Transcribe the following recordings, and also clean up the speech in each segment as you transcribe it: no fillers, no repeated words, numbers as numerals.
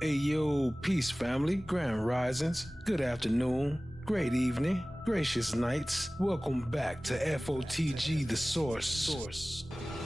Hey yo, peace family, grand risings, good afternoon, great evening, gracious nights. Welcome back to FOTG, the source.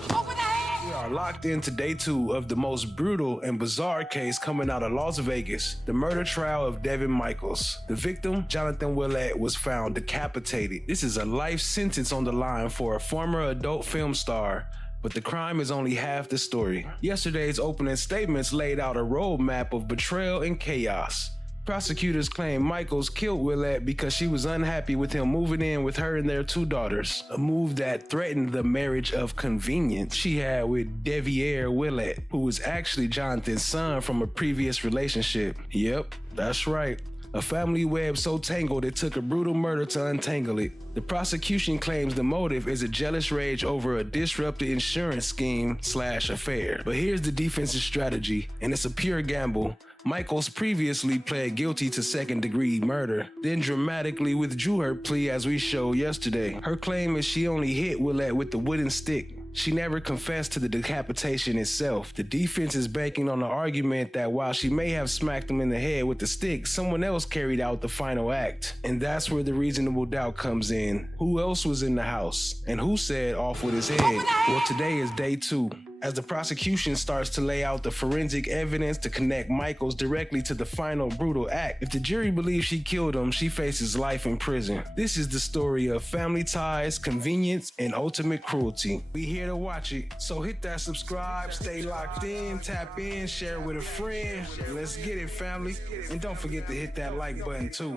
We are locked into day 2 of the most brutal and bizarre case coming out of Las Vegas, the murder trial of Devyn Michaels. The victim, Deviere Willette, was found decapitated. This is a life sentence on the line for a former adult film star, but the crime is only half the story. Yesterday's opening statements laid out a roadmap of betrayal and chaos. Prosecutors claim Michaels killed Willette because she was unhappy with him moving in with her and their 2 daughters, a move that threatened the marriage of convenience she had with Deviere Willette, who was actually Jonathan's son from a previous relationship. Yep, that's right. A family web so tangled it took a brutal murder to untangle it. The prosecution claims the motive is a jealous rage over a disrupted insurance scheme/affair. But here's the defense's strategy, and it's a pure gamble. Michaels previously pled guilty to second-degree murder, then dramatically withdrew her plea as we showed yesterday. Her claim is she only hit Willette with the wooden stick. She never confessed to the decapitation itself. The defense is banking on the argument that while she may have smacked him in the head with the stick, someone else carried out the final act. And that's where the reasonable doubt comes in. Who else was in the house? And who said off with his head? Well, today is day 2. As the prosecution starts to lay out the forensic evidence to connect Michaels directly to the final brutal act. If the jury believes she killed him, she faces life in prison. This is the story of family ties, convenience, and ultimate cruelty. We here to watch it, so hit that subscribe, stay locked in, tap in, share with a friend. Let's get it, family. And don't forget to hit that like button too.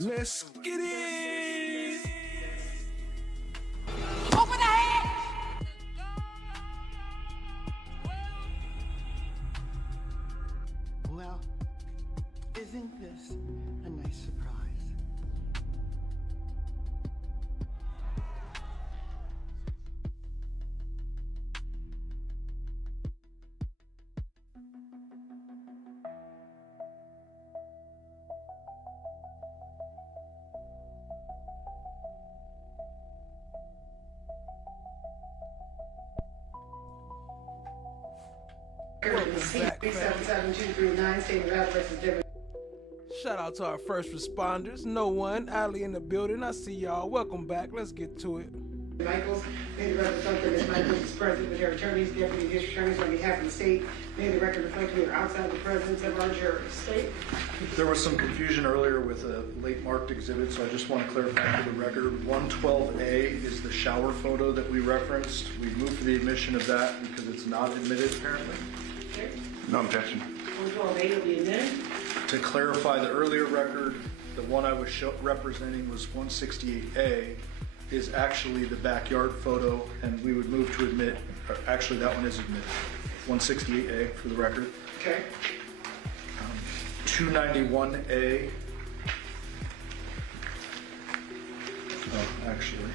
Let's get it! Over the head! Well, isn't this a nice surprise? Shout out to our first responders. No one, Ali in the building. I see y'all. Welcome back. Let's get to it. Michaels, may the record reflect that Ms. Michaels is present with her attorneys, deputy district attorneys on behalf of the state. May the record reflect we are outside the presence of our jury. State. There was some confusion earlier with a late marked exhibit, so I just want to clarify for the record. 112A is the shower photo that we referenced. We moved for the admission of that because it's not admitted apparently. Okay. No objection. 112A will be admitted. To clarify the earlier record, the one I was representing was 168A, is actually the backyard photo, and we would move to admit, or actually that one is admitted, 168A for the record. Okay. 291A, actually,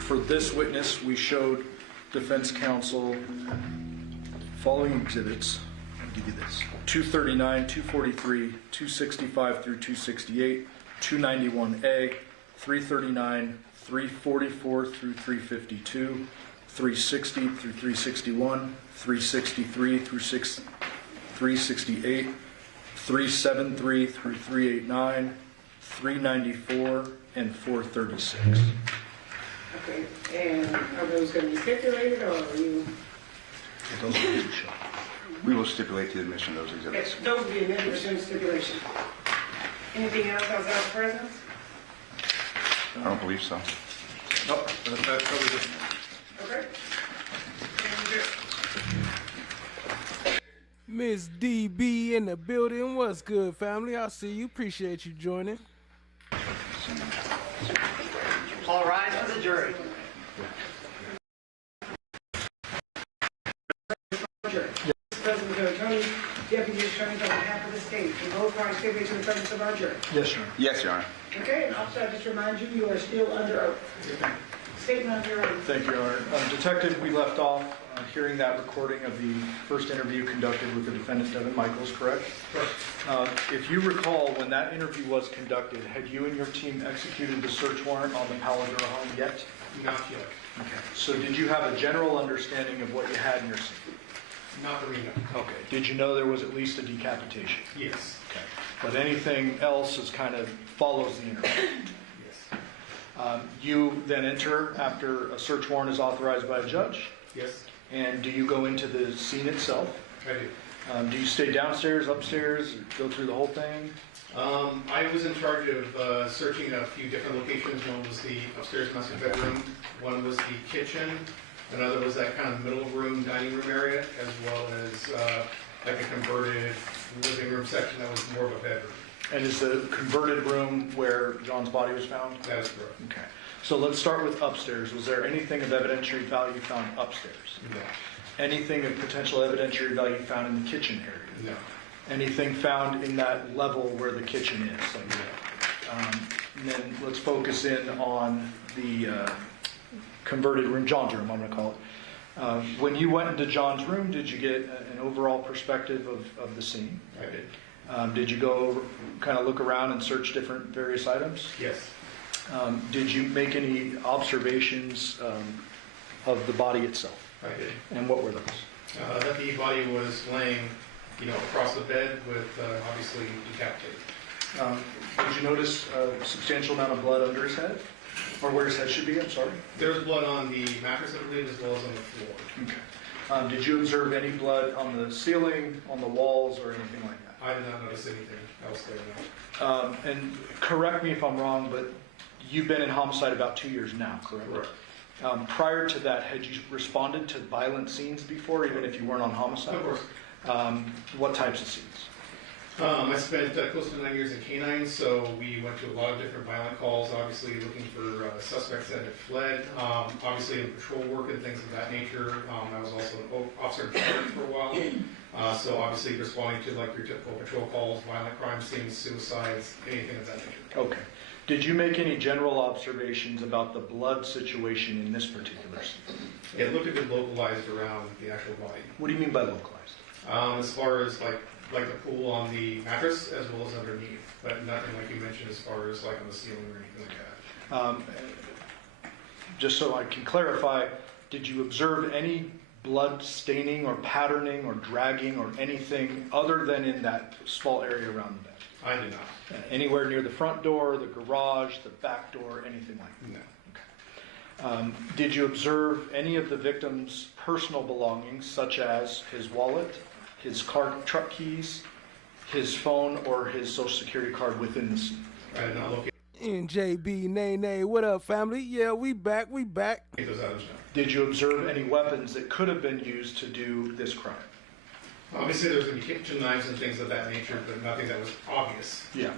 for this witness, we showed defense counsel following exhibits. I'll give you this. 239, 243, 265 through 268, 291A, 339, 344 through 352, 360 through 361, 363 through 368, 373 through 389, 394, and 436. Okay. And are those going to be stipulated, or are you? Those are the show. We will stipulate the admission of those exhibits. Okay, those will be admitted pursuant to stipulation. Anything else outside the presence? I don't believe so. Nope, that covers it. Okay. Miss DB in the building. What's good, family? I see you. Appreciate you joining. All rise for the jury. Present with our attorney, deputy attorneys on behalf of the state. We both parties stipulate to the presence of our jury. Yes, sir. Yes, Your Honor. Okay, and officer, I just remind you, you are still under oath. Statement of your oath. Thank you, Your Honor. Detective, we left off hearing that recording of the first interview conducted with the defendant, Devyn Michaels, correct? Correct. If you recall, when that interview was conducted, had you and your team executed the search warrant on the Paladura home yet? Not yet. Okay. So did you have a general understanding of what you had in your safe? Not the arena. Okay. Did you know there was at least a decapitation? Yes. Okay. But anything else is kind of follows the interview? Yes. You then enter after a search warrant is authorized by a judge? Yes. And do you go into the scene itself? I do. Do you stay downstairs, upstairs, go through the whole thing? I was in charge of searching a few different locations. One was the upstairs master bedroom. One was the kitchen. Another was that kind of middle room, dining room area, as well as like a converted living room section that was more of a bedroom. And is the converted room where John's body was found? That is correct. Okay. So let's start with upstairs. Was there anything of evidentiary value found upstairs? No. Anything of potential evidentiary value found in the kitchen area? No. Anything found in that level where the kitchen is? And then let's focus in on the converted room, John's room, I'm going to call it. When you went into John's room, did you get an overall perspective of the scene? I did. Did you go kind of look around and search different various items? Yes. Did you make any observations of the body itself? I did. And what were those? That the body was laying, across the bed with obviously decapitated. Did you notice a substantial amount of blood under his head? Or where his head should be, I'm sorry? There was blood on the mattress, I believe, as well as on the floor. Okay. Did you observe any blood on the ceiling, on the walls, or anything like that? I did not notice anything else there, no. And correct me if I'm wrong, but you've been in homicide about 2 years now, correct? Correct. Prior to that, had you responded to violent scenes before, even if you weren't on homicide? Of course. What types of scenes? I spent close to 9 years in canines, so we went to a lot of different violent calls, obviously looking for suspects that had fled, obviously in patrol work and things of that nature. I was also an officer in charge for a while, so obviously responding to like your typical patrol calls, violent crime scenes, suicides, anything of that nature. Okay. Did you make any general observations about the blood situation in this particular scene? It looked a bit localized around the actual body. What do you mean by localized? As far as like the pool on the mattress as well as underneath, but nothing like you mentioned as far as like on the ceiling or anything like that. Just so I can clarify, did you observe any blood staining or patterning or dragging or anything other than in that small area around the bed? I did not. Anywhere near the front door, the garage, the back door, anything like that? No. Okay. Did you observe any of the victim's personal belongings, such as his wallet, his truck keys, his phone, or his social security card within the scene? I did not locate NJB, nay, what up, family? Yeah, we back. those items. No. Did you observe any weapons that could have been used to do this crime? Obviously, there's going to be kitchen knives and things of that nature, but nothing that was obvious. Yeah.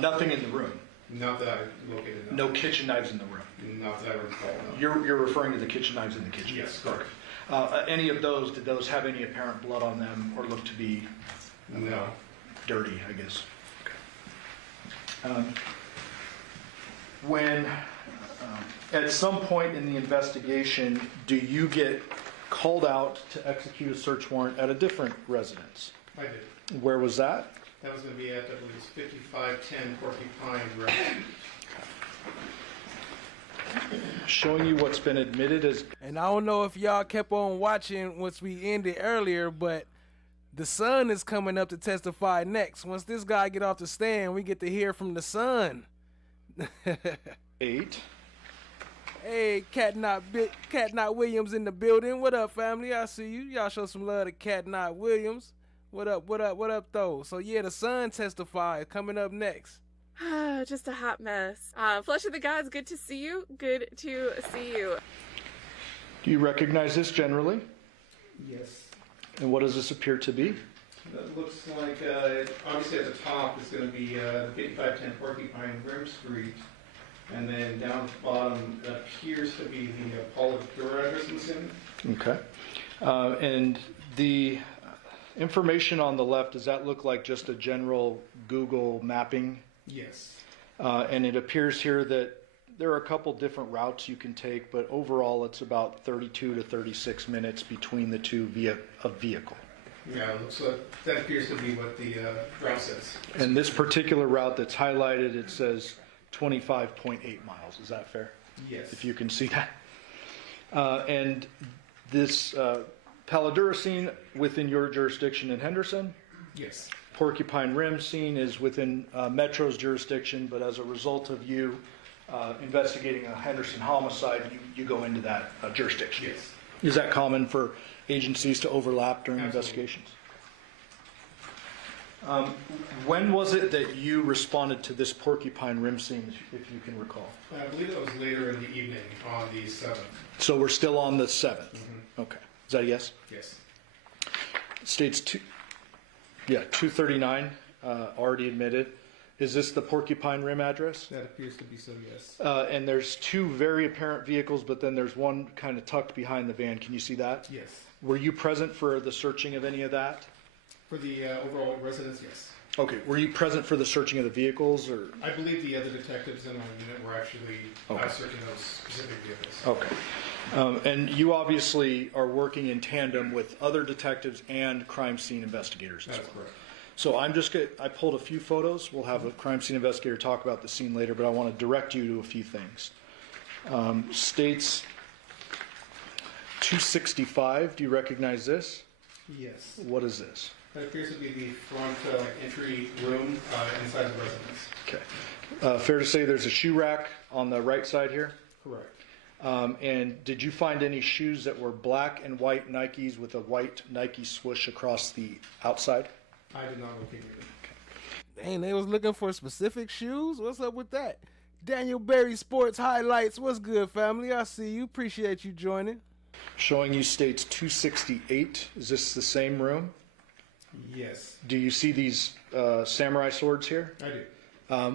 Nothing in the room? Not that I located. No kitchen knives in the room? Not that I recall. No. You're referring to the kitchen knives in the kitchen? Yes, correct. Any of those, did those have any apparent blood on them or look to be No. dirty, I guess? Okay. When, at some point in the investigation, do you get called out to execute a search warrant at a different residence? I did. Where was that? That was going to be at, I believe it's 5510 Porcupine Road. Showing you what's been admitted as... And I don't know if y'all kept on watching once we ended earlier, but the son is coming up to testify next. Once this guy get off the stand, we get to hear from the son. 8. Hey, Cat Knot Williams in the building. What up, family? I see you. Y'all show some love to Cat Knot Williams. What up, though? So, yeah, the son testified coming up next. Just a hot mess. Flesh of the Gods, good to see you. Good to see you. Do you recognize this generally? Yes. And what does this appear to be? That looks like, obviously at the top it's going to be 5510 Porcupine Rim Street. And then down at the bottom appears to be the Paula door address, I'm assuming. Okay. And the information on the left, does that look like just a general Google mapping? Yes. And it appears here that there are a couple different routes you can take, but overall it's about 32 to 36 minutes between the two via a vehicle. Yeah, it looks like that appears to be what the route says. And this particular route that's highlighted, it says 25.8 miles. Is that fair? Yes. If you can see that. And this Paladura scene within your jurisdiction in Henderson. Yes. Porcupine Rim scene is within Metro's jurisdiction, but as a result of you investigating a Henderson homicide, you go into that jurisdiction. Yes. Is that common for agencies to overlap during Absolutely. investigations? When was it that you responded to this Porcupine Rim scene, if you can recall? I believe that was later in the evening on the 7th. So we're still on the 7th? Okay. Is that a yes? Yes. States 239, already admitted. Is this the Porcupine Rim address? That appears to be so, yes. And there's two very apparent vehicles, but then there's one kind of tucked behind the van. Can you see that? Yes. Were you present for the searching of any of that? For the overall residence, yes. Okay. Were you present for the searching of the vehicles, or? I believe the other detectives in our unit were actually Okay. searching those specific vehicles. Okay. And you obviously are working in tandem with other detectives and crime scene investigators as That's well. correct. So I pulled a few photos. We'll have a crime scene investigator talk about the scene later, but I want to direct you to a few things. States 265, do you recognize this? Yes. What is this? That appears to be the front entry room inside the residence. Okay. Fair to say there's a shoe rack on the right side here? Correct. And did you find any shoes that were black and white Nikes with a white Nike swoosh across the outside? I did not locate it. Dang, they was looking for specific shoes? What's up with that? Daniel Berry Sports Highlights. What's good, family? I see you. Appreciate you joining. Showing you states 268. Is this the same room? Yes, Do you see these samurai swords here? I do.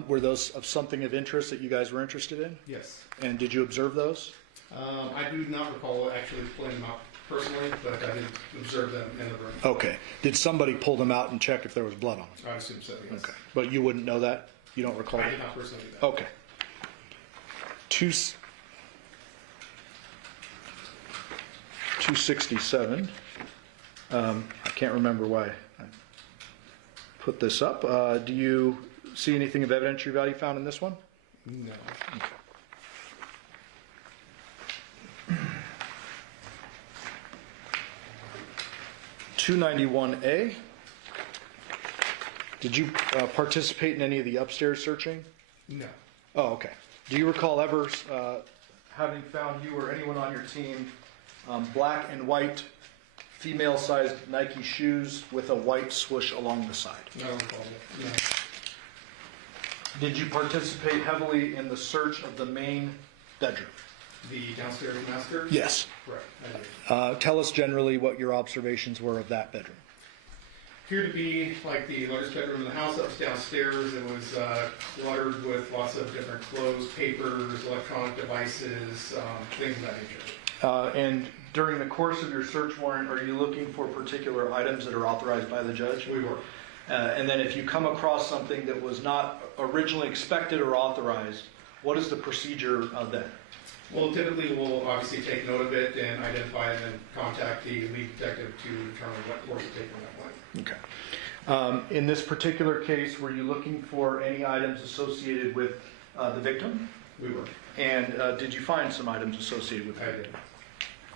Were those of something of interest that you guys were interested in? Yes. And did you observe those? I do not recall actually pulling them out personally, but I did observe them in the room. Okay. Did somebody pull them out and check if there was blood on them? I assume so, yes. Okay. But you wouldn't know that? You don't recall? I did not personally do that. Okay. 267. I can't remember why I put this up. Do you see anything of evidentiary value found in this one? No. 291A. Did you participate in any of the upstairs searching? No. Oh, okay. Do you recall ever having found you or anyone on your team black and white female-sized Nike shoes with a white swoosh along the side? I don't recall it. No. Did you participate heavily in the search of the main bedroom? The downstairs master? Yes. Correct, I did. Tell us generally what your observations were of that bedroom. Appeared to be like the largest bedroom in the house. That was downstairs. It was cluttered with lots of different clothes, papers, electronic devices, things of that nature. And during the course of your search warrant, are you looking for particular items that are authorized by the judge? We were. And then if you come across something that was not originally expected or authorized, what is the procedure then? Well, typically we'll obviously take note of it and identify it and contact the lead detective to determine what course to take on that one. Okay. In this particular case, were you looking for any items associated with the victim? We were. And did you find some items associated with the I victim?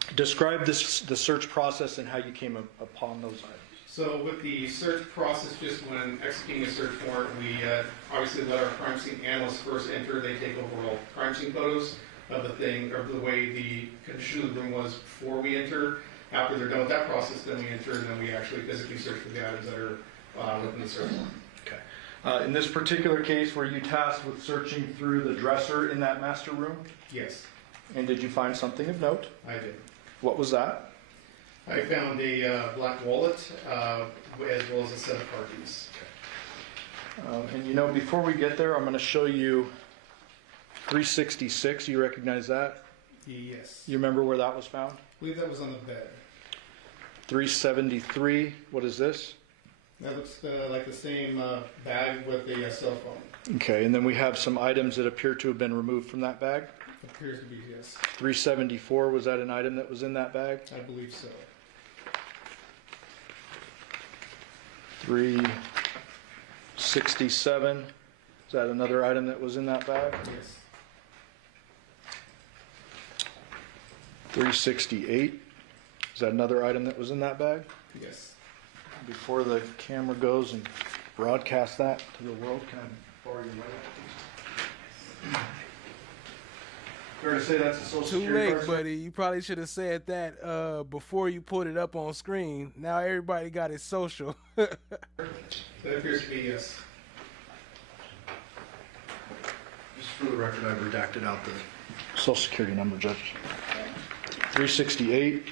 did. Describe the search process and how you came upon those items. So with the search process, just when executing a search warrant, we obviously let our crime scene analysts first enter. They take overall crime scene photos of the thing, or the way the condition of the room was before we enter. After they're done with that process, then we enter, and then we actually physically search for the items that are within the search warrant. Okay. In this particular case, were you tasked with searching through the dresser in that master room? Yes, And did you find something of note? I did. What was that? I found a black wallet, as well as a set of car keys. And you know, before we get there, I'm going to show you 366. You recognize that? Yes. You remember where that was found? I believe that was on the bed. 373. What is this? That looks like the same bag with a cell phone. Okay, and then we have some items that appear to have been removed from that bag. Appears to be, yes. 374, was that an item that was in that bag? I believe so. 367, is that another item that was in that bag? Yes. 368, is Is that another item that was in that bag? Yes. Before the camera goes and broadcasts that to the world, can I borrow your light, please? Fair to say that's a social Too security late, card, sir? buddy. You probably should have said that before you put it up on screen. Now everybody got it social. That appears to be yes. Just for the record, I've redacted out the social security number, Judge. 368.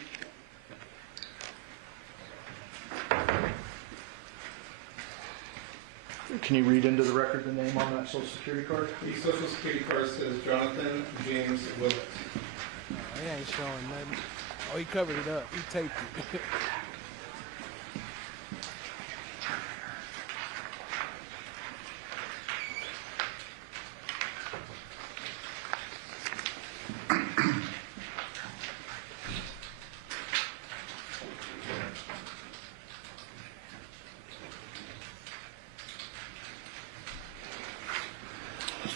Can you read into the record the name on that social security card? The social security card says Jonathan James Willette. He ain't showing nothing. Oh, he covered it up. He taped it.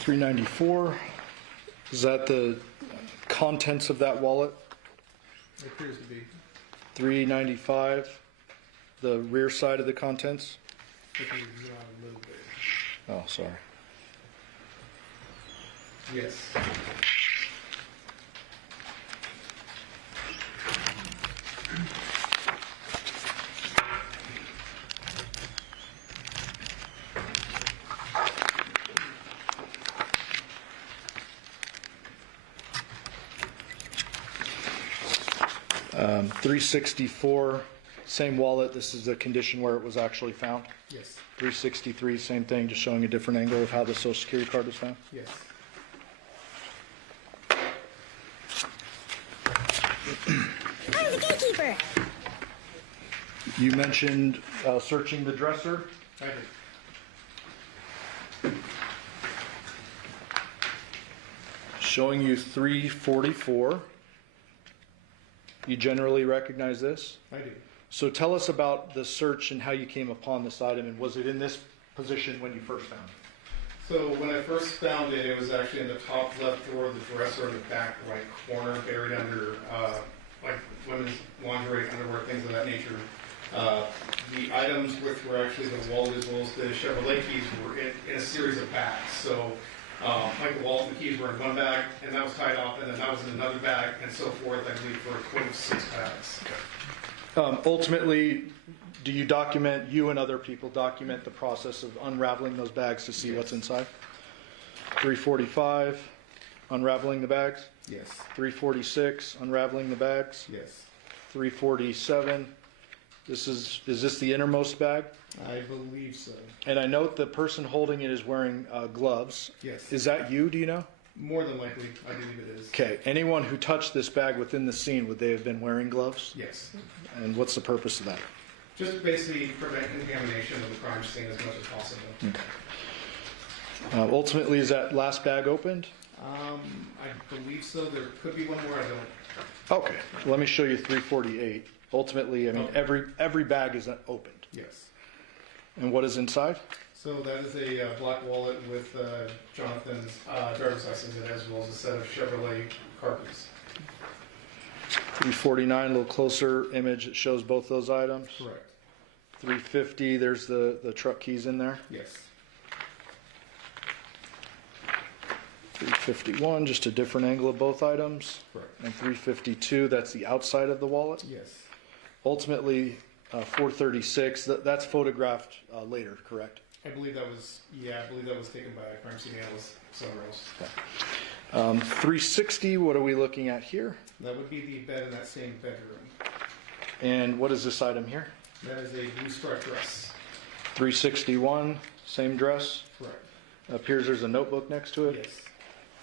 394. Is that the contents of that wallet? It appears to be. 395. The rear side of the contents? If you zoom out a little bit. Oh, sorry. Yes. 364, same wallet. This is the condition where it was actually found. Yes. 363, same thing, just showing a different angle of how the social security card was found. Yes. I'm the gatekeeper. You mentioned searching the dresser. I did. Showing you 344. You generally recognize this? I do. So tell us about the search and how you came upon this item, and was it in this position when you first found it? So when I first found it, it was actually in the top left drawer of the dresser in the back right corner, buried under like women's lingerie, underwear, things of that nature. The items, which were actually the wallet as well as the Chevrolet keys, were in a series of bags. So like the wallet, the keys were in one bag, and that was tied off, and then that was in another bag, and so forth, I believe, for a total of 6 bags. Ultimately, do you document, you and other people document the process of unraveling those bags to see what's inside? 345, unraveling the bags? Yes. 346, unraveling the bags? Yes. 347, is this the innermost bag? I believe so. And I note the person holding it is wearing gloves. Yes. Is that you, do you know? More than likely, I believe it is. Okay, anyone who touched this bag within the scene, would they have been wearing gloves? Yes. And what's the purpose of that? Just basically prevent contamination of the crime scene as much as possible. Ultimately, is that last bag opened? I believe so. There could be one more. I don't. Okay, let me show you 348. Ultimately, I mean, every bag is opened. Yes. And what is inside? So that is a black wallet with Jonathan's driver's license in it, as well as a set of Chevrolet car keys. 349, a little closer image that shows both those items. Correct. 350, there's the truck keys in there. Yes. 351, just a different angle of both items. Correct. And 352, that's the outside of the wallet. Yes. Ultimately, 436, that's photographed later, correct? I believe that was taken by a crime scene analyst somewhere else. 360, what are we looking at here? That would be the bed in that same bedroom. And what is this item here? That is a blue striped dress. 361, same dress. Correct. Appears there's a notebook next to it.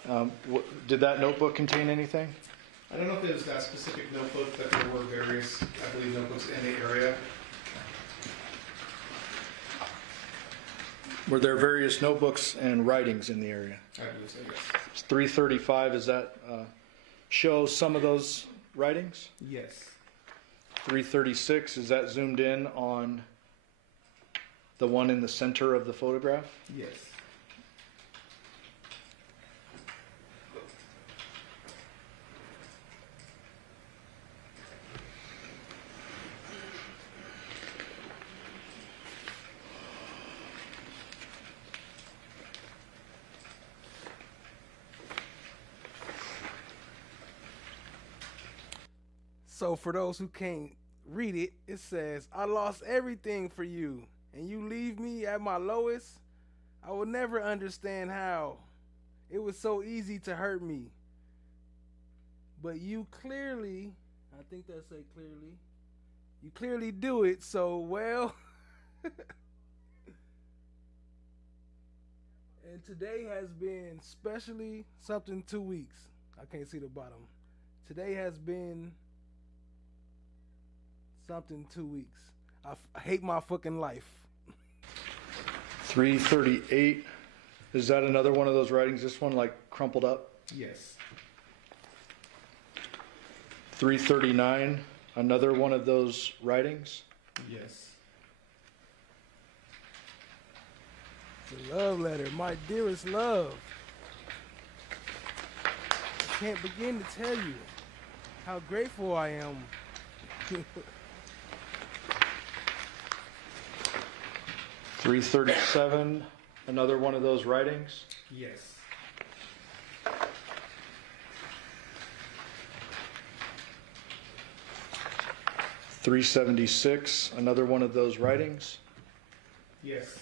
Yes. Did that notebook contain anything? I don't know if it was that specific notebook, but there were various, I believe, notebooks in the area. Were there various notebooks and writings in the area? I believe so, yes. 335, is that shows some of those writings? Yes. 336, is that zoomed in on the one in the center of the photograph? Yes. So for those who can't read it, it says, I lost everything for you, and you leave me at my lowest? I will never understand how. It was so easy to hurt me. But you clearly, I think that say clearly, you clearly do it, so well. And today has been specially something 2 weeks. I can't see the bottom. Today has been something 2 weeks. I hate my fucking life. 338, is that another one of those writings? This one like crumpled up? Yes. 339, another one of those writings? Yes. The love letter, my dearest love. I can't begin to tell you how grateful I am. 337, another one of those writings? Yes. .376, another one of those writings? Yes.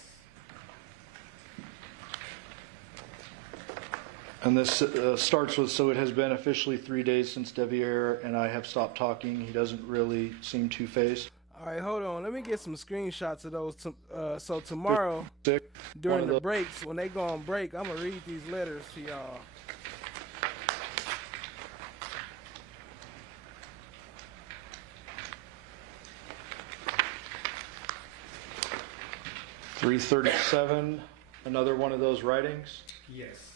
And this starts with, so it has been officially 3 days since Deviere and I have stopped talking. He doesn't really seem too phased. All right, hold on. Let me get some screenshots of those. So tomorrow, during the breaks, when they go on break, I'm going to read these letters to y'all. .337, another one of those writings? Yes.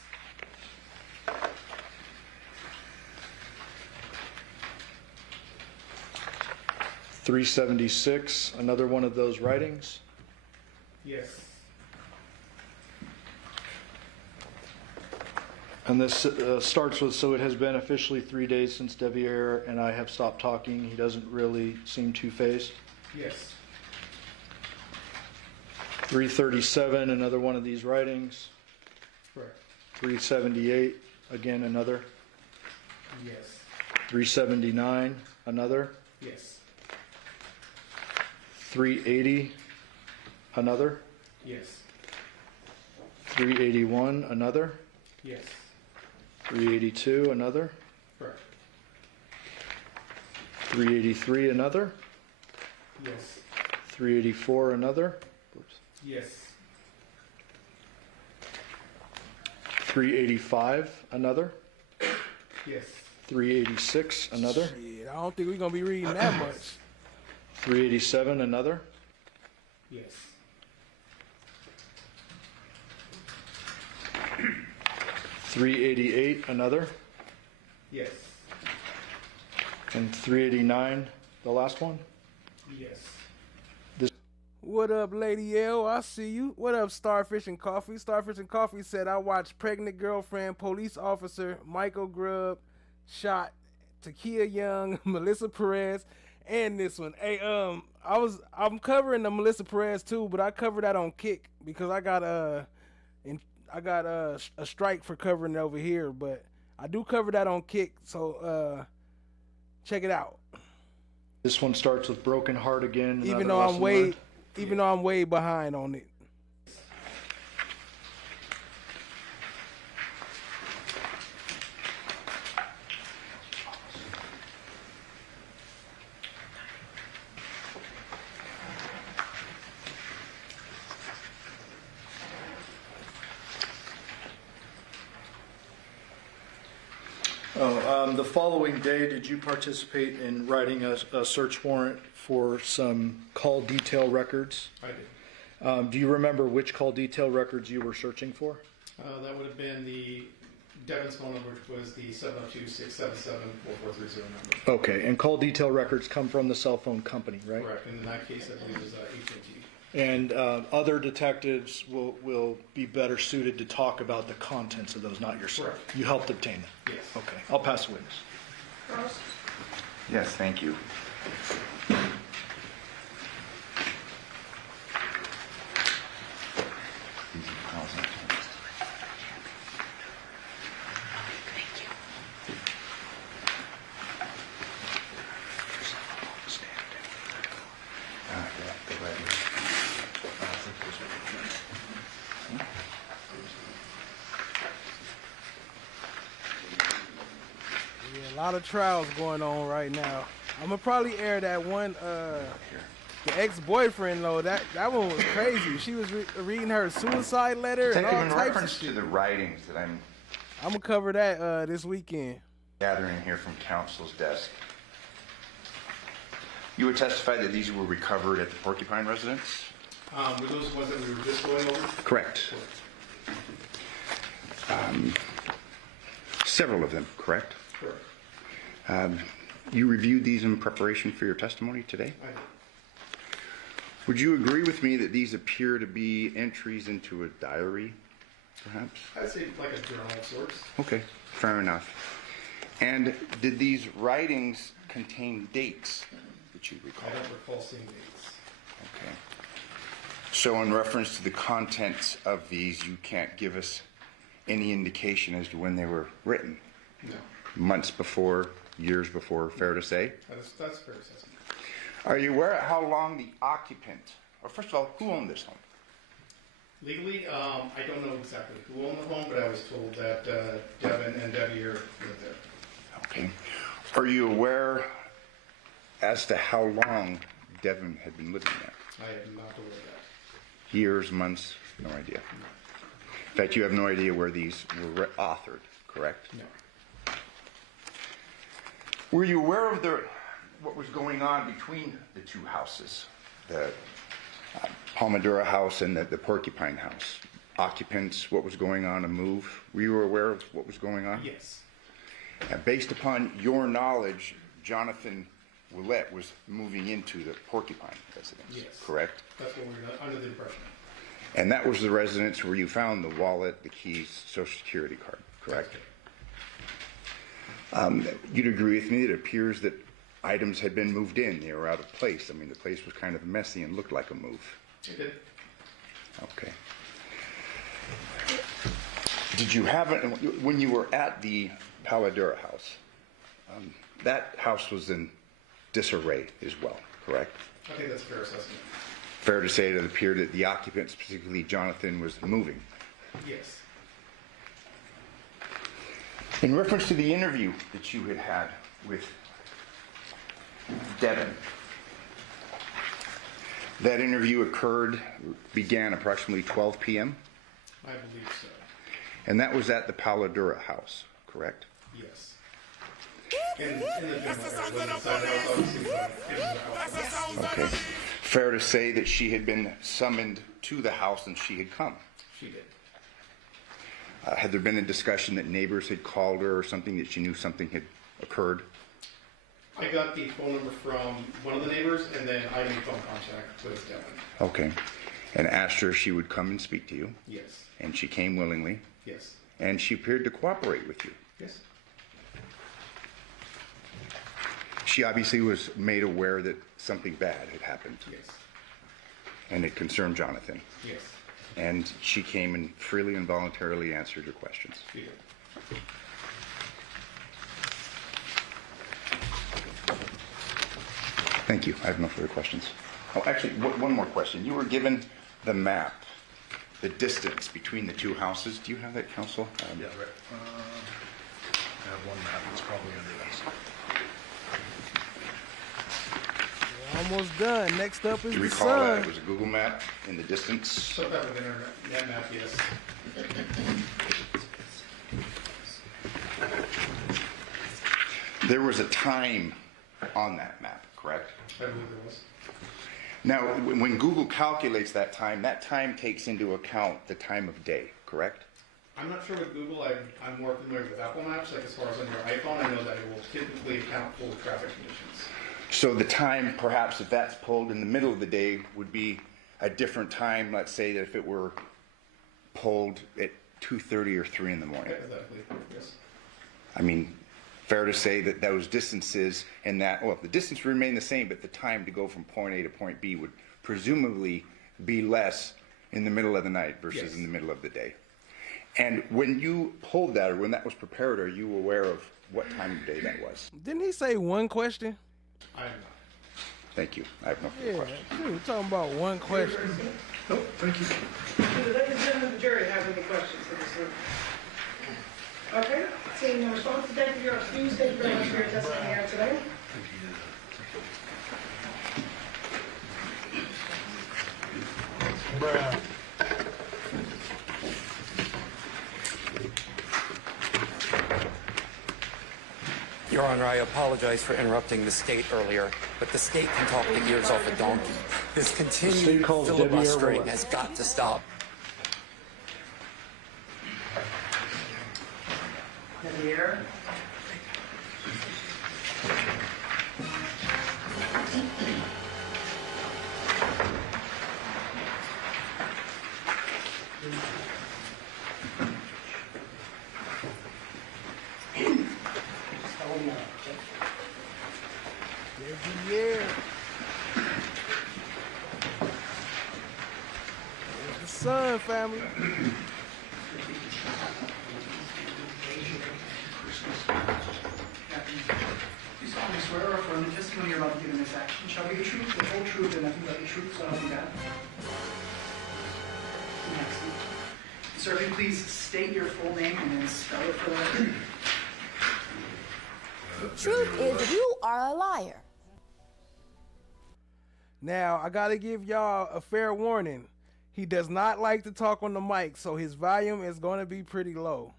.376, another one of those writings? Yes. And this starts with, so it has been officially 3 days since Deviere and I have stopped talking. He doesn't really seem too phased. Yes. 337, another one of these writings. Correct. 378, again another. Yes. 379, another. Yes. 380, another. Yes. 381, another. Yes. 382, another. Correct. 383, another. Yes. 384, another. Oops. Yes. 385, another. Yes. 386, another. Shit, I don't think we're going to be reading that much. 387, another. Yes. 388, another. Yes. And 389, the last one. Yes. What up, Lady L? I see you. What up, Starfish and Coffee? Starfish and Coffee said, I watched pregnant girlfriend, police officer, Michael Grubb, shot Takia Young, Melissa Perez, and this one. Hey, I'm covering the Melissa Perez too, but I covered that on Kick because I got a strike for covering it over here, but I do cover that on Kick, so check it out. This one starts with Broken Heart again. Even though I'm way behind on it. The following day, did you participate in writing a search warrant for some call detail records? I did. Do you remember which call detail records you were searching for? That would have been the Devyn's phone number, which was the 702-677-4430 number. Okay, and call detail records come from the cell phone company, right? Correct. And in that case, I believe it was AT&T. And other detectives will be better suited to talk about the contents of those, not yourself. Correct. You helped obtain them? Yes. Okay, I'll pass the witness. Ross? Yes, thank you. lot of trials going on right now. I'm gonna probably air that one. The ex-boyfriend, though, that one was crazy. She was reading her suicide letter and all In types of reference shit. to the writings that I'm I'm gonna cover that this weekend. gathering here from counsel's desk, you would testify that these were recovered at the Porcupine residence? Were those the ones that we were just going over? Correct. Several of them, correct? Correct. You reviewed these in preparation for your testimony today? I did. Would you agree with me that these appear to be entries into a diary, perhaps? I'd say like a journal of sorts. Okay, fair enough. And did these writings contain dates that you recall? I don't recall seeing dates. Okay. So in reference to the contents of these, you can't give us any indication as to when they were written? No. Months before, years before, fair to say? That's fair assessment. Are you aware of how long the occupant, or first of all, who owned this home? Legally, I don't know exactly who owned the home, but I was told that Devyn and Deviere lived there. Okay. Are you aware as to how long Devyn had been living there? I am not aware of that. Years, months, no idea. In fact, you have no idea where these were authored, correct? No. Were you aware of what was going on between the two houses, the Palmadura house and the Porcupine house? Occupants, what was going on, a move? Were you aware of what was going on? Yes. And based upon your knowledge, Jonathan Willette was moving into the Porcupine residence, Yes. correct? That's what we were under the impression of. And that was the residence where you found the wallet, the keys, Social Security card, correct? You'd agree with me that it appears that items had been moved in. They were out of place. I mean, the place was kind of messy and looked like a move. It did. Okay. Did you have it, when you were at the Palmadura house, that house was in disarray as well, correct? I think that's a fair assessment. Fair to say that it appeared that the occupant, specifically Jonathan, was moving. Yes. In reference to the interview that you had with Devyn, that interview began approximately 12 p.m.? I believe so. And that was at the Palmadura house, correct? Yes. In the general area, wasn't inside the house, obviously, but in the house. Okay. Fair to say that she had been summoned to the house and she had come? She did. Had there been a discussion that neighbors had called her or something that she knew something had occurred? I got the phone number from one of the neighbors, and then I made phone contact with Devyn. Okay. And asked her if she would come and speak to you? Yes. And she came willingly? Yes. And she appeared to cooperate with you? Yes. She obviously was made aware that something bad had happened. Yes. And it concerned Jonathan. Yes. And she came and freely and voluntarily answered your questions. She did. Thank you. I have no further questions. Oh, actually, one more question. You were given the map, the distance between the two houses. Do you have that, counsel? Yeah, right. I have one map. It's probably under this. Almost done. Next up is Do you the recall that sun. it was a Google map in the distance? So that would have been that map, yes. There was a time on that map, correct? I believe there was. Now, when Google calculates that time takes into account the time of day, correct? I'm not sure with Google. I'm more familiar with Apple Maps. Like as far as on your iPhone, I know that it will typically account for traffic conditions. So the time, perhaps, if that's pulled in the middle of the day, would be a different time. Let's say that if it were pulled at 2:30 or 3 in the morning. Hypothetically, yes. I mean, fair to say that those distances and that, well, the distance would remain the same, but the time to go from point A to point B would presumably be less in the middle of the night versus Yes. in the middle of the day. And when you pulled that, or when that was prepared, are you aware of what time of day that was? Didn't he say one question? I am not. Thank you. I have no further Yeah, questions. we're talking about one question. Oh, thank you. Do the ladies and gentlemen of the jury have any questions for this witness? Okay, Seeing no response, Detective, you're excused. Thank you very much for your testimony here today. Brown. Your Honor, I apologize for interrupting the state earlier, but the state can talk the ears off a donkey. This continued filibustering has got to stop. Deviere. Deviere. There's the sun, family. You solemnly swear or affirm the testimony you're about to give in this action shall be the truth, the whole truth, and nothing but the truth, so help you God. Sir, if you please state your full name and then spell it for the record. The truth is, you are a liar. Now, I gotta give y'all a fair warning. He does not like to talk on the mic, so his volume is gonna be pretty low.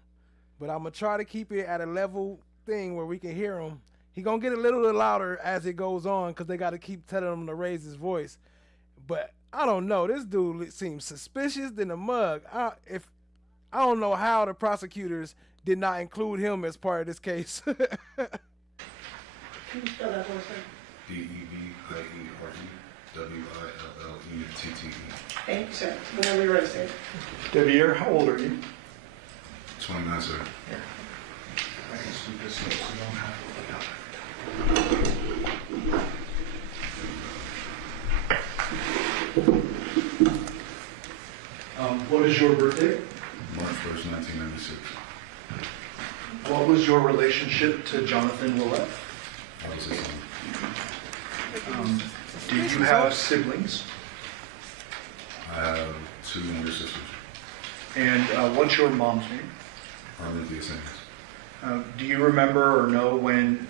But I'm gonna try to keep it at a level thing where we can hear him. He gonna get a little bit louder as it goes on because they gotta keep telling him to raise his voice. But I don't know. This dude seems suspicious than a mug. I don't know how the prosecutors did not include him as part of this case. Can you spell that for us, sir? DEVIEWILLETTE. Thank you, sir. Whenever you're ready, sir. Deviere, how old are you? 29, sir. I can speak this so you don't have to look out. What is your birthday? March 1st, 1996. What was your relationship to Jonathan Willette? I was his son. Do you have siblings? I have 2 younger sisters. And what's your mom's name? Arminthia Sanders. Do you remember or know when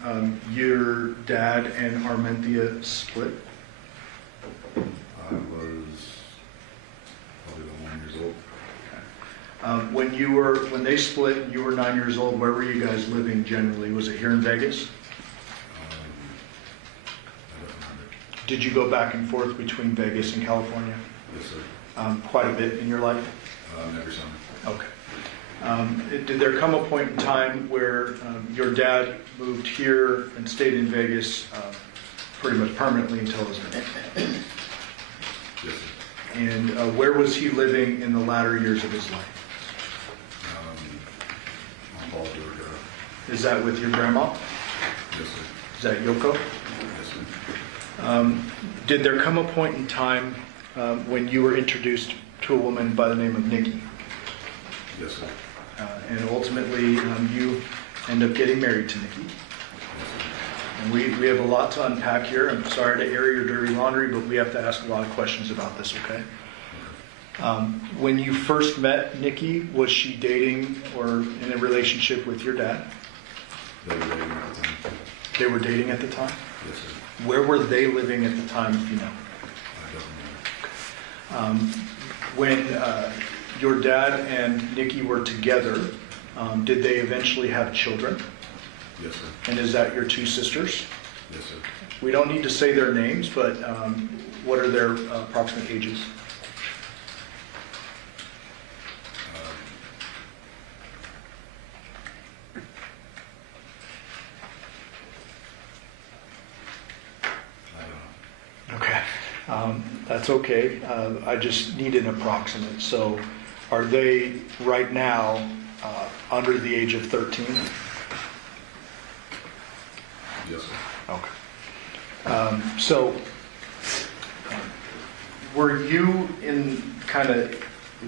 your dad and Arminthia split? I was probably about 9 years old. When they split and you were 9 years old, where were you guys living generally? Was it here in Vegas? I don't remember. Did you go back and forth between Vegas and California? Yes, sir. Quite a bit in your life? Every summer. Okay. Did there come a point in time where your dad moved here and stayed in Vegas pretty much permanently until his death? Yes, sir. And where was he living in the latter years of his life? On Paul, Georgia. Is that with your grandma? Yes, sir. Is that Yoko? Yes, sir. Did there come a point in time when you were introduced to a woman by the name of Nikki? Yes, sir. And ultimately, you end up getting married to Nikki. Yes, sir. And we have a lot to unpack here. I'm sorry to air your dirty laundry, but we have to ask a lot of questions about this, okay? When you first met Nikki, was she dating or in a relationship with your dad? They were dating at the time. They were dating at the time? Yes, sir. Where were they living at the time, if you know? I don't know. When your dad and Nikki were together, did they eventually have children? Yes, sir. And is that your 2 sisters? Yes, sir. We don't need to say their names, but what are their approximate ages? Okay, that's okay. I just need an approximate. So are they right now under the age of 13? Yes, sir. Okay. So were you in kind of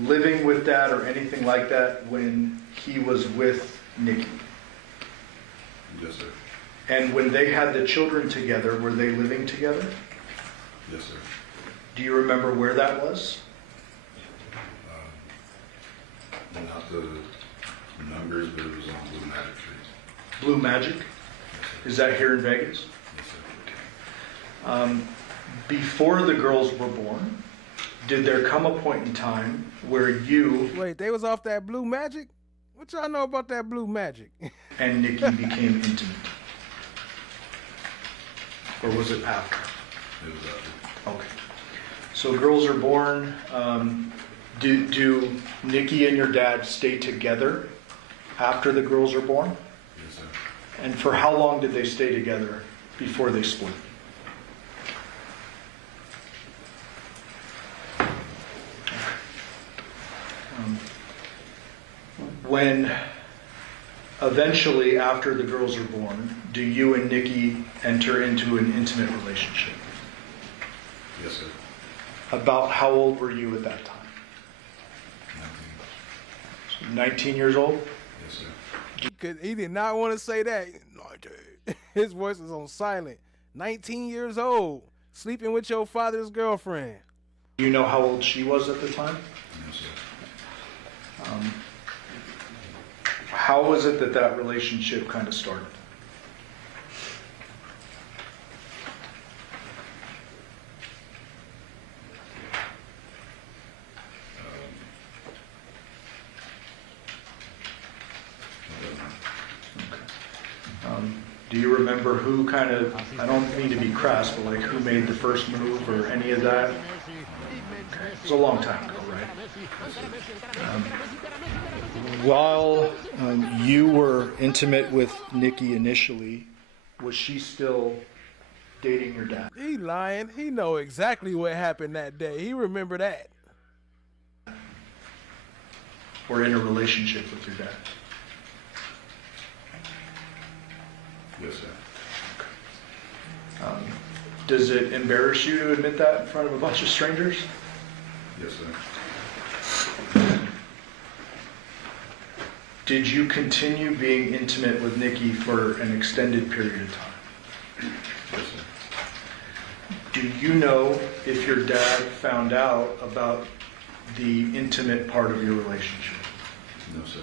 living with Dad or anything like that when he was with Nikki? Yes, sir. And when they had the children together, were they living together? Yes, sir. Do you remember where that was? Not the numbers, but it was on Blue Magic Tree. Blue Magic? Is that here in Vegas? Before the girls were born, did there come a point in time where you... Wait, they was off that Blue Magic? What y'all know about that Blue Magic? and Nikki became intimate? Or was it after? It was after. Okay. So girls are born. Do Nikki and your dad stay together after the girls are born? Yes, sir. And for how long did they stay together before they split? When eventually, after the girls are born, do you and Nikki enter into an intimate relationship? Yes, sir. About how old were you at that time? 19 years old? Yes, sir. He did not want to say that. His voice was on silent. 19 years old, sleeping with your father's girlfriend. Do you know how old she was at the time? No, sir. How was it that relationship kind of started? Do you remember who kind of, I don't mean to be crass, but like who made the first move or any of that? It was a long time ago, right? While you were intimate with Nikki initially, was she still dating your dad? He lying. He know exactly what happened that day. He remember that. Or in a relationship with your dad? Yes, sir. Does it embarrass you to admit that in front of a bunch of strangers? Yes, sir. Did you continue being intimate with Nikki for an extended period of time? Yes, sir. Do you know if your dad found out about the intimate part of your relationship? No, sir.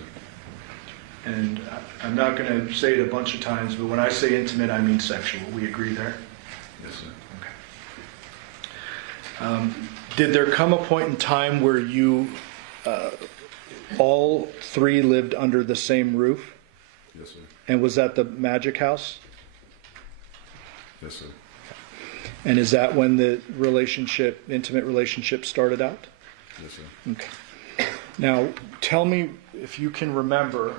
And I'm not going to say it a bunch of times, but when I say intimate, I mean sexual. We agree there? Yes, sir. Okay. Did there come a point in time where you all three lived under the same roof? Yes, sir. And was that the Magic House? Yes, sir. And is that when the relationship, intimate relationship, started out? Yes, sir. Okay. Now, tell me if you can remember,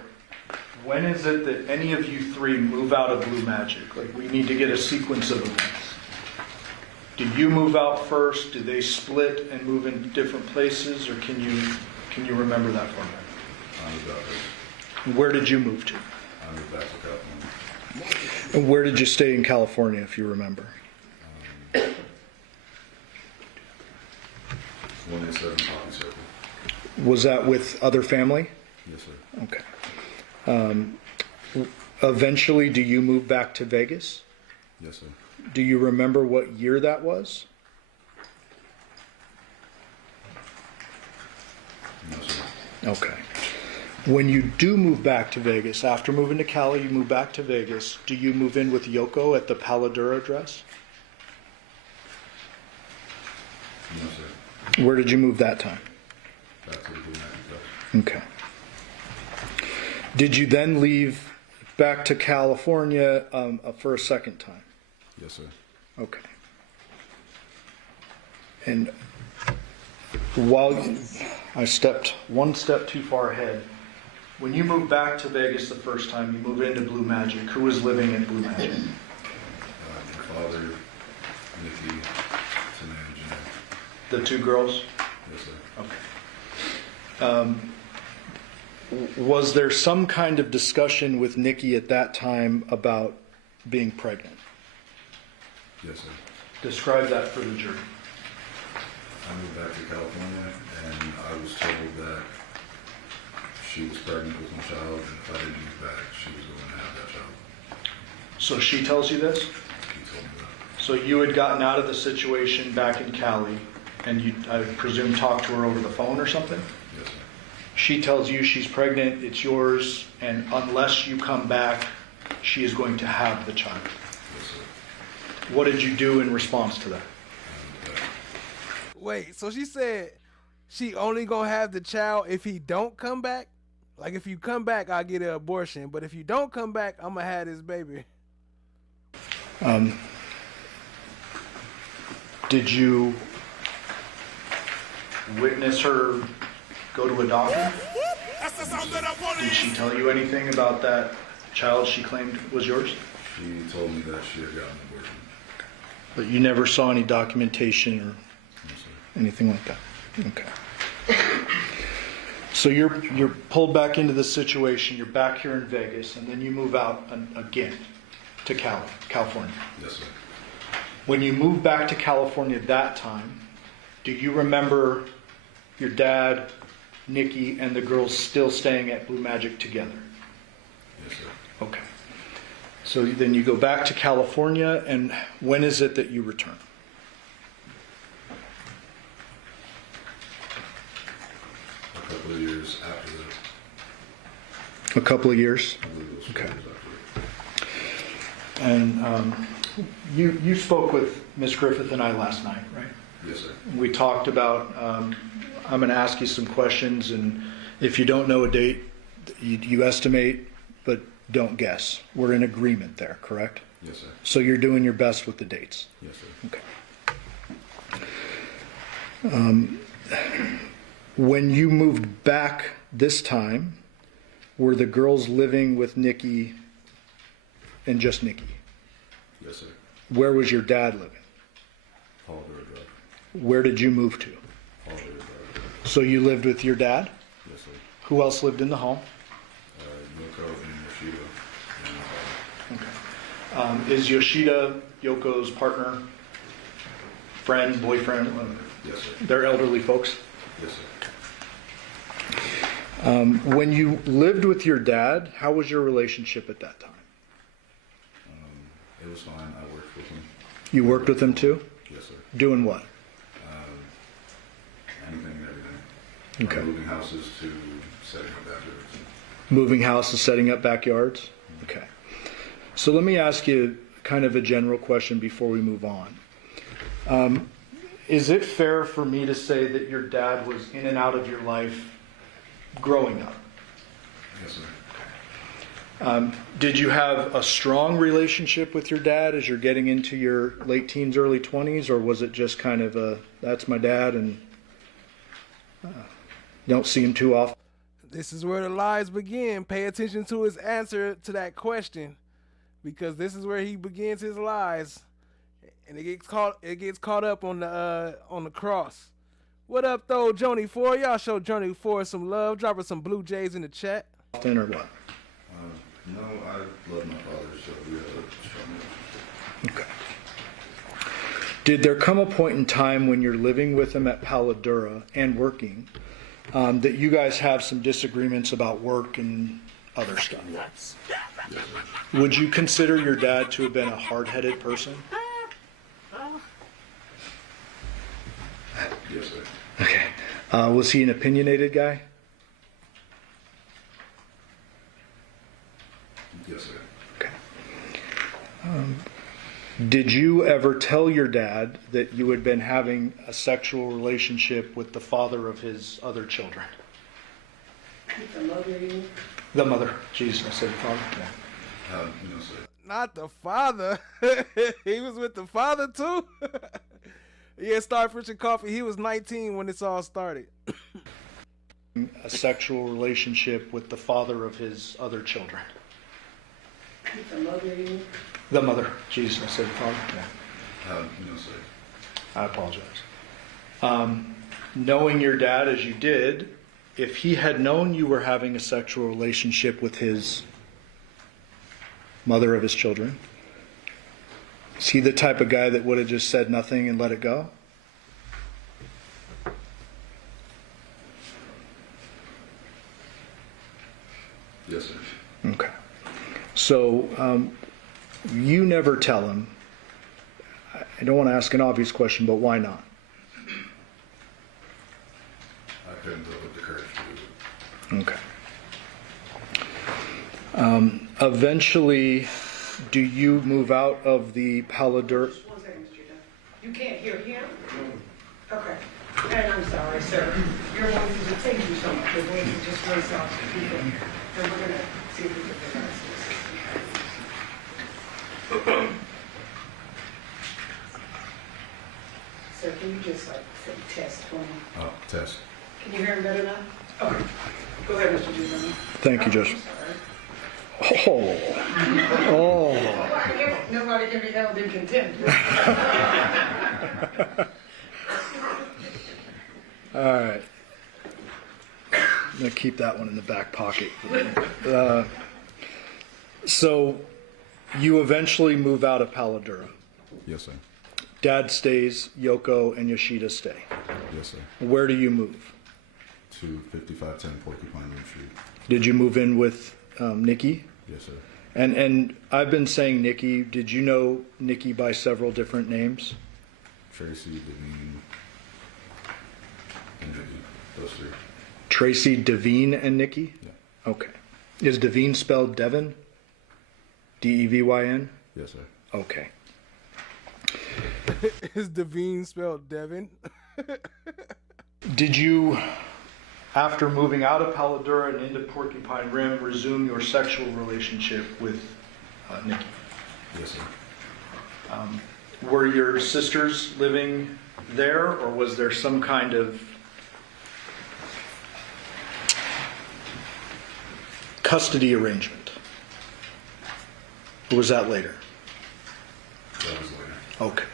when is it that any of you three move out of Blue Magic? Like, we need to get a sequence of events. Do you move out first? Do they split and move in different places? Or can you remember that for me? I moved out first. Where did you move to? I moved back to California. And where did you stay in California, if you remember? 187 Poppy Circle. Was that with other family? Yes, sir. Okay. Eventually, do you move back to Vegas? Yes, sir. Do you remember what year that was? No, sir. Okay. When you do move back to Vegas, after moving to Cali, you move back to Vegas, do you move in with Yoko at the Paladura address? No, sir. Where did you move that time? Back to the Blue Magic House. Okay. Did you then leave back to California for a second time? Yes, sir. Okay. And while I stepped one step too far ahead, when you moved back to Vegas the first time, you moved into Blue Magic. Who was living in Blue Magic? My father, Nikki, Tana, and Jeanette. The two girls? Yes, sir. Okay. Was there some kind of discussion with Nikki at that time about being pregnant? Yes, sir. Describe that for the jury. I moved back to California, and I was told that she was pregnant with my child, and if I didn't move back, she was going to have that child. So she tells you this? She told me that. So you had gotten out of the situation back in Cali, and you, I presume, talked to her over the phone or something? Yes, sir. She tells you she's pregnant, it's yours, and unless you come back, she is going to have the child. Yes, sir. What did you do in response to that? Wait, so she said she only gonna have the child if he don't come back? Like, if you come back, I'll get an abortion, but if you don't come back, I'm gonna have this baby. Did you witness her go to a doctor? Did she tell you anything about that child she claimed was yours? She told me that she had gotten an abortion. But you never saw any documentation or Yes, sir. anything like that? Okay. So you're pulled back into the situation, you're back here in Vegas, and then you move out again to California. Yes, sir. When you moved back to California that time, do you remember your dad, Nikki, and the girls still staying at Blue Magic together? Yes, sir. Okay. So then you go back to California, and when is it that you return? A couple of years after that. A couple of years? I believe it was 4 Okay. years after that. And you spoke with Ms. Griffith and I last night, right? Yes, sir. We talked about, I'm going to ask you some questions, and if you don't know a date, you estimate, but don't guess. We're in agreement there, correct? Yes, sir. So you're doing your best with the dates? Yes, sir. Okay. When you moved back this time, were the girls living with Nikki and just Nikki? Yes, sir. Where was your dad living? Paul Dura Drive. Where did you move to? Paul Dura Drive. So you lived with your dad? Yes, sir. Who else lived in the home? LOKO and Yoshida. Okay. Is Yoshida Yoko's partner, friend, boyfriend? Yes, sir. They're elderly folks? Yes, sir. When you lived with your dad, how was your relationship at that time? It was fine. I worked with him. You worked with him too? Yes, sir. Doing what? Anything and everything. Okay. From moving houses to setting up backyards. Moving houses, setting up backyards? Okay. So let me ask you kind of a general question before we move on. Is it fair for me to say that your dad was in and out of your life growing up? Yes, sir. Did you have a strong relationship with your dad as you're getting into your late teens, early 20s, or was it just kind of a, that's my dad and don't see him too often? This is where the lies begin. Pay attention to his answer to that question, because this is where he begins his lies, and it gets caught up on the cross. What up, though, Joni 4? Y'all show Joni 4 some love. Drop her some Blue Jays in the chat. Often or what? No, I love my father, so we have a strong relationship. Okay. Did there come a point in time when you're living with him at Paladura and working that you guys have some disagreements about work and other stuff? Yes, Would you consider your dad to have been a hard-headed person? yes, sir. Okay. Was he an opinionated guy? Yes, sir. Okay. Did you ever tell your dad that you had been having a sexual relationship with the father of his other children? The mother, you? The mother. Jesus, I said father. Yeah. No, sir. Not the father. He was with the father too. Yeah, Starfish and Coffee. He was 19 when this all started. A sexual relationship with the father of his other children. The mother, you? The mother. Jesus, I said father. Yeah. No, sir. I apologize. Knowing your dad as you did, if he had known you were having a sexual relationship with his mother of his children, is he the type of guy that would have just said nothing and let it go? Yes, sir. Okay. So you never tell him. I don't want to ask an obvious question, but why not? I couldn't build up the courage to do it. Okay. Eventually, do you move out of the Paladura? 1 second, Mr. Dunn. You can't hear him? Okay. And I'm sorry, sir. Your voice is just, thank you so much. Your voice is just really soft to people. And we're going to see if we can figure out this. Sir, can you just like say test for me? Oh, test. Can you hear him better now? Okay. Go ahead, Mr. Dunn. Thank you, Judge. Oh. Nobody can be held in contempt. All right. I'm going to keep that one in the back pocket. So you eventually move out of Paladura. Yes, sir. Dad stays, Yoko and Yoshida stay. Yes, sir. Where do you move? To 5510 Porcupine Rim Street. Did you move in with Nikki? Yes, sir. And I've been saying Nikki. Did you know Nikki by several different names? Tracy, Devyn, and Nikki. Those three. Tracy, Devyn, and Nikki? Yeah. Okay. Is Devyn spelled Devyn? Devyn? Yes, sir. Okay. Is Devyn spelled Devin? Did you, after moving out of Paladura and into Porcupine Rim, resume your sexual relationship with Nikki? Yes, sir. Were your sisters living there, or was there some kind of custody arrangement? Or was that later? That was later. Okay.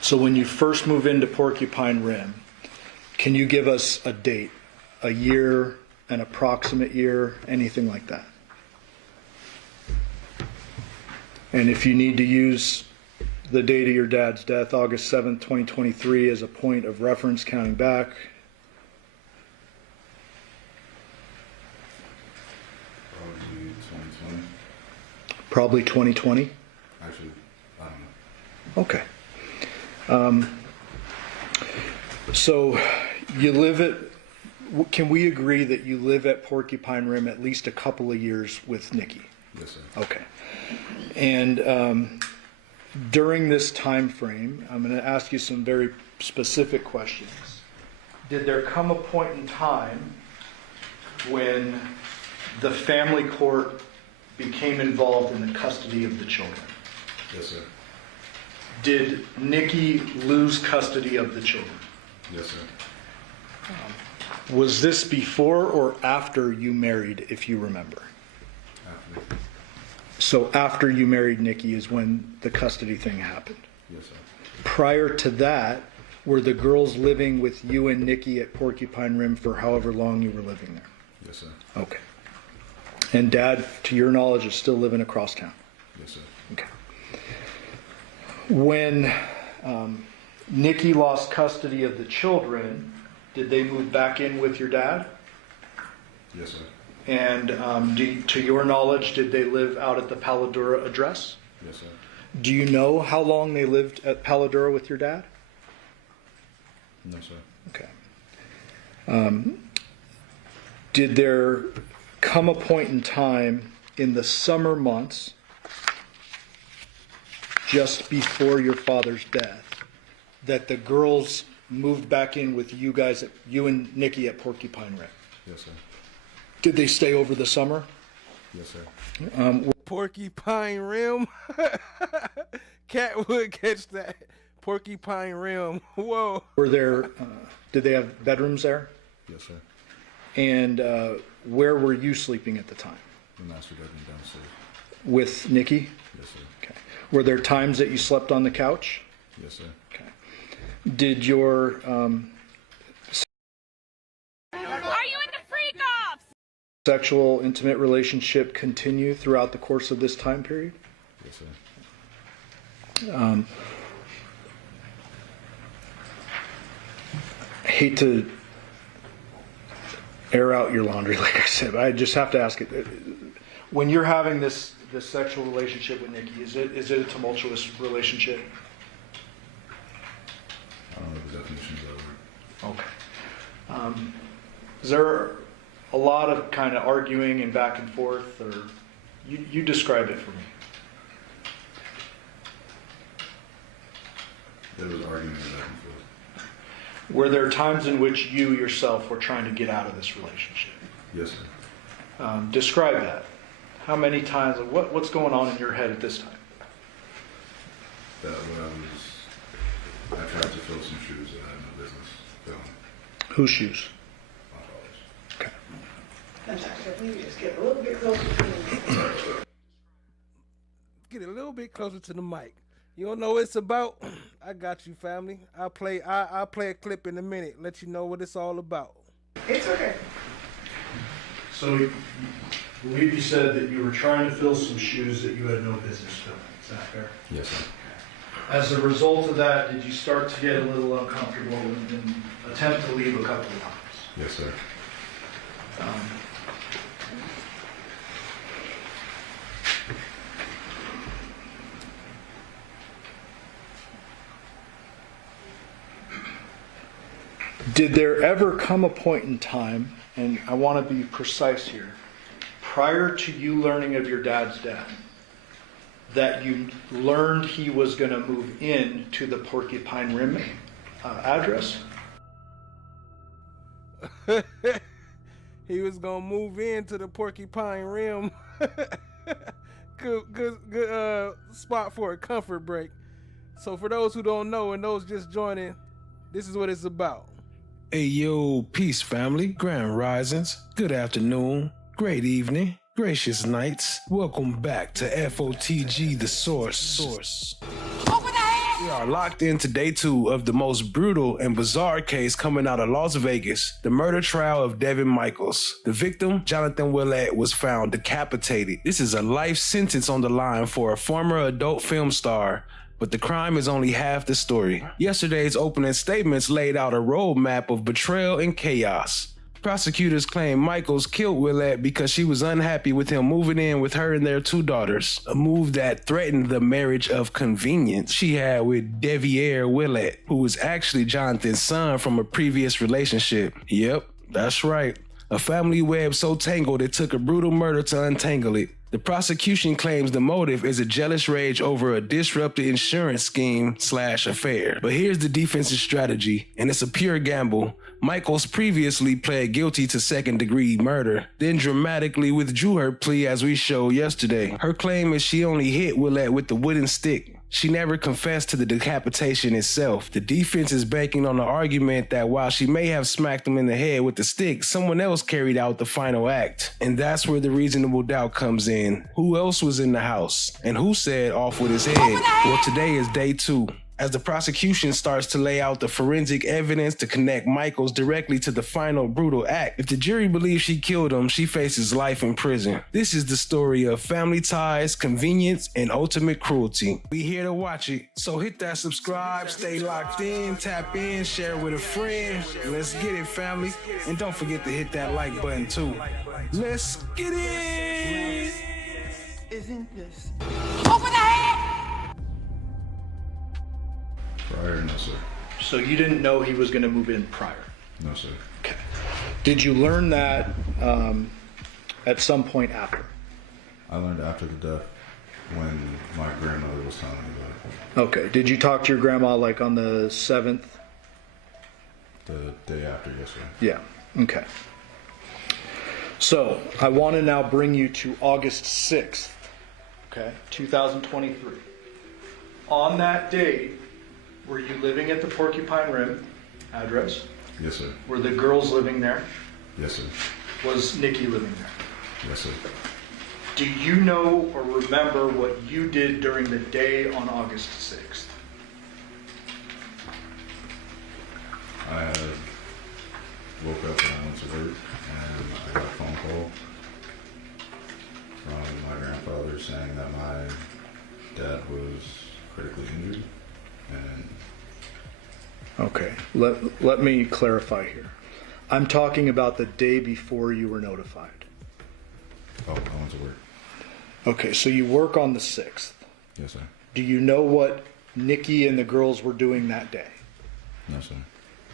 So when you first move into Porcupine Rim, can you give us a date, a year, an approximate year, anything like that? And if you need to use the date of your dad's death, August 7th, 2023, as a point of reference counting back. Probably 2020. Probably 2020? Actually, I don't know. Okay. So you live at, can we agree that you live at Porcupine Rim at least a couple of years with Nikki? Yes, sir. Okay. And during this time frame, I'm going to ask you some very specific questions. Did there come a point in time when the family court became involved in the custody of the children? Yes, sir. Did Nikki lose custody of the children? Yes, sir. Was this before or after you married, if you remember? After. So after you married Nikki is when the custody thing happened. Yes, sir. Prior to that, were the girls living with you and Nikki at Porcupine Rim for however long you were living there? Yes, sir. Okay. And Dad, to your knowledge, is still living across town? Yes, sir. Okay. When Nikki lost custody of the children, did they move back in with your dad? Yes, sir. And to your knowledge, did they live out at the Paladura address? Yes, sir. Do you know how long they lived at Paladura with your dad? No, sir. Okay. Did there come a point in time in the summer months, just before your father's death, that the girls moved back in with you guys, you and Nikki at Porcupine Rim? Yes, sir. Did they stay over the summer? Yes, sir. Porcupine Rim. Cat would catch that. Porcupine Rim. Whoa. Were there? Did they have bedrooms there? Yes, sir. And where were you sleeping at the time? The master bedroom downstairs. With Nikki? Yes, sir. Okay. Were there times that you slept on the couch? Yes, sir. Okay. Did your Are you in the freak offs? sexual intimate relationship continue throughout the course of this time period? Yes, sir. I hate to air out your laundry, like I said, but I just have to ask it. When you're having this sexual relationship with Nikki, is it a tumultuous relationship? I don't know the definitions of it. Okay. Is there a lot of kind of arguing and back and forth, or You describe it for me. There was argument back and forth. Were there times in which you yourself were trying to get out of this relationship? Yes, sir. Describe that. How many times? What's going on in your head at this time? That when I tried to fill some shoes that I had no business filling. Whose shoes? My father's. Okay. Sometimes if we just get a little bit closer to the Get a little bit closer to the mic. You don't know what it's about? I got you, family. I'll play a clip in a minute. Let you know what it's all about. It's okay. So, I believe you said that you were trying to fill some shoes that you had no business filling. Is that fair? Yes, sir. As a result of that, did you start to get a little uncomfortable and attempt to leave a couple of times? Yes, sir. Did there ever come a point in time, and I want to be precise here, prior to you learning of your dad's death, that you learned he was going to move in to the Porcupine Rim address? He was gonna move into the Porcupine Rim. good spot for a comfort break. So for those who don't know and those just joining, this is what it's about. Hey yo, peace family, grand risings, good afternoon, great evening, gracious nights. Welcome back to FOTG, the source. We are locked into day 2 of the most brutal and bizarre case coming out of Las Vegas, the murder trial of Devyn Michaels. The victim, Jonathan Willette, was found decapitated. This is a life sentence on the line for a former adult film star, but the crime is only half the story. Yesterday's opening statements laid out a roadmap of betrayal and chaos. Prosecutors claim Michaels killed Willette because she was unhappy with him moving in with her and their 2 daughters, a move that threatened the marriage of convenience she had with Deviere Willette, who was actually Jonathan's son from a previous relationship. Yep, that's right. A family web so tangled it took a brutal murder to untangle it. The prosecution claims the motive is a jealous rage over a disrupted insurance scheme / affair. But here's the defense's strategy, and it's a pure gamble. Michaels previously pled guilty to second-degree murder, then dramatically withdrew her plea as we showed yesterday. Her claim is she only hit Willette with the wooden stick. She never confessed to the decapitation itself. The defense is banking on the argument that while she may have smacked him in the head with the stick, someone else carried out the final act. And that's where the reasonable doubt comes in. Who else was in the house? And who said off with his head? Well, today is day 2. As the prosecution starts to lay out the forensic evidence to connect Michaels directly to the final brutal act. If the jury believes she killed him, she faces life in prison. This is the story of family ties, convenience, and ultimate cruelty. We here to watch it, so hit that subscribe, stay locked in, tap in, share with a friend. Let's get it, family. And don't forget to hit that like button too. Let's get it! Isn't this? Prior, no, sir. So you didn't know he was going to move in prior? No, sir. Okay. Did you learn that at some point after? I learned after the death when my grandmother was telling me about it. Okay. Did you talk to your grandma like on the 7th? The day after, yes, sir. Yeah. Okay. So I want to now bring you to August 6th, okay, 2023. On that day, were you living at the Porcupine Rim address? Yes, sir. Were the girls living there? Yes, sir. Was Nikki living there? Yes, sir. Do you know or remember what you did during the day on August 6th? I woke up and I went to work, and I got a phone call from my grandfather saying that my dad was critically injured. And okay, let me clarify here. I'm talking about the day before you were notified. oh, I went to work. Okay, so you work on the 6th. Yes, sir. Do you know what Nikki and the girls were doing that day? No, sir.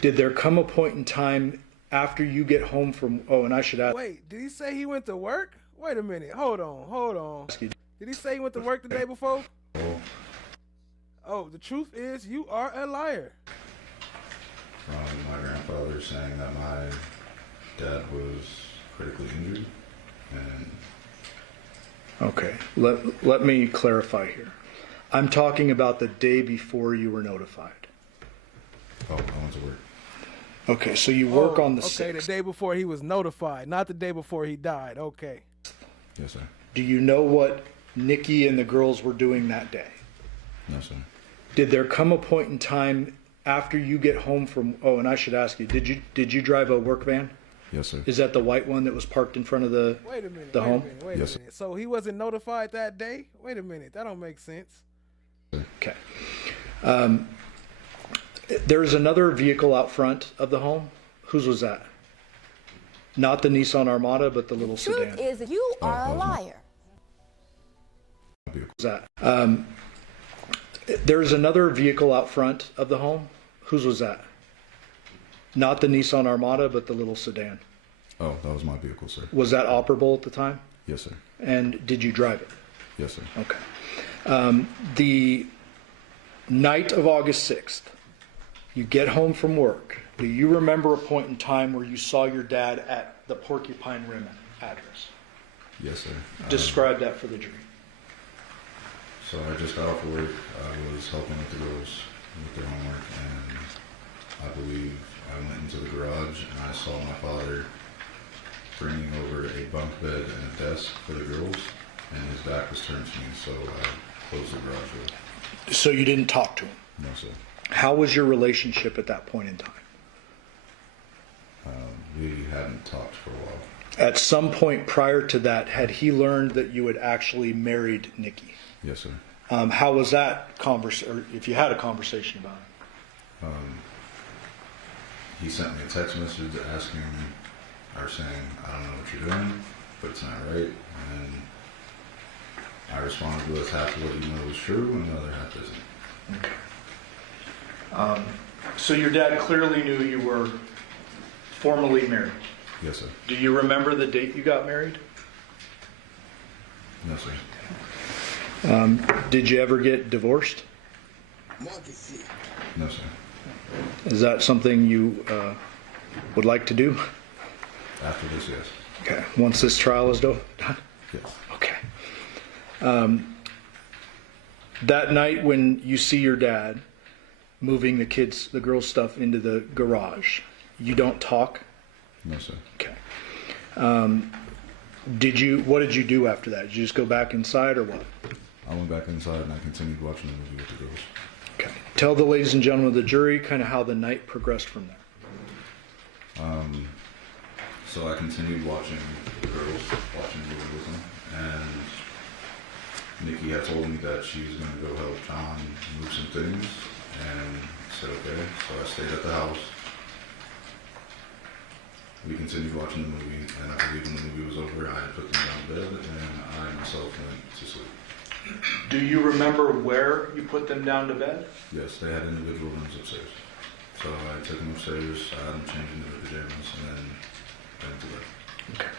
Did there come a point in time after you get home from, oh, and I should ask. Wait, did he say he went to work? Wait a minute. Hold on. Did he say he went to work the day before? Oh, the truth is you are a liar. From my grandfather saying that my dad was critically injured, and Okay, let me clarify here. I'm talking about the day before you were notified. I went to work. Okay, so you work on the 6th. Okay, the day before he was notified, not the day before he died. Okay. Yes, sir. Do you know what Nikki and the girls were doing that day? No, sir. Did there come a point in time after you get home from, oh, and I should ask you, did you drive a work van? Yes, sir. Is that the white one that was parked in front of the home? Wait a minute. Yes, sir. So he wasn't notified that day? Wait a minute. That don't make sense. Okay. There's another vehicle out front of the home. Whose was that? Not the Nissan Armada, but the little sedan. Truth is, you are a liar. Who's that? There's another vehicle out front of the home. Whose was that? Not the Nissan Armada, but the little sedan. Oh, that was my vehicle, sir. Was that operable at the time? Yes, sir. And did you drive it? Yes, sir. Okay. The night of August 6th, you get home from work. Do you remember a point in time where you saw your dad at the Porcupine Rim address? Yes, sir. Describe that for the jury. So I just got off of work. I was helping with the girls with their homework, and I believe I went into the garage and I saw my father bringing over a bunk bed and a desk for the girls, and his back was turned to me, so I closed the garage door. So you didn't talk to him? No, sir. How was your relationship at that point in time? We hadn't talked for a while. At some point prior to that, had he learned that you had actually married Nikki? Yes, sir. How was that conversation, or if you had a conversation about it? He sent me a text message asking or saying, I don't know what you're doing, but it's not right. And I responded with half of what you know is true and the other half isn't. Okay. So your dad clearly knew you were formally married. Yes, sir. Do you remember the date you got married? No, sir. Did you ever get divorced? No, sir. Is that something you would like to do? After this, yes. Okay. Once this trial is done? Yes. Okay. That night when you see your dad moving the girls' stuff into the garage, you don't talk? No, sir. Okay. What did you do after that? Did you just go back inside or what? I went back inside and I continued watching the movie with the girls. Okay. Tell the ladies and gentlemen of the jury kind of how the night progressed from there. So I continued watching the girls, watching the movie with them, and Nikki had told me that she was going to go help John move some things, and I said okay. So I stayed at the house. We continued watching the movie, and I believe when the movie was over, I had put them down to bed, and I myself went to sleep. Do you remember where you put them down to bed? Yes, they had individual rooms upstairs. So I took them upstairs, I had them change into their pajamas, and then went to bed. Okay.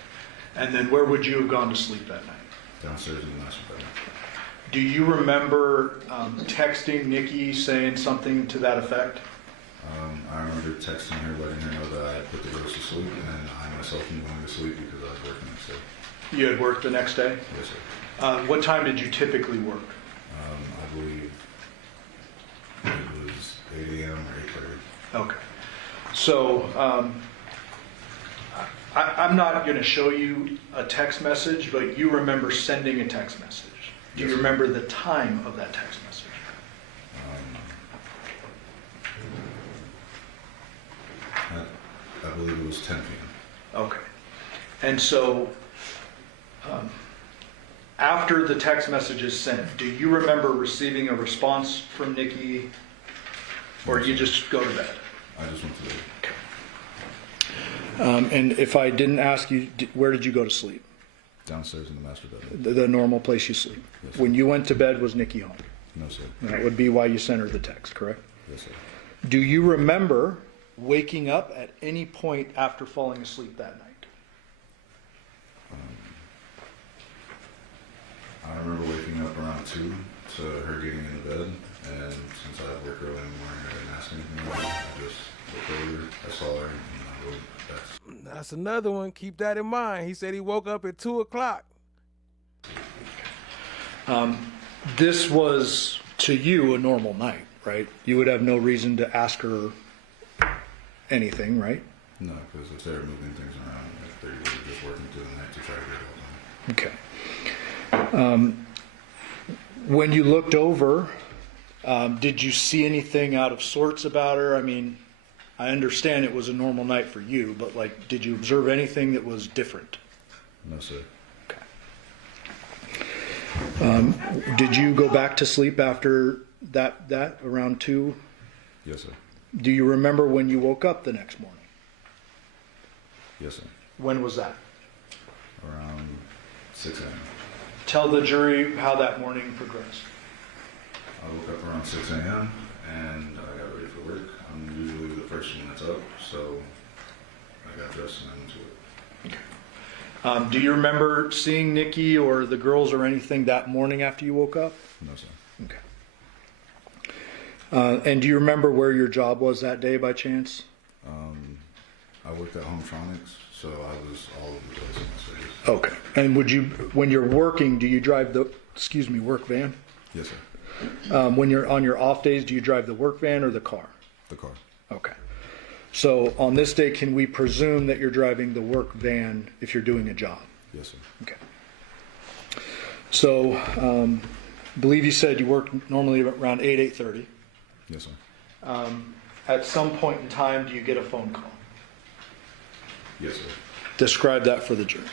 And then where would you have gone to sleep that night? Downstairs in the master bedroom. Do you remember texting Nikki saying something to that effect? I remember texting her, letting her know that I had put the girls to sleep, and I myself was going to sleep because I was working the next day. You had worked the next day? Yes, sir. What time did you typically work? I believe it was 8 a.m. or 8:30. Okay. So I'm not going to show you a text message, but you remember sending a text message. Do you remember the time of that text message? I believe it was 10 p.m. Okay. And so after the text message is sent, do you remember receiving a response from Nikki, or you just go to bed? I just went to bed. Okay. And if I didn't ask you, where did you go to sleep? Downstairs in the master bedroom. The normal place you sleep. Yes, sir. When you went to bed, was Nikki home? No, sir. That would be why you sent her the text, correct? Yes, sir. Do you remember waking up at any point after falling asleep that night? I remember waking up around 2 to her getting into bed, and since I had work early in the morning, I didn't ask anything about it. I just looked over, I saw her, and I wrote text. That's another one. Keep that in mind. He said he woke up at 2 o'clock. This was, to you, a normal night, right? You would have no reason to ask her anything, right? No, because if they were moving things around, if they were just working through the night to try to get it all done. Okay. When you looked over, did you see anything out of sorts about her? I mean, I understand it was a normal night for you, but like, did you observe anything that was different? No, sir. Did you go back to sleep after that around 2? Yes, sir. Do you remember when you woke up the next morning? Yes, sir. When was that? Around 6 a.m. Tell the jury how that morning progressed. I woke up around 6 a.m. and I got ready for work. I'm usually the first one that's up, so I got dressed and I went to work. Okay. Do you remember seeing Nikki or the girls or anything that morning after you woke up? No, sir. Okay. And do you remember where your job was that day by chance? I worked at Hometronics, so I was all over the place in the city. Okay. And would you, when you're working, do you drive the, work van? Yes, sir. When you're on your off days, do you drive the work van or the car? The car. Okay. So on this day, can we presume that you're driving the work van if you're doing a job? Yes, sir. Okay. So, I believe you said you work normally around 8:30. Yes, sir. At some point in time, do you get a phone call? Yes, sir. Describe that for the jury.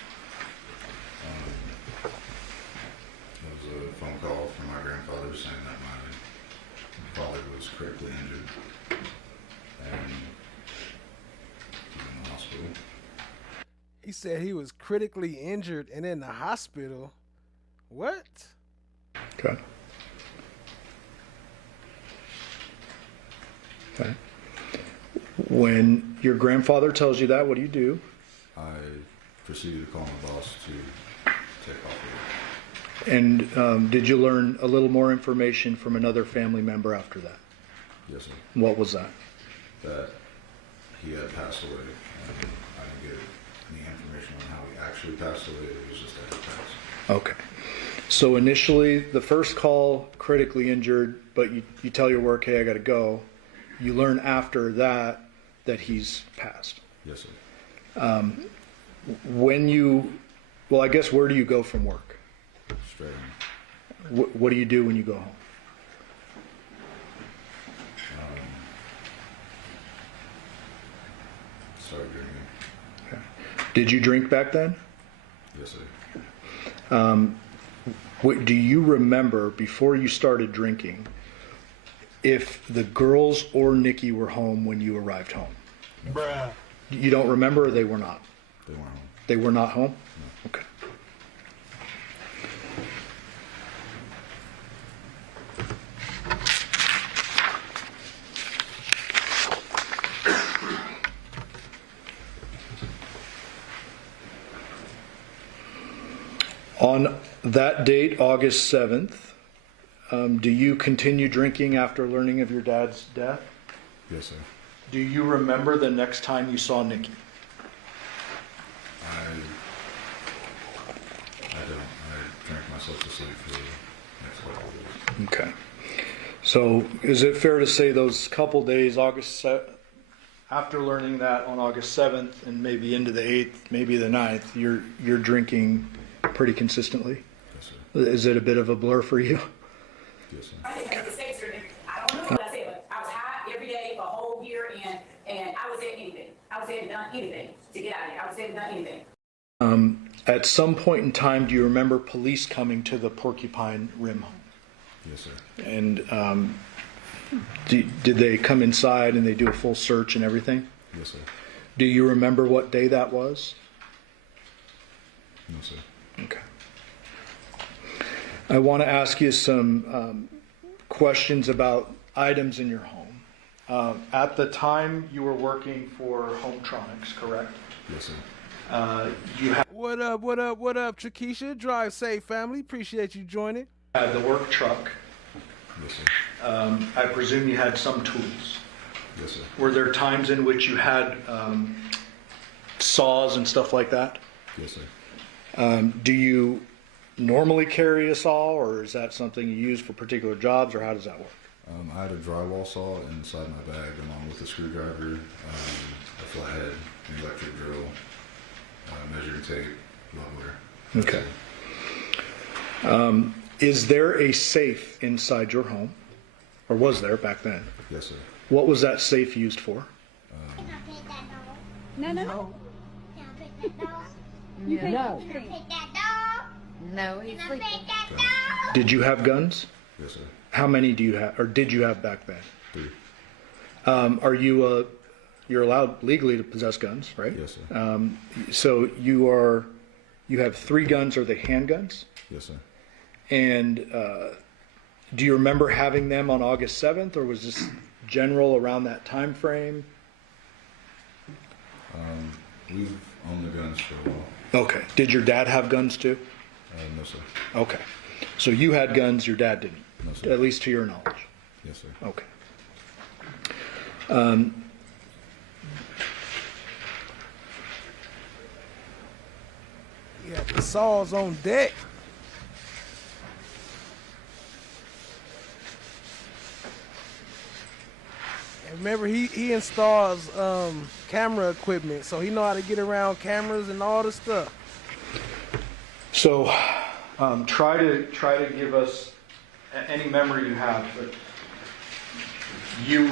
It was a phone call from my grandfather saying that my father was critically injured and he's in the hospital. He said he was critically injured and in the hospital. What? Okay. Okay. When your grandfather tells you that, what do you do? I proceeded to call my boss to take off of work. And did you learn a little more information from another family member after that? Yes, sir. What was that? That he had passed away, and I didn't get any information on how he actually passed away. It was just that he passed. Okay. So initially, the first call, critically injured, but you tell your work, hey, I got to go. You learn after that he's passed. Yes, sir. Well, I guess where do you go from work? Straight on. What do you do when you go home? Started drinking. Okay. Did you drink back then? Yes, sir. Do you remember, before you started drinking, if the girls or Nikki were home when you arrived home? Bruh. You don't remember, or they were not? They weren't home. They were not home? No. Okay. On that date, August 7th, do you continue drinking after learning of your dad's death? Yes, sir. Do you remember the next time you saw Nikki? I don't. I drank myself to sleep for the next couple of days. Okay. So is it fair to say those couple days, after learning that on August 7th and maybe into the 8th, maybe the 9th, you're drinking pretty consistently? Yes, sir. Is it a bit of a blur for you? Yes, sir. I don't know what I said, but I was high every day for a whole year, and I would say anything. I would say and done anything to get out of here. I would say and done anything. At some point in time, do you remember police coming to the Porcupine Rim home? Yes, sir. And did they come inside and they do a full search and everything? Yes, sir. Do you remember what day that was? No, sir. Okay. I want to ask you some questions about items in your home. At the time, you were working for Hometronics, correct? Yes, sir. You had What up, Trakisha? Drive safe, family. Appreciate you joining. the work truck. Yes, sir. I presume you had some tools. Yes, sir. Were there times in which you had saws and stuff like that? Yes, sir. Do you normally carry a saw, or is that something you use for particular jobs, or how does that work? I had a drywall saw inside my bag along with a screwdriver, a flathead, an electric drill, measuring tape, leveler. Okay. Is there a safe inside your home, or was there back then? Yes, sir. What was that safe used for? No. No, he's sleeping. Did you have guns? Yes, sir. How many do you have, or did you have back then? 3. Are you you're allowed legally to possess guns, right? Yes, sir. So you have 3 guns. Are they handguns? Yes, sir. And do you remember having them on August 7th, or was this general around that time frame? We've owned the guns for a while. Okay. Did your dad have guns too? No, sir. Okay. So you had guns, your dad didn't? No, sir. At least to your knowledge? Yes, sir. Okay. Yeah, the saw's on deck. And remember, he installs camera equipment, so he know how to get around cameras and all the stuff. So try to give us any memory you have, but you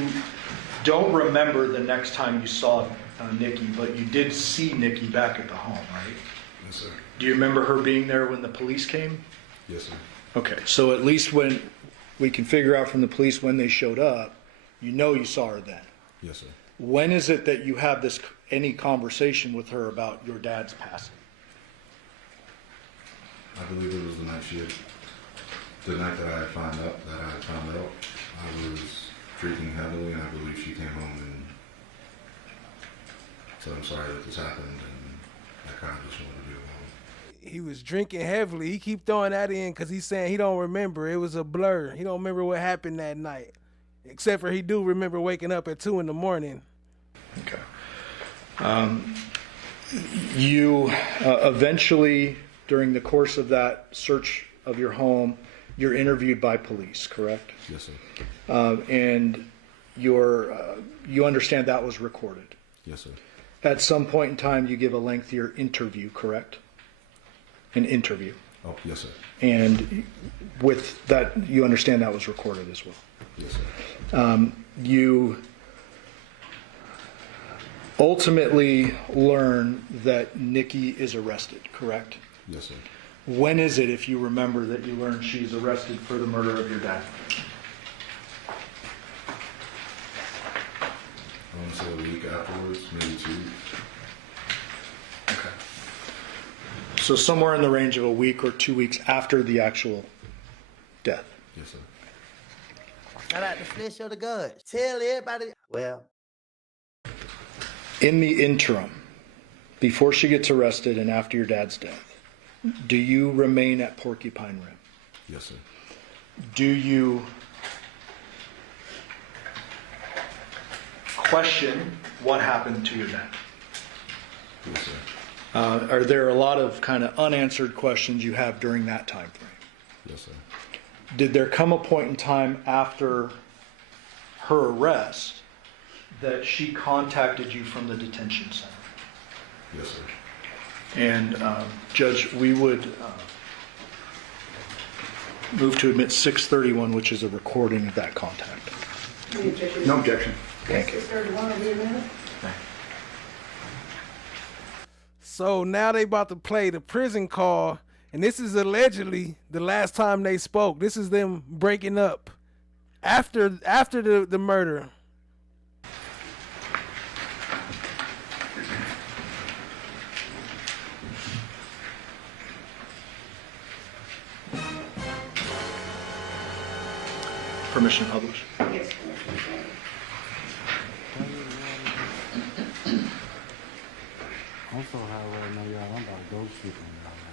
don't remember the next time you saw Nikki, but you did see Nikki back at the home, right? Yes, sir. Do you remember her being there when the police came? Yes, sir. Okay, so at least when we can figure out from the police when they showed up, you know you saw her then. Yes, sir. When is it that you have any conversation with her about your dad's passing? I believe it was the night that I had found out. I was drinking heavily, and I believe she came home and said, "I'm sorry that this happened," and I kind of just wanted to be alone. He was drinking heavily. He keep throwing that in because he's saying he don't remember. It was a blur. He don't remember what happened that night. Except for he do remember waking up at 2 a.m. Okay. You eventually, during the course of that search of your home, you're interviewed by police, correct? Yes, sir. And you understand that was recorded. Yes, sir. At some point in time, you give a lengthier interview, correct? An interview. Oh, yes, sir. And with that, you understand that was recorded as well. Yes, sir. You ultimately learn that Nikki is arrested, correct? Yes, sir. When is it, if you remember, that you learn she's arrested for the murder of your dad? I want to say a week afterwards, maybe 2 weeks. Okay. So somewhere in the range of a week or 2 weeks after the actual death. Yes, sir. Shout out to Flesh of the Gods. Tell everybody. Well, In the interim, before she gets arrested and after your dad's death, do you remain at Porcupine Rim? Yes, sir. Do you question what happened to your dad? Yes, sir. Are there a lot of kind of unanswered questions you have during that time frame? Yes, sir. Did there come a point in time after her arrest that she contacted you from the detention center? Yes, sir. And Judge, we would move to admit 631, which is a recording of that contact. No objection. Thank you. 631 will be a minute. So now they about to play the prison call, and this is allegedly the last time they spoke. This is them breaking up after the murder. Permission to publish. Yes, Commissioner. I'm so high right now, y'all. I'm about to go sleep on y'all, man.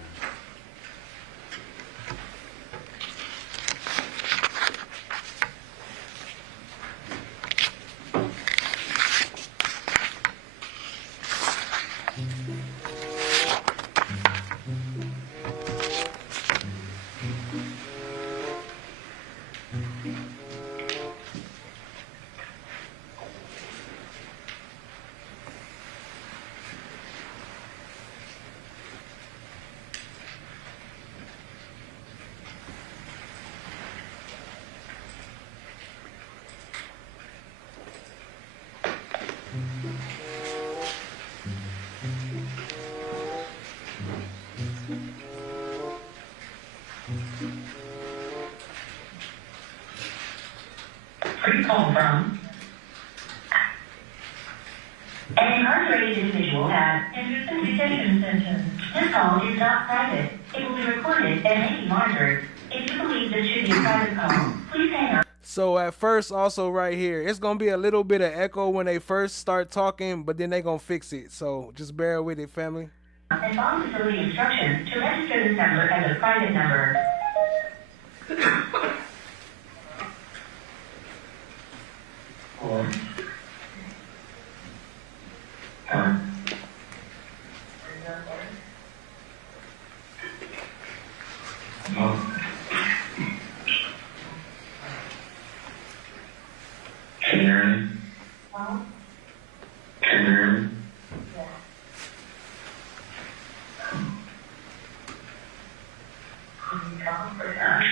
Free call from an incarcerated individual has entered the detention center. This call is not private. It will be recorded and may be monitored. If you believe this should be a private call, please hang up. So at first, also right here, it's gonna be a little bit of echo when they first start talking, but then they gonna fix it. So just bear with it, family. And follow facility instructions to register this number as a private number. Can you hear me? Can you hear me? What would you like to talk about?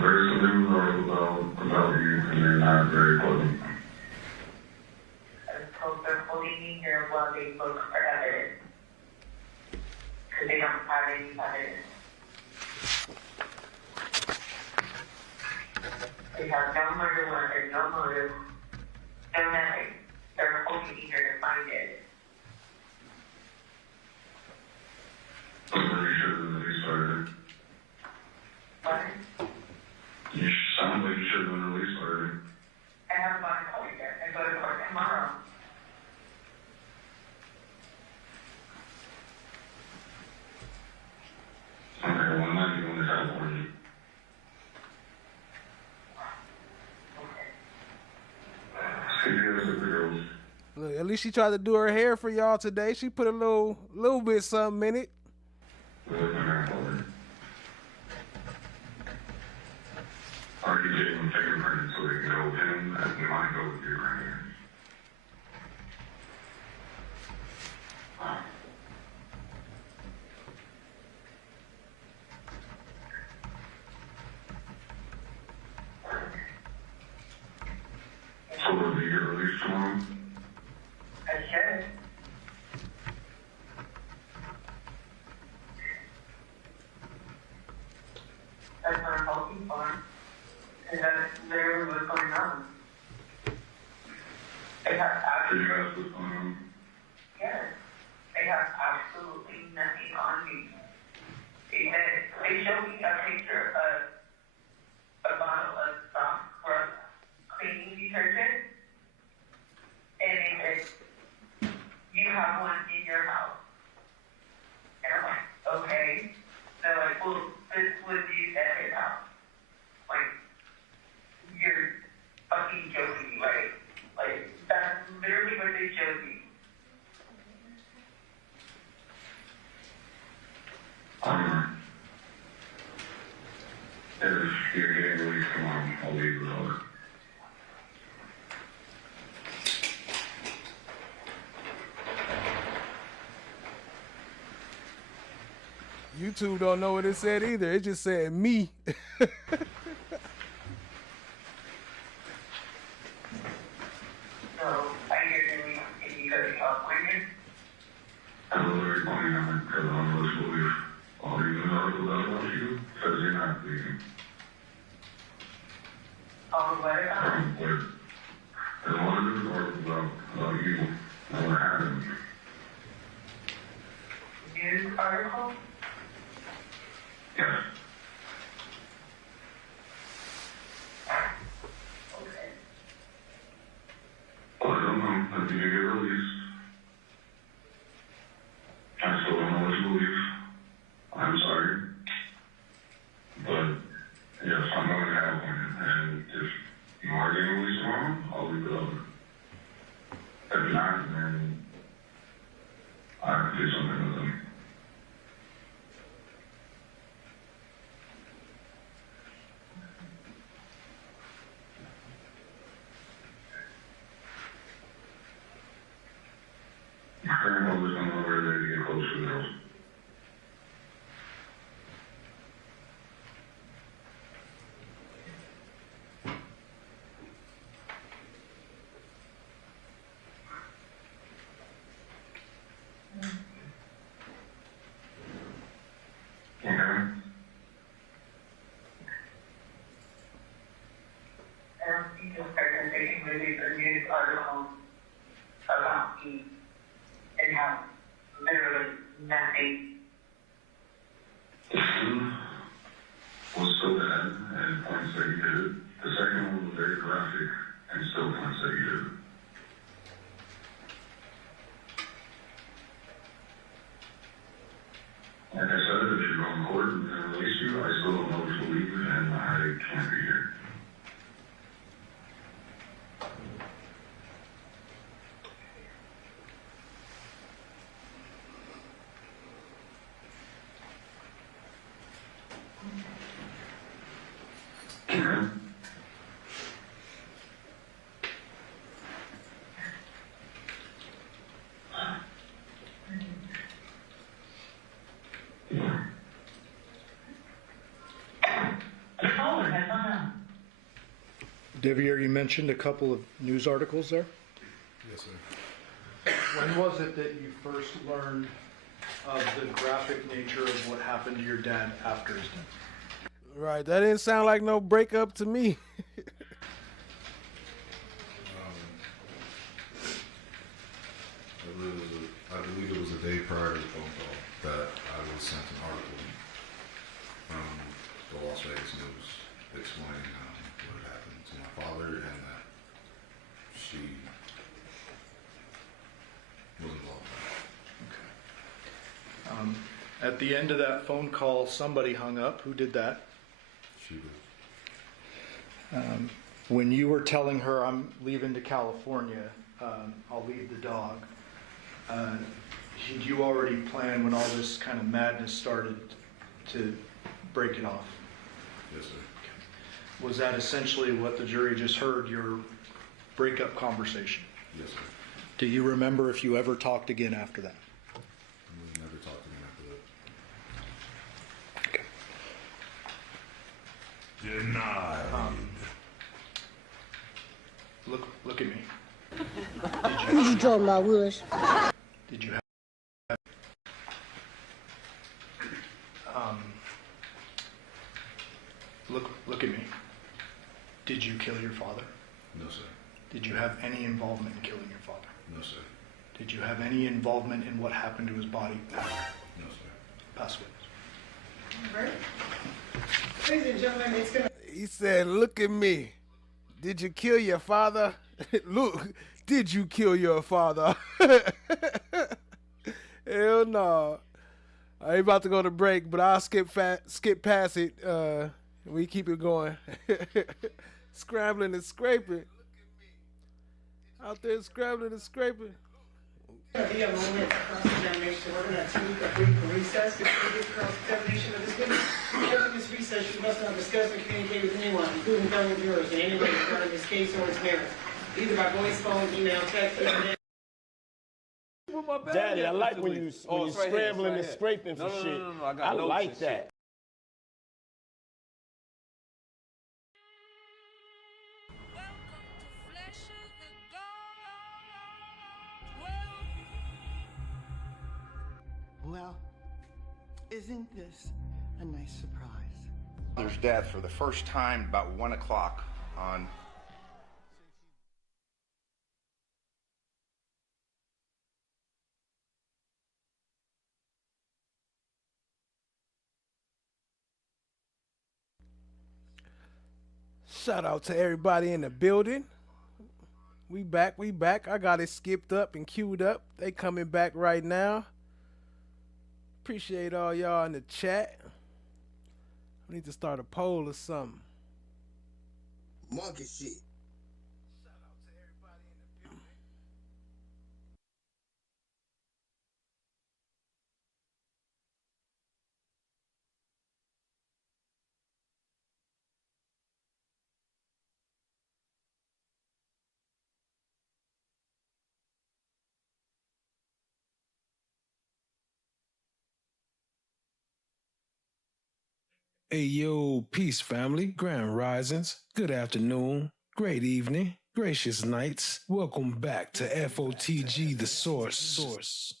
There's some news about you, and they're not very pleasant. They're holding their what they look for evidence. Because they don't have any evidence. They have no murder weapon, no motive, no nothing. They're holding here to find it. You should have released already. What? You sound like you should have been released already. I haven't gone to court yet. I go to court tomorrow. Okay, well, I'm not going to California. CPS at the girls. Look, at least she tried to do her hair for y'all today. She put a little bit something in it. Are you getting fingerprints so we can go with him and we might go with you right here? So will you get released tomorrow? I should. That's what I'm hoping for. And that's literally what's going on. They have Did you ask what's going on? yes. They have absolutely nothing on me. They showed me a picture of a bottle of soft scrub cleaning detergent. And they said, you have one in your house. And I'm like, okay. They're like, well, this was used at his house. Like, you're fucking joking me, right? Like, that's literally what they showed me. If you're getting released tomorrow, I'll leave with all. YouTube don't know what it said either. It just said me. not leaving. Oh, what about? And a lot of those articles about you and what happened. News article? Yes. Okay. Well, I don't know if you get released. I still don't know what to believe. I'm sorry. But, yes, I'm going to have one. And if you are getting released tomorrow, I'll leave it open. If not, then I have to do something with them. My grandmother's on the way ready to get close to the girls. You just started taking movies or news articles about me and how literally nothing. One was so bad and points that you did it. The second one was very graphic and still points that you did it. Like I said, if you go in court and release you, I still don't know what to believe and I can't be here. Deviere, you mentioned a couple of news articles there. Yes, sir. When was it that you first learned of the graphic nature of what happened to your dad after his death? Right, that didn't sound like no breakup to me. I believe it was a day prior to the phone call that I was sent an article from the Las Vegas News explaining what had happened to my father and that she was involved in that. At the end of that phone call, somebody hung up. Who did that? She did. When you were telling her, I'm leaving to California, I'll leave the dog, did you already plan when all this kind of madness started to break it off? Yes, sir. Was that essentially what the jury just heard, your breakup conversation? Yes, sir. Do you remember if you ever talked again after that? We never talked again after that. Denied. Look at me. Who you talking about, Willis? Did you have look at me. Did you kill your father? No, sir. Did you have any involvement in killing your father? No, sir. Did you have any involvement in what happened to his body after? No, sir. Pass witness. All right. Ladies and gentlemen, it's gonna. He said, look at me. Did you kill your father? Look, did you kill your father? Hell no. I ain't about to go to break, but I'll skip past it. We keep it going. Scrambling and scraping. Out there scrambling and scraping. It's going to be a moment of cross-examination. We're going to take a brief recess before we get cross-examination of this witness. During this recess, you must not discuss or communicate with anyone, including fellow jurors, in any way regarding this case or its merits, either by voice, phone, email, text, internet. Daddy, I like when you scrambling and scraping for shit. No, I like that. Well, isn't this a nice surprise? There's death for the first time about 1 o'clock on. Shout out to everybody in the building. We back. I got it skipped up and queued up. They coming back right now. Appreciate all y'all in the chat. We need to start a poll or something. Monkey shit. Hey, yo, peace, family, grand risings, good afternoon, great evening, gracious nights. Welcome back to FOTG, the source.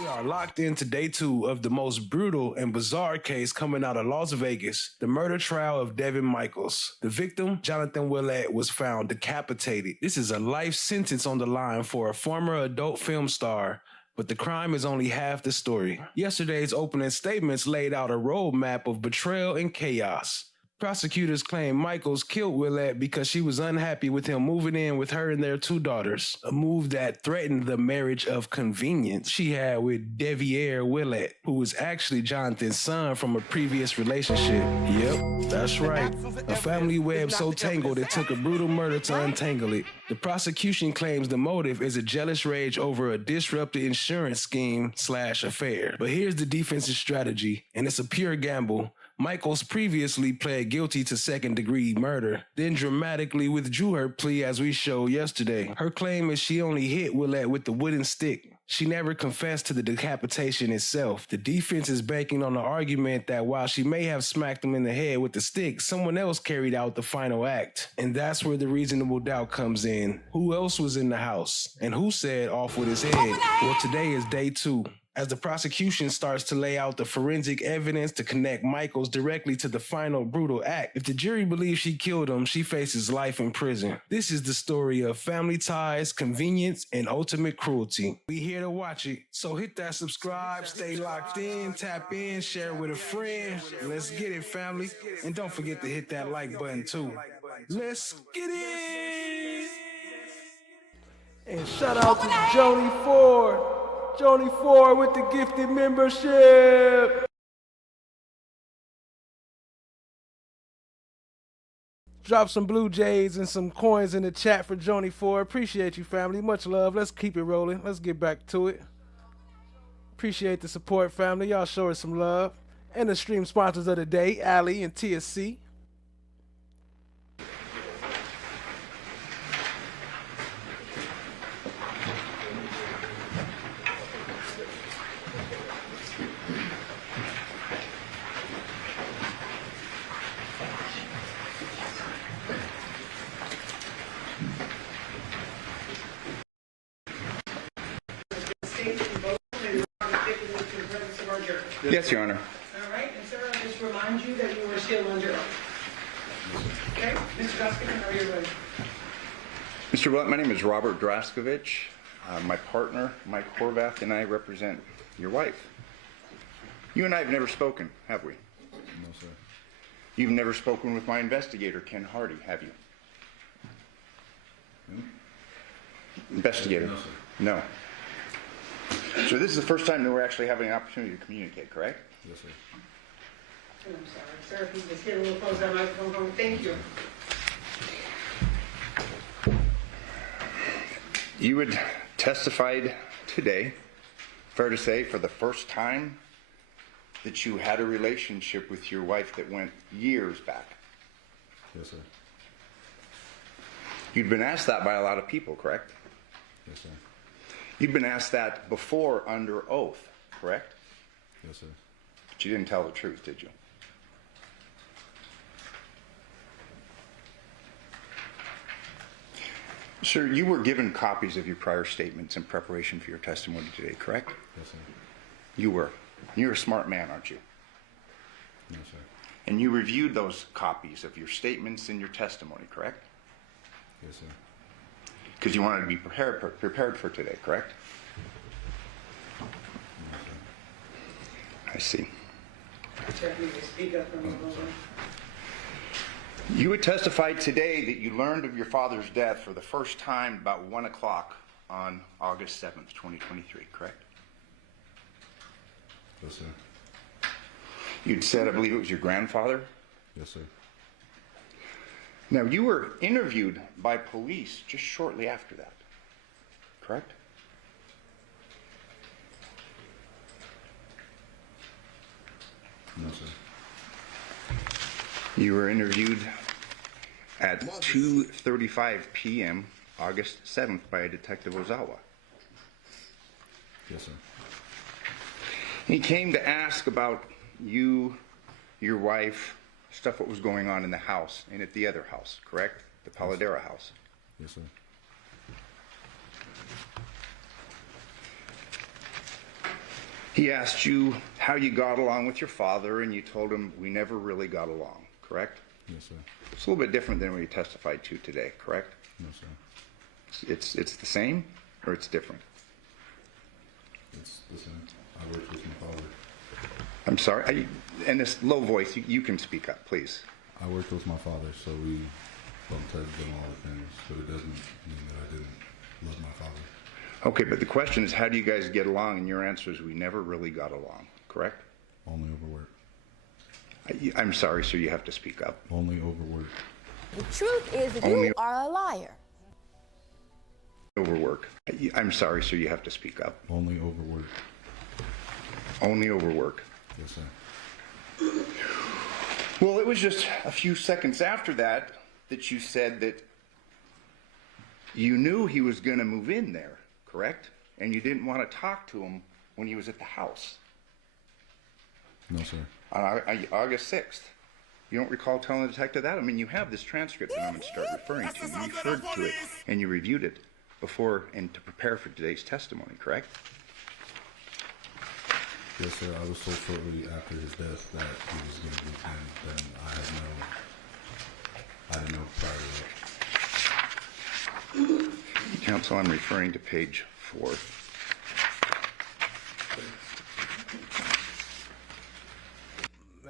We are locked into day 2 of the most brutal and bizarre case coming out of Las Vegas, the murder trial of Devyn Michaels. The victim, Jonathan Willette, was found decapitated. This is a life sentence on the line for a former adult film star, but the crime is only half the story. Yesterday's opening statements laid out a roadmap of betrayal and chaos. Prosecutors claim Michaels killed Willette because she was unhappy with him moving in with her and their 2 daughters, a move that threatened the marriage of convenience she had with Deviere Willette, who was actually Jonathan's son from a previous relationship. Yep, that's right. A family web so tangled it took a brutal murder to untangle it. The prosecution claims the motive is a jealous rage over a disrupted insurance scheme / affair. But here's the defense's strategy, and it's a pure gamble. Michaels previously pled guilty to second-degree murder, then dramatically withdrew her plea as we showed yesterday. Her claim is she only hit Willette with the wooden stick. She never confessed to the decapitation itself. The defense is banking on the argument that while she may have smacked him in the head with the stick, someone else carried out the final act. And that's where the reasonable doubt comes in. Who else was in the house? And who said off with his head? Well, today is day 2. As the prosecution starts to lay out the forensic evidence to connect Michaels directly to the final brutal act. If the jury believes she killed him, she faces life in prison. This is the story of family ties, convenience, and ultimate cruelty. We here to watch it, so hit that subscribe, stay locked in, tap in, share with a friend. Let's get it, family. And don't forget to hit that like button too. Let's get it! And shout out to Joni Ford. Joni Ford with the gifted membership. Drop some Blue Jays and some coins in the chat for Joni Ford. Appreciate you, family. Much love. Let's keep it rolling. Let's get back to it. Appreciate the support, family. Y'all show us some love. And the stream sponsors of the day, Allie and TSC. Yes, Your Honor. All right, and sir, I'll just remind you that you are still under oath. Okay, Mr. Duskin, are you ready? Mr. Willette, my name is Robert Draskovich. My partner, Mike Horvath, and I represent your wife. You and I have never spoken, have we? No, sir. You've never spoken with my investigator, Ken Hardy, have you? Investigator? No, sir. No. So this is the first time that we're actually having an opportunity to communicate, correct? Yes, sir. I'm sorry, sir, if you just get a little close to that microphone. Thank you. You had testified today, fair to say, for the first time, that you had a relationship with your wife that went years back. Yes, sir. You'd been asked that by a lot of people, correct? Yes, sir. You'd been asked that before under oath, correct? Yes, sir. But you didn't tell the truth, did you? Sir, you were given copies of your prior statements in preparation for your testimony today, correct? Yes, sir. You were. You're a smart man, aren't you? No, sir. And you reviewed those copies of your statements and your testimony, correct? Yes, sir. Because you wanted to be prepared for today, correct? I see. Speak up from the moment. You would testify today that you learned of your father's death for the first time about 1 o'clock on August 7th, 2023, correct? Yes, sir. You'd said, I believe it was your grandfather? Yes, sir. Now, you were interviewed by police just shortly after that, correct? No, sir. You were interviewed at 2:35 p.m. August 7th by Detective Ozawa. Yes, sir. He came to ask about you, your wife, stuff what was going on in the house and at the other house, correct? The Paladera house. Yes, sir. He asked you how you got along with your father, and you told him we never really got along, correct? Yes, sir. It's a little bit different than what you testified to today, correct? No, sir. It's the same, or it's different? It's the same. I worked with my father. I'm sorry, and this low voice, you can speak up, please. I worked with my father, so we bumped heads on all the things, but it doesn't mean that I didn't love my father. Okay, but the question is, how do you guys get along? And your answer is, we never really got along, correct? Only overwork. I'm sorry, sir, you have to speak up. Only overwork. The truth is that Only you are a liar. Overwork. I'm sorry, sir, you have to speak up. Only overwork. Only overwork. Yes, sir. Well, it was just a few seconds after that that you said that you knew he was going to move in there, correct? And you didn't want to talk to him when he was at the house. No, sir. On August 6th. You don't recall telling the detective that? I mean, you have this transcript that I'm going to start referring to. You referred to it and you reviewed it before and to prepare for today's testimony, correct? Yes, sir. I was told shortly after his death that he was going to move in. Then I didn't know prior to that. Counsel, I'm referring to page 4.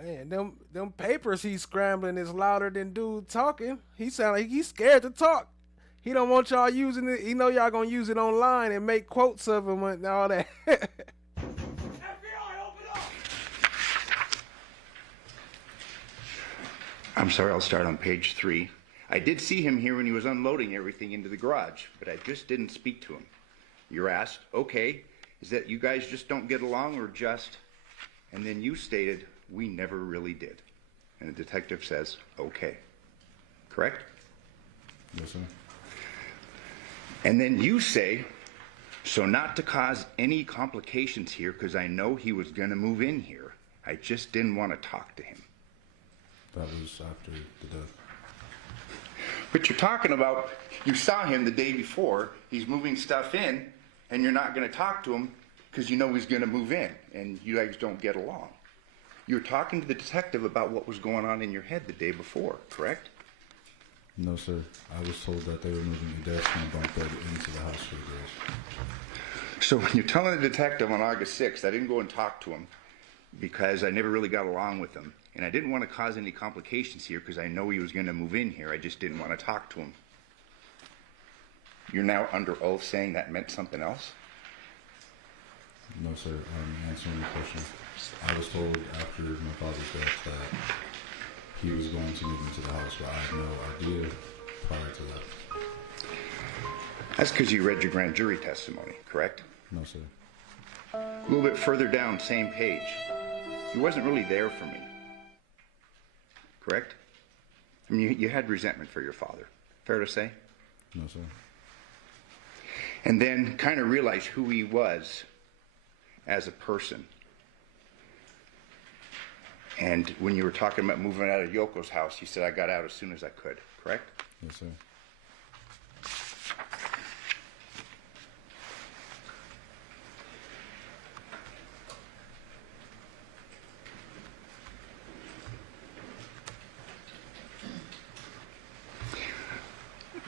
Man, them papers he's scrambling is louder than dude talking. He sound like he's scared to talk. He don't want y'all using it. He know y'all gonna use it online and make quotes of him and all that. I'm sorry, I'll start on page 3. I did see him here when he was unloading everything into the garage, but I just didn't speak to him. You're asked, okay, is that you guys just don't get along or just? And then you stated, we never really did. And the detective says, okay. Correct? Yes, sir. And then you say, so not to cause any complications here, because I know he was going to move in here. I just didn't want to talk to him. That was after the death. But you're talking about, you saw him the day before, he's moving stuff in, and you're not going to talk to him because you know he's going to move in, and you guys don't get along. You're talking to the detective about what was going on in your head the day before, correct? No, sir. I was told that they were moving the desk and bunk bed into the house for the girls. So when you're telling the detective on August 6th, I didn't go and talk to him because I never really got along with him, and I didn't want to cause any complications here because I know he was going to move in here. I just didn't want to talk to him. You're now under oath saying that meant something else? No, sir. I'm answering the question. I was told after my father's death that he was going to move into the house, but I had no idea prior to that. That's because you read your grand jury testimony, correct? No, sir. A little bit further down, same page. He wasn't really there for me, correct? I mean, you had resentment for your father. Fair to say? No, sir. And then kind of realized who he was as a person. And when you were talking about moving out of Yoko's house, you said, I got out as soon as I could, correct? Yes, sir.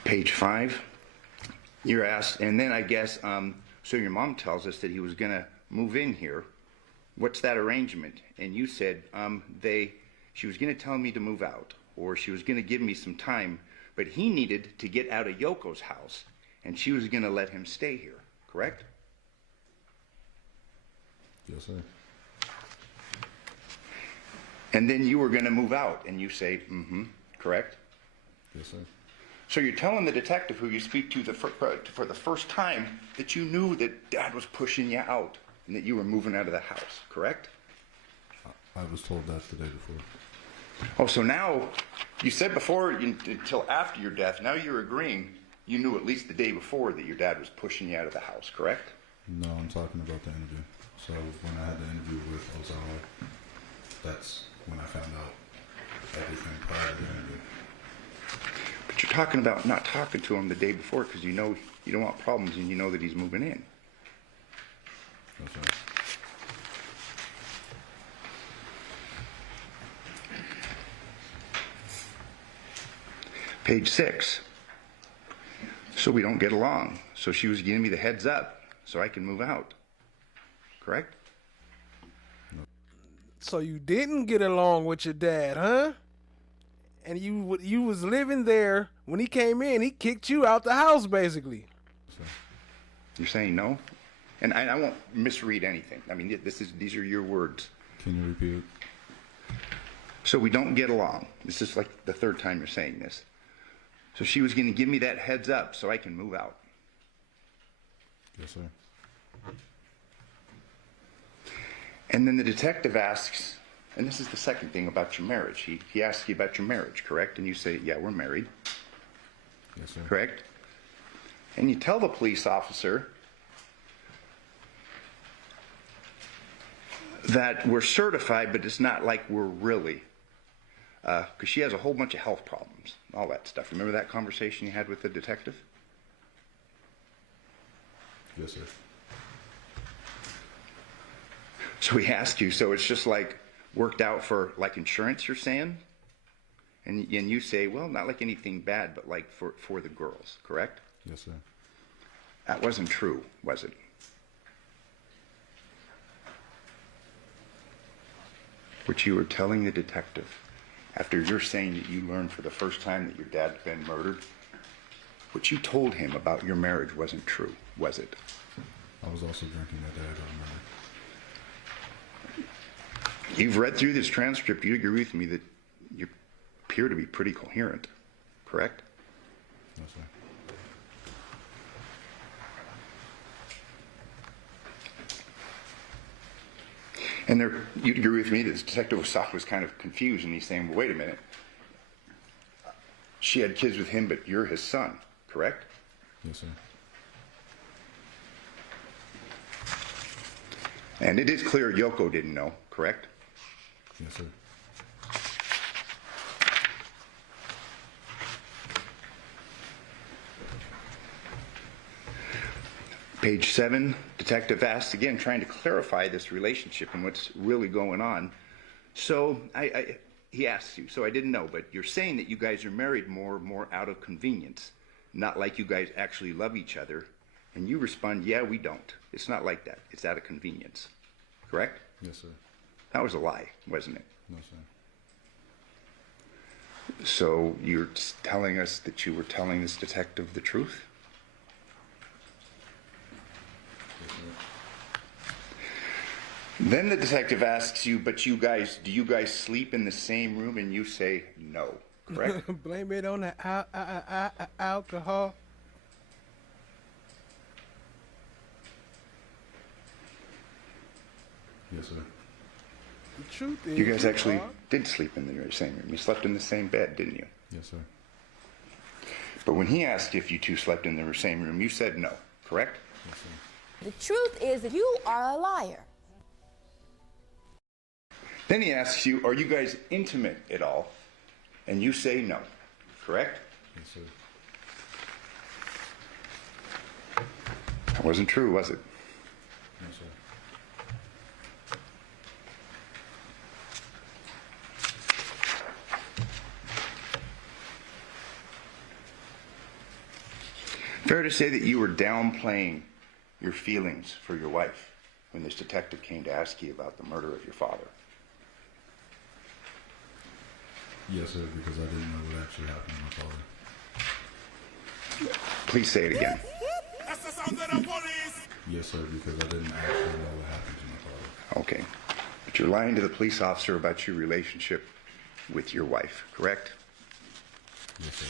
Page 5, you're asked, and then I guess, so your mom tells us that he was going to move in here. What's that arrangement? And you said she was going to tell me to move out, or she was going to give me some time, but he needed to get out of Yoko's house, and she was going to let him stay here, correct? Yes, sir. And then you were going to move out, and you say, correct? Yes, sir. So you're telling the detective who you speak to for the first time that you knew that Dad was pushing you out and that you were moving out of the house, correct? I was told that the day before. Oh, so now, you said before, until after your death, now you're agreeing you knew at least the day before that your dad was pushing you out of the house, correct? No, I'm talking about the interview. So when I had the interview with Ozawa, that's when I found out everything prior to the interview. But you're talking about not talking to him the day before because you know you don't want problems and you know that he's moving in. That's right. Page 6. So we don't get along. So she was giving me the heads up so I can move out. Correct? So you didn't get along with your dad, huh? And you was living there when he came in. He kicked you out the house, basically. You're saying no? And I won't misread anything. I mean, these are your words. Can you repeat it? So we don't get along. This is like the third time you're saying this. So she was going to give me that heads up so I can move out. Yes, sir. And then the detective asks, and this is the second thing about your marriage. He asks you about your marriage, correct? And you say, yeah, we're married. Yes, sir. Correct? And you tell the police officer that we're certified, but it's not like we're really. Because she has a whole bunch of health problems, all that stuff. Remember that conversation you had with the detective? Yes, sir. So he asked you, so it's just like worked out for like insurance, you're saying? And you say, well, not like anything bad, but like for the girls, correct? Yes, sir. That wasn't true, was it? Which you were telling the detective after you're saying that you learned for the first time that your dad's been murdered. What you told him about your marriage wasn't true, was it? I was also drinking that day, I don't remember. You've read through this transcript. You agree with me that you appear to be pretty coherent, correct? Yes, sir. And you'd agree with me that Detective Osaka was kind of confused, and he's saying, well, wait a minute. She had kids with him, but you're his son, correct? Yes, sir. And it is clear Yoko didn't know, correct? Yes, sir. Page 7, detective asks again, trying to clarify this relationship and what's really going on. So he asks you, so I didn't know, but you're saying that you guys are married more out of convenience, not like you guys actually love each other. And you respond, yeah, we don't. It's not like that. It's out of convenience. Correct? Yes, sir. That was a lie, wasn't it? No, sir. So you're telling us that you were telling this detective the truth? Yes, sir. Then the detective asks you, but do you guys sleep in the same room? And you say no, correct? Blame it on the alcohol. Yes, sir. The truth is, You guys actually did sleep in the same room. You slept in the same bed, didn't you? Yes, sir. But when he asked if you two slept in the same room, you said no, correct? Yes, sir. The truth is that you are a liar. Then he asks you, are you guys intimate at all? And you say no, correct? Yes, sir. That wasn't true, was it? No, sir. Fair to say that you were downplaying your feelings for your wife when this detective came to ask you about the murder of your father? Yes, sir, because I didn't know what actually happened to my father. Please say it again. Yes, sir, because I didn't actually know what happened to my father. Okay. But you're lying to the police officer about your relationship with your wife, correct? Yes, sir.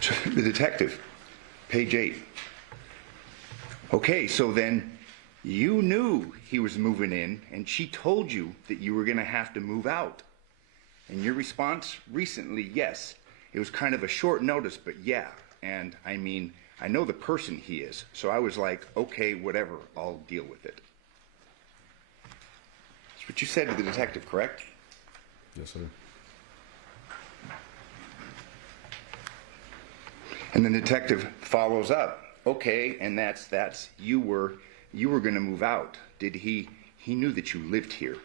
So, the detective, page 8. Okay, so then you knew he was moving in, and she told you that you were going to have to move out. And your response recently, yes. It was kind of a short notice, but yeah. And I mean, I know the person he is, so I was like, okay, whatever, I'll deal with it. That's what you said to the detective, correct? Yes, sir. And the detective follows up. Okay, and that's you were going to move out. Did he knew that you lived here,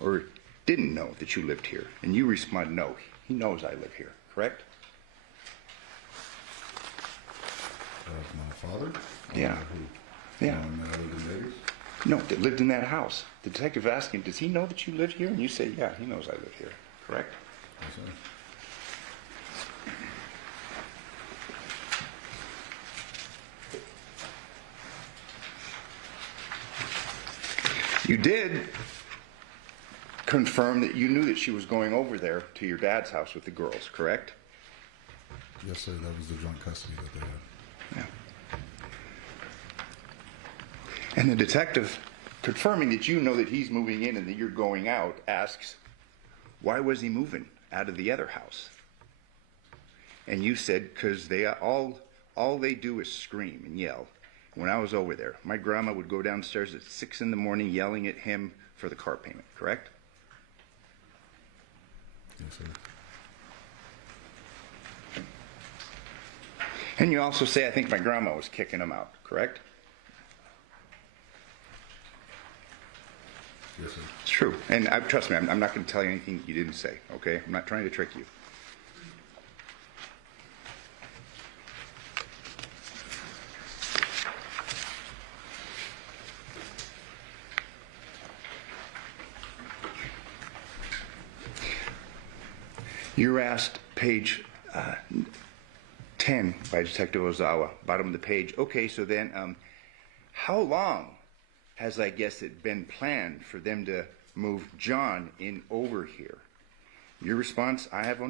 or didn't know that you lived here? And you respond, no, he knows I live here, correct? My father? Yeah. Yeah. That I lived in Vegas? No, that lived in that house. The detective asked him, does he know that you live here? And you say, yeah, he knows I live here, correct? Yes, sir. You did confirm that you knew that she was going over there to your dad's house with the girls, correct? Yes, sir. That was the joint custody that they had. Yeah. And the detective, confirming that you know that he's moving in and that you're going out, asks, why was he moving out of the other house? And you said, because they all they do is scream and yell. When I was over there, my grandma would go downstairs at 6 in the morning yelling at him for the car payment, correct? Yes, sir. And you also say, I think my grandma was kicking him out, correct? Yes, sir. It's true. And trust me, I'm not going to tell you anything you didn't say, okay? I'm not trying to trick you. You're asked, page 10 by Detective Ozawa, bottom of the page, okay, so then how long has, I guess, it been planned for them to move John in over here? Your response, I have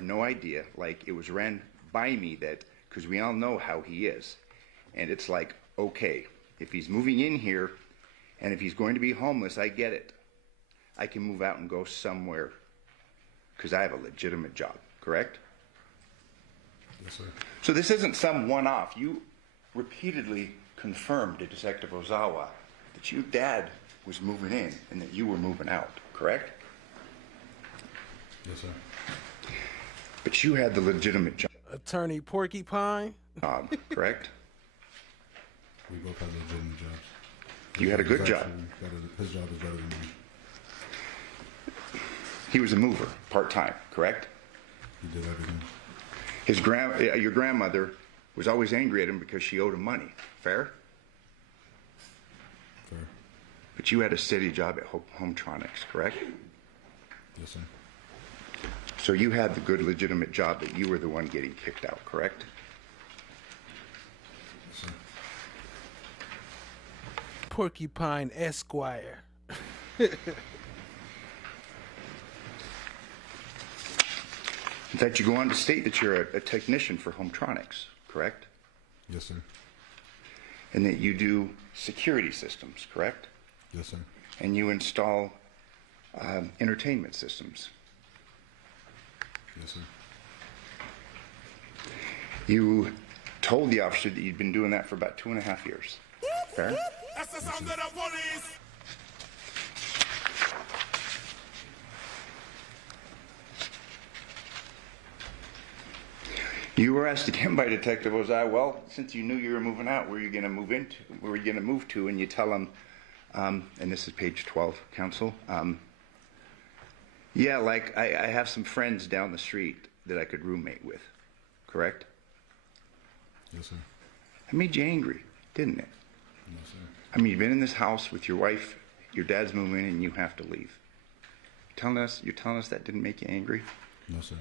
no idea. Like, it was ran by me that, because we all know how he is. And it's like, okay, if he's moving in here, and if he's going to be homeless, I get it. I can move out and go somewhere, because I have a legitimate job, correct? Yes, sir. So this isn't some one-off. You repeatedly confirmed to Detective Ozawa that your dad was moving in and that you were moving out, correct? Yes, sir. But you had the legitimate job. Attorney Porcupine? Correct? We both had legitimate jobs. You had a good job. His job was better than mine. He was a mover, part-time, correct? He did everything. Your grandmother was always angry at him because she owed him money. Fair? Fair. But you had a steady job at Hometronics, correct? Yes, sir. So you had the good, legitimate job that you were the one getting kicked out, correct? Yes, sir. Porcupine Esquire. In fact, you go on to state that you're a technician for Hometronics, correct? Yes, sir. And that you do security systems, correct? Yes, sir. And you install entertainment systems. Yes, sir. You told the officer that you'd been doing that for about 2.5 years. Fair? That's the sound of the police! You were asked again by Detective Ozai, well, since you knew you were moving out, where were you going to move into? Where were you going to move to? And you tell him, and this is page 12, counsel, Yeah, like I have some friends down the street that I could roommate with, correct? Yes, sir. It made you angry, didn't it? Yes, sir. I mean, you've been in this house with your wife, your dad's moving in, and you have to leave. You're telling us that didn't make you angry? No, sir.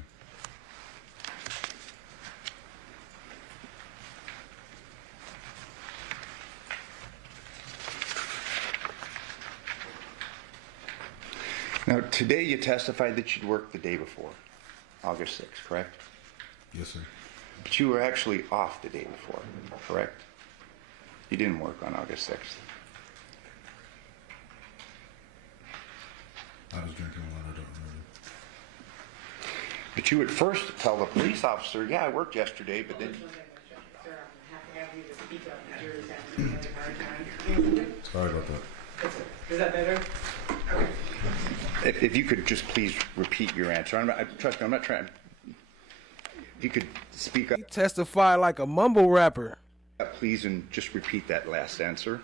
Now, today you testified that you'd worked the day before, August 6th, correct? Yes, sir. But you were actually off the day before, correct? You didn't work on August 6th. I was drinking a lot, I don't remember. But you would first tell the police officer, yeah, I worked yesterday, but then... Sorry about that. Is that better? If you could just please repeat your answer. Trust me, I'm not trying... If you could speak up... Testify like a mumble rapper. Please, and just repeat that last answer.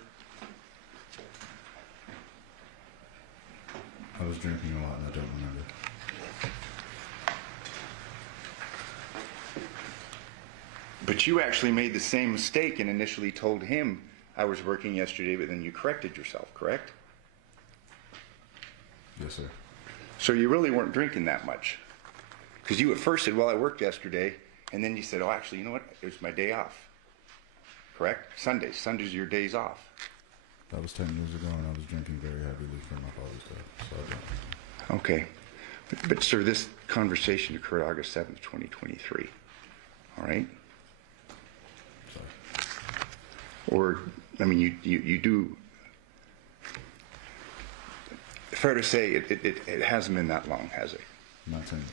I was drinking a lot and I don't remember. But you actually made the same mistake and initially told him I was working yesterday, but then you corrected yourself, correct? Yes, sir. So you really weren't drinking that much. Because you at first said, well, I worked yesterday, and then you said, oh, actually, you know what? It was my day off. Correct? Sundays are your days off. That was 10 years ago, and I was drinking very heavily from my father's death, so I don't. Okay. But sir, this conversation occurred August 7th, 2023. All right? Sorry. Or, I mean, you do... Fair to say, it hasn't been that long, has it? Not 10 years.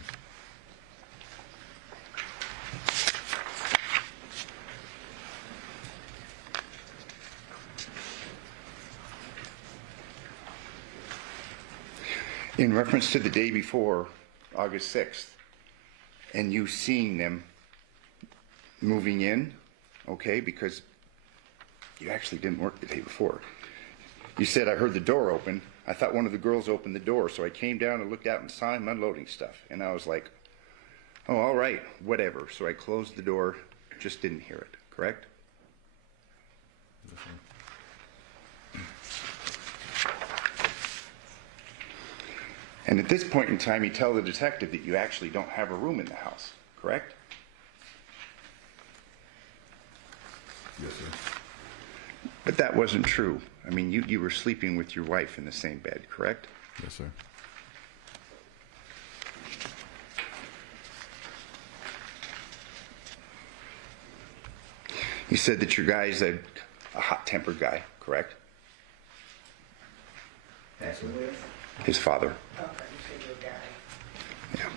In reference to the day before, August 6th, and you seeing them moving in, okay, because you actually didn't work the day before. You said, I heard the door open. I thought one of the girls opened the door, so I came down and looked out and saw him unloading stuff. And I was like, oh, all right, whatever. So I closed the door, just didn't hear it, correct? Yes, sir. And at this point in time, you tell the detective that you actually don't have a room in the house, correct? Yes, sir. But that wasn't true. I mean, you were sleeping with your wife in the same bed, correct? Yes, sir. You said that your guy's a hot-tempered guy, correct? Yes, sir. His father. Yeah.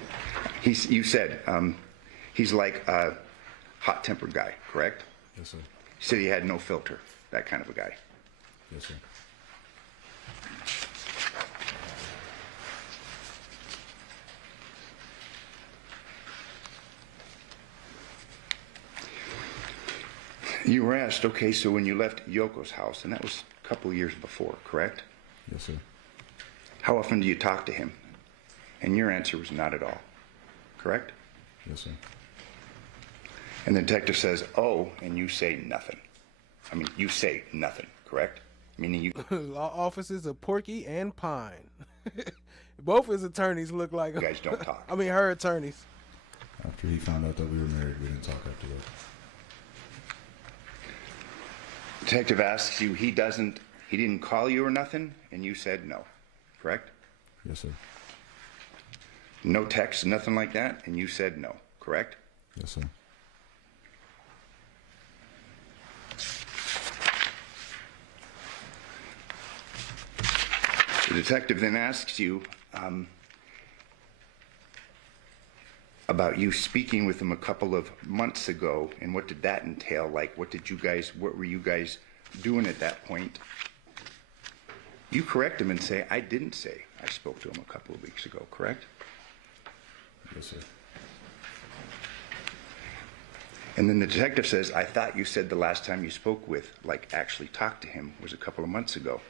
You said he's like a hot-tempered guy, correct? Yes, sir. You said he had no filter, that kind of a guy. Yes, sir. You were asked, okay, so when you left Yoko's house, and that was a couple of years before, correct? Yes, sir. How often do you talk to him? And your answer was not at all, correct? Yes, sir. And the detective says, oh, and you say nothing. I mean, you say nothing, correct? Meaning you... Law offices of Porky and Pine. Both his attorneys look like... You guys don't talk. I mean, her attorneys. After he found out that we were married, we didn't talk after that. Detective asks you, he didn't call you or nothing, and you said no, correct? Yes, sir. No text, nothing like that, and you said no, correct? Yes, sir. The detective then asks you about you speaking with him a couple of months ago, and what did that entail? Like, what were you guys doing at that point? You correct him and say, I didn't say I spoke to him a couple of weeks ago, correct? Yes, sir. And then the detective says, I thought you said the last time you spoke with, like actually talked to him, was a couple of months ago.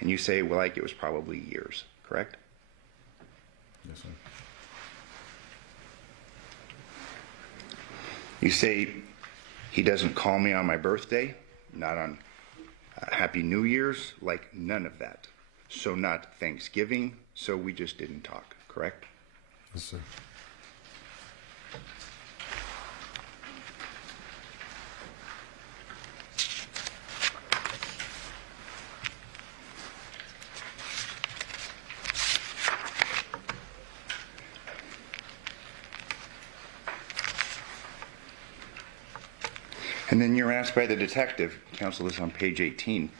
And you say, well, like it was probably years, correct? Yes, sir. You say he doesn't call me on my birthday, not on Happy New Year's, like none of that. So not Thanksgiving, so we just didn't talk, correct? Yes, sir. And then you're asked by the detective, counsel is on page 18,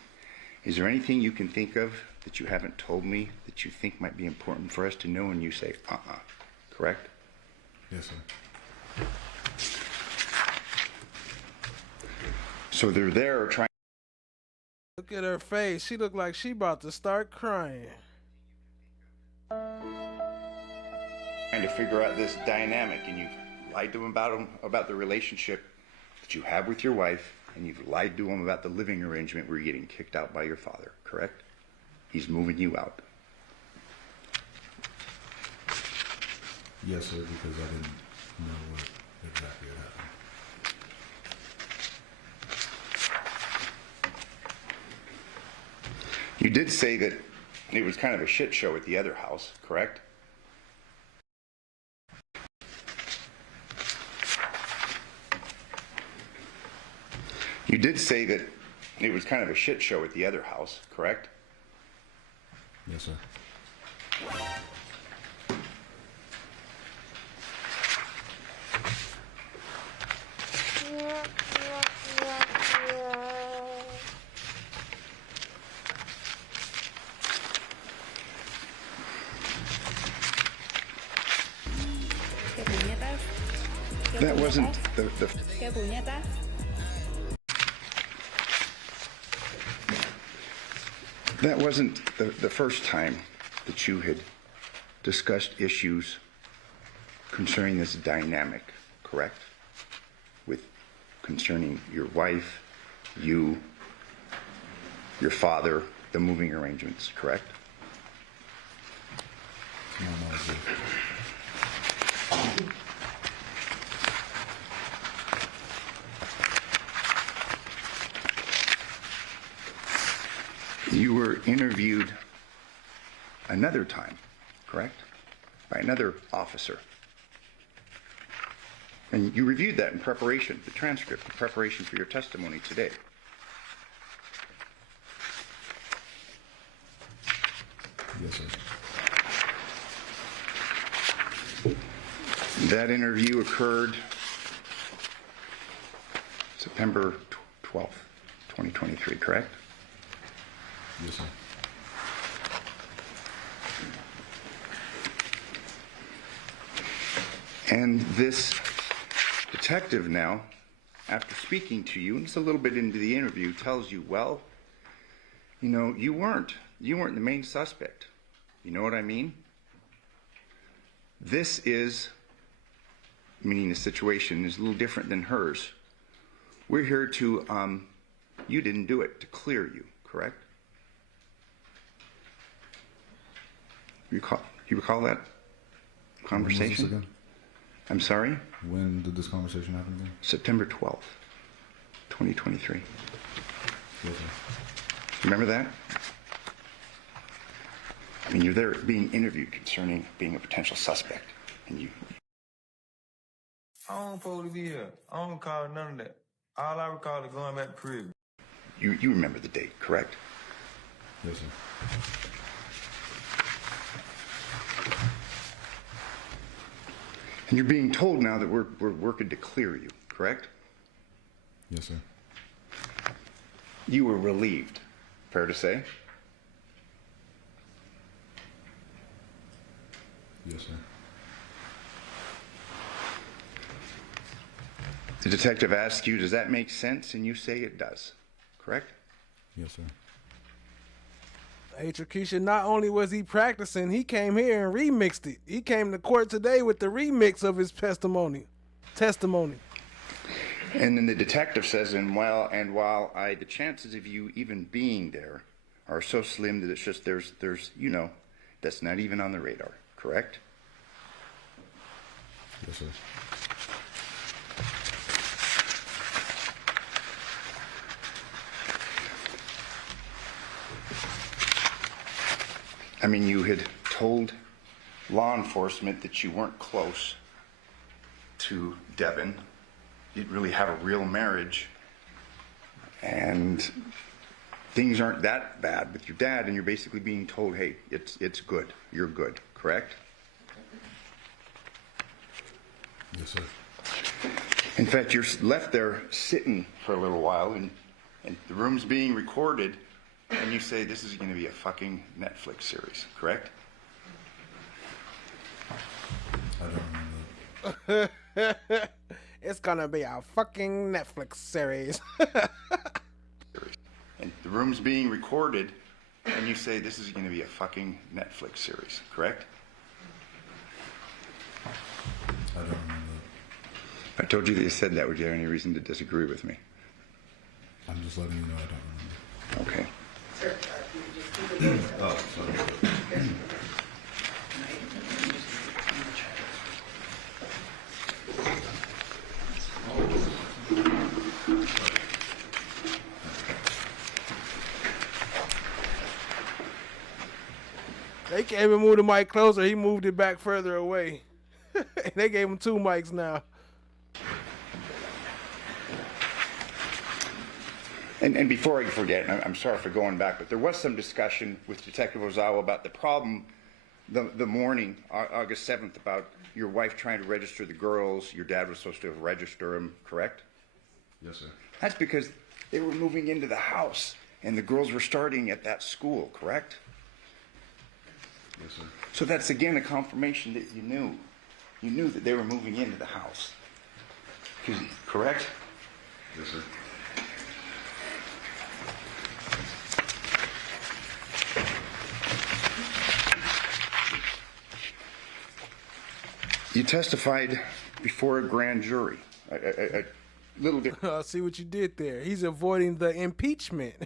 is there anything you can think of that you haven't told me that you think might be important for us to know? And you say, correct? Yes, sir. So they're there trying. Look at her face. She looked like she about to start crying. Trying to figure out this dynamic, and you've lied to him about the relationship that you have with your wife, and you've lied to him about the living arrangement where you're getting kicked out by your father, correct? He's moving you out. Yes, sir, because I didn't know what exactly had happened. You did say that it was kind of a shit show at the other house, correct? You did say that it was kind of a shit show at the other house, correct? Yes, sir. That wasn't the That wasn't the first time that you had discussed issues concerning this dynamic, correct? Concerning your wife, you, your father, the moving arrangements, correct? No, You were interviewed another time, correct? By another officer. And you reviewed that in preparation, the transcript, in preparation for your testimony today. Yes, sir. That interview occurred September 12th, 2023, correct? Yes, sir. And this detective now, after speaking to you, and it's a little bit into the interview, tells you, well, you know, you weren't the main suspect. You know what I mean? This is, meaning the situation is a little different than hers. We're here to, you didn't do it, to clear you, correct? You recall that conversation? When was this again? I'm sorry? When did this conversation happen again? September 12th, 2023. Yes, sir. Remember that? I mean, you're there being interviewed concerning being a potential suspect, and you... I don't supposed to be here. I don't recall none of that. All I recall is going back to prison. You remember the date, correct? Yes, sir. And you're being told now that we're working to clear you, correct? Yes, sir. You were relieved, fair to say? Yes, sir. The detective asks you, does that make sense? And you say it does, correct? Yes, sir. Hey, Trakeisha, not only was he practicing, he came here and remixed it. He came to court today with the remix of his testimony. And then the detective says, and while the chances of you even being there are so slim that it's just there's you know, that's not even on the radar, correct? Yes, sir. I mean, you had told law enforcement that you weren't close to Devyn. You didn't really have a real marriage. And things aren't that bad with your dad, and you're basically being told, hey, it's good. You're good, correct? Yes, sir. In fact, you're left there sitting for a little while, and the room's being recorded, and you say this is going to be a fucking Netflix series, correct? I don't remember. It's gonna be a fucking Netflix series. And the room's being recorded, and you say this is going to be a fucking Netflix series, correct? I don't remember. I told you that you said that. Would you have any reason to disagree with me? I'm just letting you know I don't remember. Okay. Oh, sorry. They can't even move the mic closer. He moved it back further away. They gave him 2 mics now. And before I forget, and I'm sorry for going back, but there was some discussion with Detective Ozawa about the problem the morning, August 7th, about your wife trying to register the girls. Your dad was supposed to have registered them, correct? Yes, sir. That's because they were moving into the house, and the girls were starting at that school, correct? Yes, sir. So that's, again, a confirmation that you knew. You knew that they were moving into the house. Correct? Yes, sir. You testified before a grand jury. A little different See what you did there. He's avoiding the impeachment.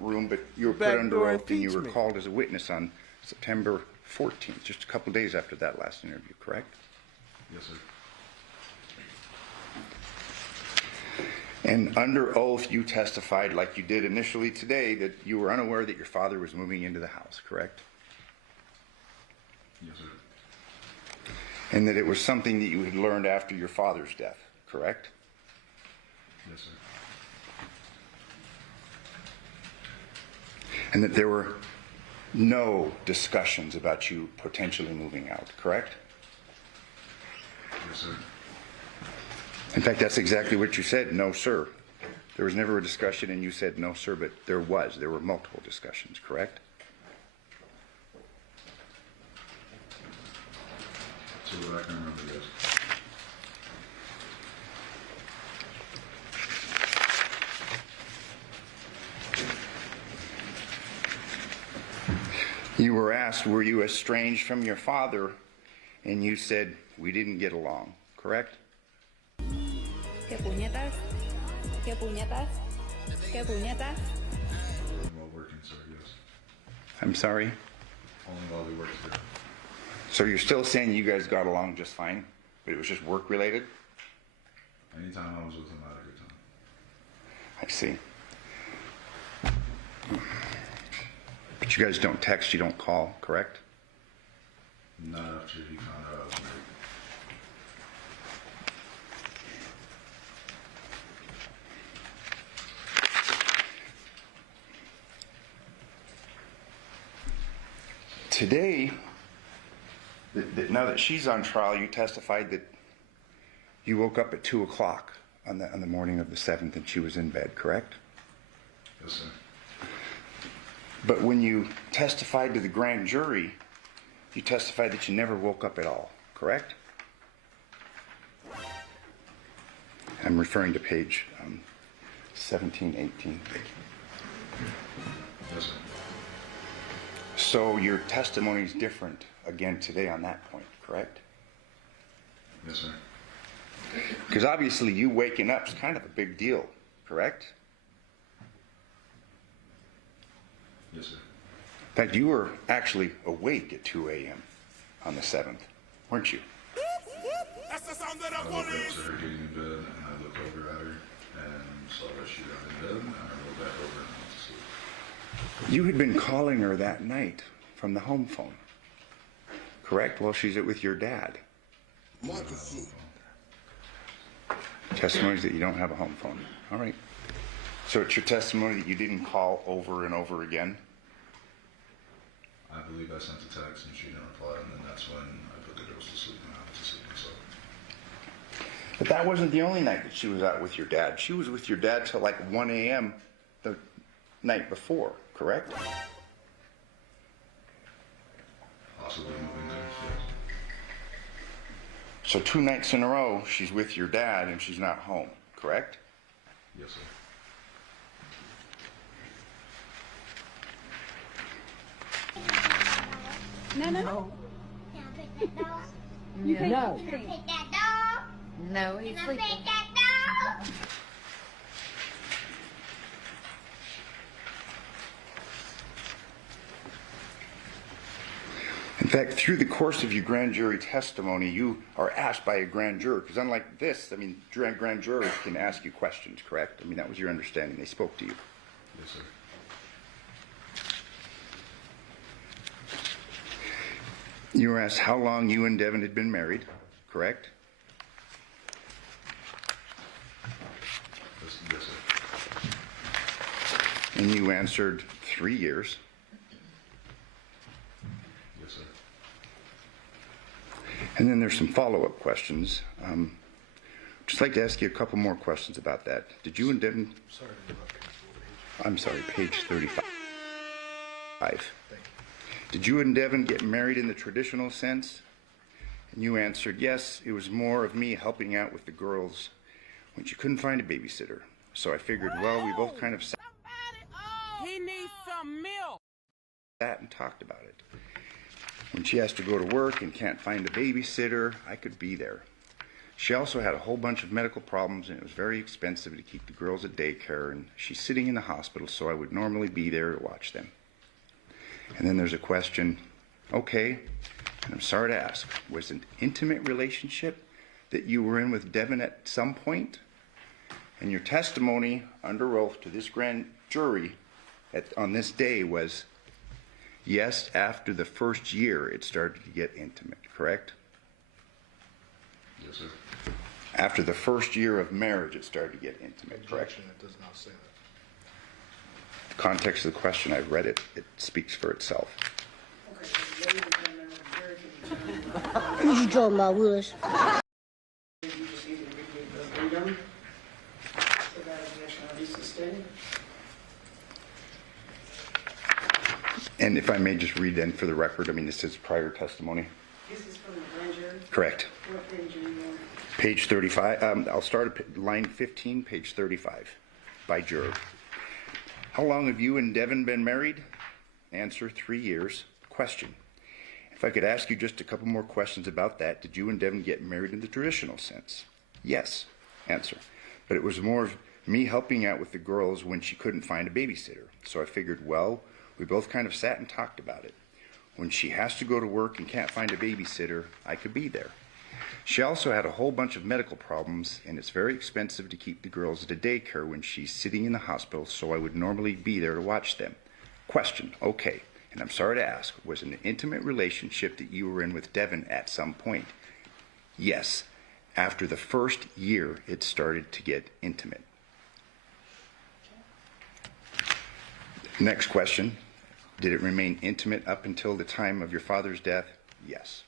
room, but you were put under oath and you were called as a witness on September 14th, just a couple days after that last interview, correct? Yes, sir. And under oath, you testified, like you did initially today, that you were unaware that your father was moving into the house, correct? Yes, sir. And that it was something that you had learned after your father's death, correct? Yes, sir. And that there were no discussions about you potentially moving out, correct? Yes, sir. In fact, that's exactly what you said, no, sir. There was never a discussion and you said no, sir, but there was. There were multiple discussions, correct? So that I can remember, yes. You were asked, were you estranged from your father? And you said, we didn't get along, correct? ¿Qué puñetas? ¿Qué puñetas? ¿Qué puñetas? While working, sir, yes. I'm sorry? Only while we worked together. So you're still saying you guys got along just fine, but it was just work related? Anytime I was with him, I had a good time. I see. But you guys don't text, you don't call, correct? Not after he found out I was married. Today, now that she's on trial, you testified that you woke up at 2 o'clock on the morning of the 7th and she was in bed, correct? Yes, sir. But when you testified to the grand jury, you testified that you never woke up at all, correct? I'm referring to page 17, 18. Yes, sir. So your testimony is different again today on that point, correct? Yes, sir. Because obviously you waking up is kind of a big deal, correct? Yes, sir. In fact, you were actually awake at 2 a.m. on the 7th, weren't you? That's the sound of the I woke up police. to her getting in bed, and I looked over at her and saw that she got in bed, and I rolled back over and went to sleep. You had been calling her that night from the home phone, correct? While she's with your dad. Testimony is that you don't have a home phone. All right. So it's your testimony that you didn't call over and over again? I believe I sent a text and she didn't reply, and then that's when I put the girls to sleep and I went to sleep myself. But that wasn't the only night that she was out with your dad. She was with your dad till like 1 a.m. the night before, correct? Possibly moving things, yes. So 2 nights in a row, she's with your dad and she's not home, correct? Yes, sir. No, no. No. No, he's sleeping. In fact, through the course of your grand jury testimony, you are asked by a grand juror, because unlike this, I mean, grand jurors can ask you questions, correct? I mean, that was your understanding. They spoke to you. Yes, sir. You were asked how long you and Devyn had been married, correct? Yes, sir. And you answered 3 years. Yes, sir. And then there's some follow-up questions. Just like to ask you a couple more questions about that. Did you and Devyn... I'm sorry, page 35. Did you and Devyn get married in the traditional sense? And you answered, yes, it was more of me helping out with the girls when she couldn't find a babysitter. So I figured, well, we both kind of sat He needs some milk. and talked about it. When she has to go to work and can't find a babysitter, I could be there. She also had a whole bunch of medical problems, and it was very expensive to keep the girls at daycare, and she's sitting in the hospital, so I would normally be there to watch them. And then there's a question, okay, and I'm sorry to ask, was an intimate relationship that you were in with Devyn at some point? And your testimony under oath to this grand jury on this day was, yes, after the first year it started to get intimate, correct? Yes, sir. After the first year of marriage it started to get intimate, correct? It does not say that. The context of the question, I've read it, it speaks for itself. What you talking about, Willis? You just need to read the freedom. So that objection will be sustained. And if I may just read then for the record, I mean, this is prior testimony. This is from the grand jury? Correct. What page are you on? Page 35, I'll start at line 15, page 35, by juror. How long have you and Devyn been married? Answer, 3 years. Question. If I could ask you just a couple more questions about that, did you and Devyn get married in the traditional sense? Yes. Answer. But it was more of me helping out with the girls when she couldn't find a babysitter. So I figured, well, we both kind of sat and talked about it. When she has to go to work and can't find a babysitter, I could be there. She also had a whole bunch of medical problems, and it's very expensive to keep the girls at a daycare when she's sitting in the hospital, so I would normally be there to watch them. Question, okay, and I'm sorry to ask, was an intimate relationship that you were in with Devyn at some point? Yes. After the first year, it started to get intimate. Next question, did it remain intimate up until the time of your father's death? Yes.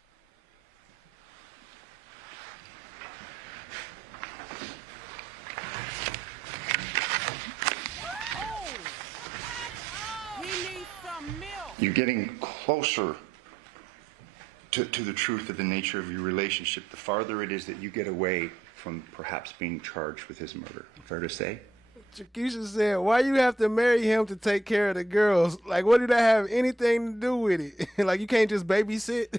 You're getting closer to the truth of the nature of your relationship the farther it is that you get away from perhaps being charged with his murder. Fair to say? Chiquisha said, why you have to marry him to take care of the girls? Like, what did that have anything to do with it? Like, you can't just babysit?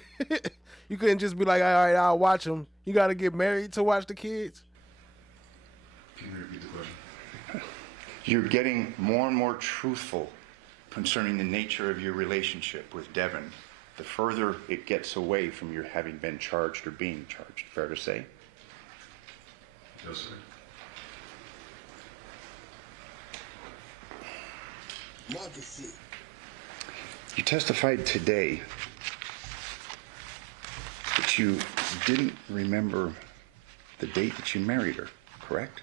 You couldn't just be like, all right, I'll watch them. You got to get married to watch the kids? Can you repeat the question? You're getting more and more truthful concerning the nature of your relationship with Devyn, the further it gets away from your having been charged or being charged. Fair to say? Yes, sir. You testified today that you didn't remember the date that you married her, correct?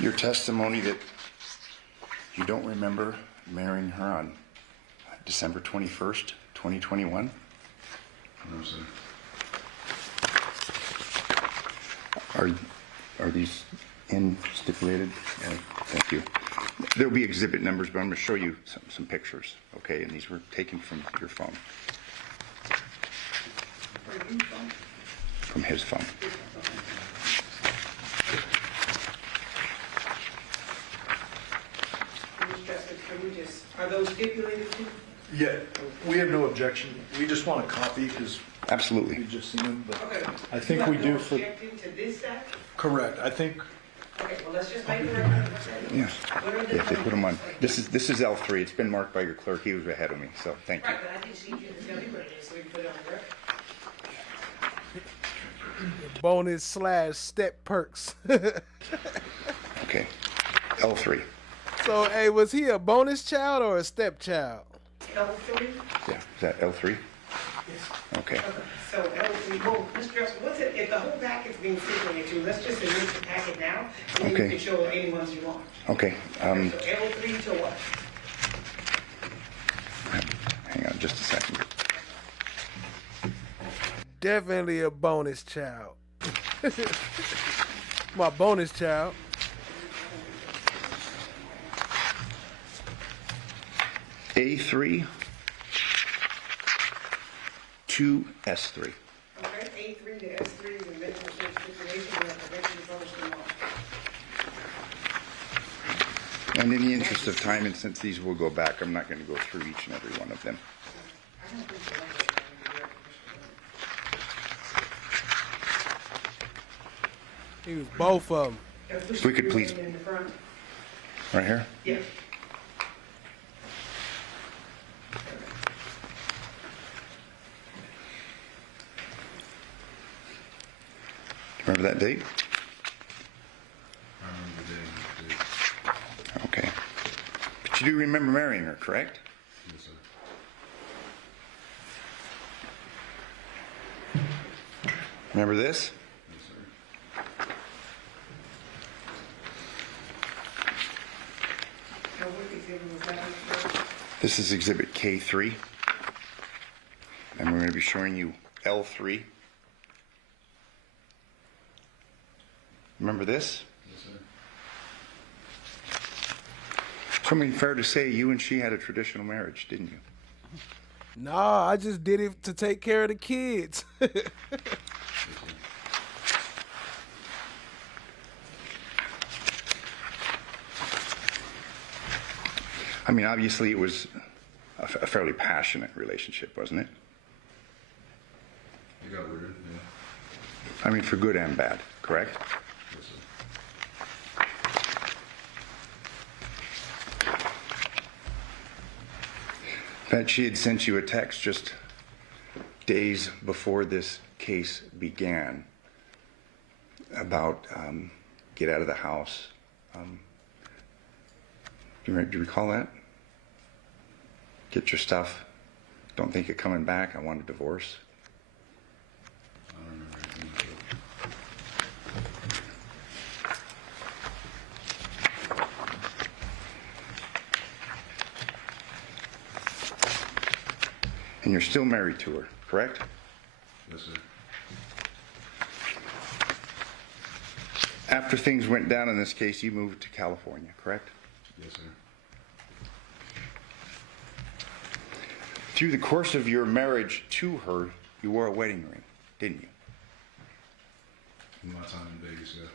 Your testimony that you don't remember marrying her on December 21st, 2021? No, sir. Are these in stipulated? Thank you. There'll be exhibit numbers, but I'm going to show you some pictures, okay? And these were taken from your phone. From his phone. Are those stipulated too? Yeah, we have no objection. We just want a copy because absolutely we've just seen them. But Okay. I think we do for. Objecting to this stack? Correct. I think. Okay, well, let's just make it right. Yes. Yeah, they put them on. This is L3. It's been marked by your clerk. He was ahead of me, so thank you. Right, but I just need you to tell me what it is so we can put it on the record. Bonus/step perks. Okay. L3. So, hey, was he a bonus child or a stepchild? L3? Yeah. Is that L3? Okay. So L3, well, Mr. Drexel, what's it, if the whole packet's being stipulated to, let's just admit the packet now, and then Okay. you can show any ones you want. Okay. So L3 to what? Hang on just a second. Definitely a bonus child. My bonus child. A3 to S3. Okay, A3 to S3 is a mental stipulation, we have to eventually publish them all. And in the interest of time, and since these will go back, I'm not going to go through each and every one of them. He was both of them. If we could please. In the front? Right here? Yeah. Remember that date? I remember the day. Okay. But you do remember marrying her, correct? Yes, sir. Remember this? Yes, sir. Now, what exhibit was that, Mr. Drexel? This is exhibit K3. And we're going to be showing you L3. Remember this? Yes, sir. So, I mean, fair to say you and she had a traditional marriage, didn't you? Nah, I just did it to take care of the kids. I mean, obviously it was a fairly passionate relationship, wasn't it? It got weird, yeah. I mean, for good and bad, correct? Yes, sir. That she had sent you a text just days before this case began about get out of the house. Do you recall that? Get your stuff. Don't think you're coming back. I want a divorce. I don't remember anything like that. And you're still married to her, correct? Yes, sir. After things went down in this case, you moved to California, correct? Yes, sir. Through the course of your marriage to her, you wore a wedding ring, didn't you? from my time in Vegas, yeah.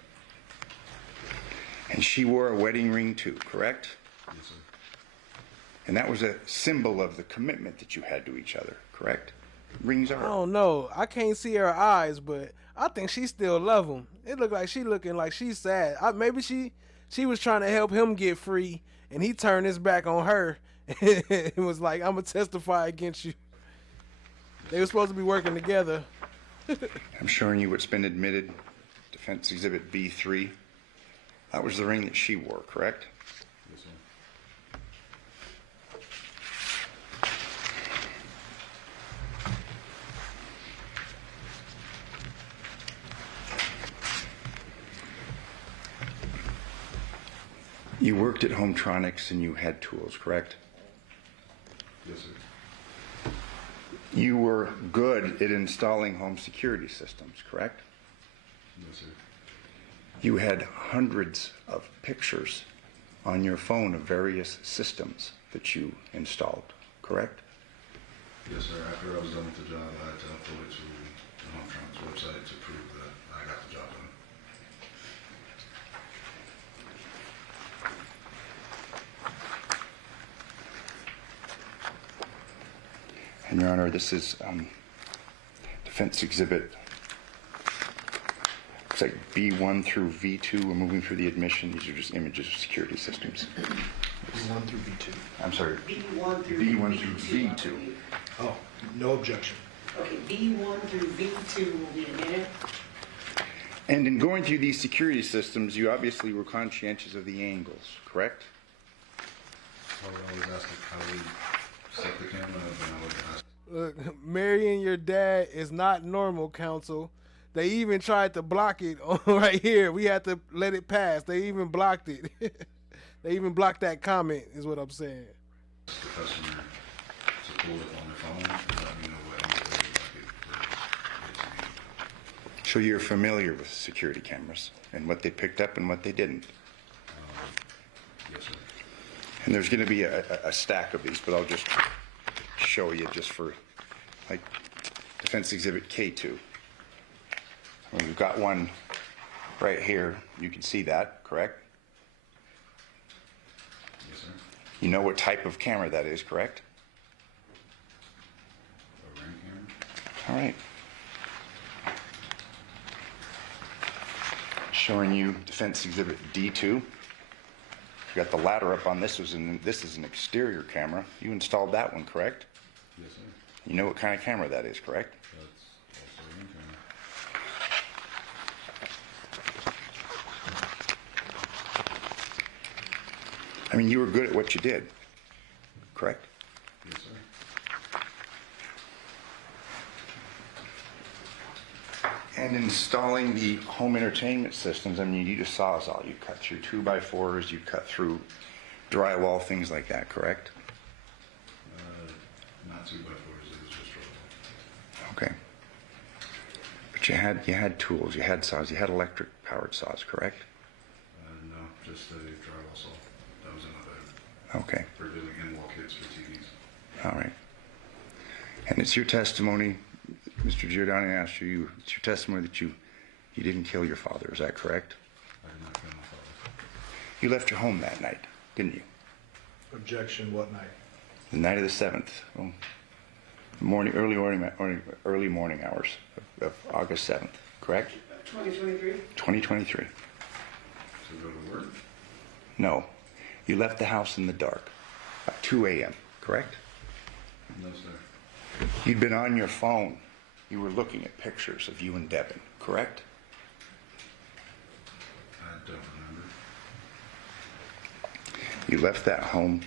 And she wore a wedding ring too, correct? Yes, sir. And that was a symbol of the commitment that you had to each other, correct? Rings I are. don't know. I can't see her eyes, but I think she still love him. It looked like she looking like she's sad. Maybe she was trying to help him get free, and he turned his back on her. It was like, I'm gonna testify against you. They were supposed to be working together. I'm showing you what's been admitted. Defense Exhibit B3. That was the ring that she wore, correct? Yes, sir. You worked at Hometronics and you had tools, correct? Yes, sir. You were good at installing home security systems, correct? Yes, sir. You had hundreds of pictures on your phone of various systems that you installed, correct? Yes, sir. After I was done with the job, I had to upload it to the Hometronics website to prove that I got the job done. And Your Honor, this is Defense Exhibit, looks like B1 through V2. We're moving through the admission. These are just images of security systems. B1 through B2. I'm sorry. B1 through B1 through V2. Oh, no objection. Okay, B1 through V2 will be a minute. And in going through these security systems, you obviously were conscientious of the angles, correct? So I was asked how we set the camera up, and I was asked. Look, marrying your dad is not normal, counsel. They even tried to block it right here. We had to let it pass. They even blocked it. They even blocked that comment, is what I'm saying. The customer to pull it on their phone and let me know what angles they would like it to be. So you're familiar with security cameras and what they picked up and what they didn't. Yes, sir. And there's going to be a stack of these, but I'll just show you just for, like, Defense Exhibit K2. We've got one right here. You can see that, correct? Yes, sir. You know what type of camera that is, correct? A ring camera. All right. Showing you Defense Exhibit D2. You got the ladder up on this. This is an exterior camera. You installed that one, correct? Yes, sir. You know what kind of camera that is, correct? That's also a ring camera. I mean, you were good at what you did, correct? Yes, sir. And installing the home entertainment systems, I mean, you need a Sawzall. You cut through 2x4s, you cut through drywall, things like that, correct? Not 2x4s, it was just drywall. Okay. But you had tools, you had saws, you had electric powered saws, correct? No, just a drywall saw. That was in my bag. Okay. For doing in-wall kits for TVs. All right. And it's your testimony, Mr. Giordani asked you, it's your testimony that you didn't kill your father, is that correct? I did not kill my father. You left your home that night, didn't you? Objection, what night? The night of the 7th, early morning hours of August 7th, correct? 2023? 2023. To go to work? No. You left the house in the dark, at 2 a.m., correct? No, sir. You'd been on your phone. You were looking at pictures of you and Devyn, correct? I don't remember. You left that home.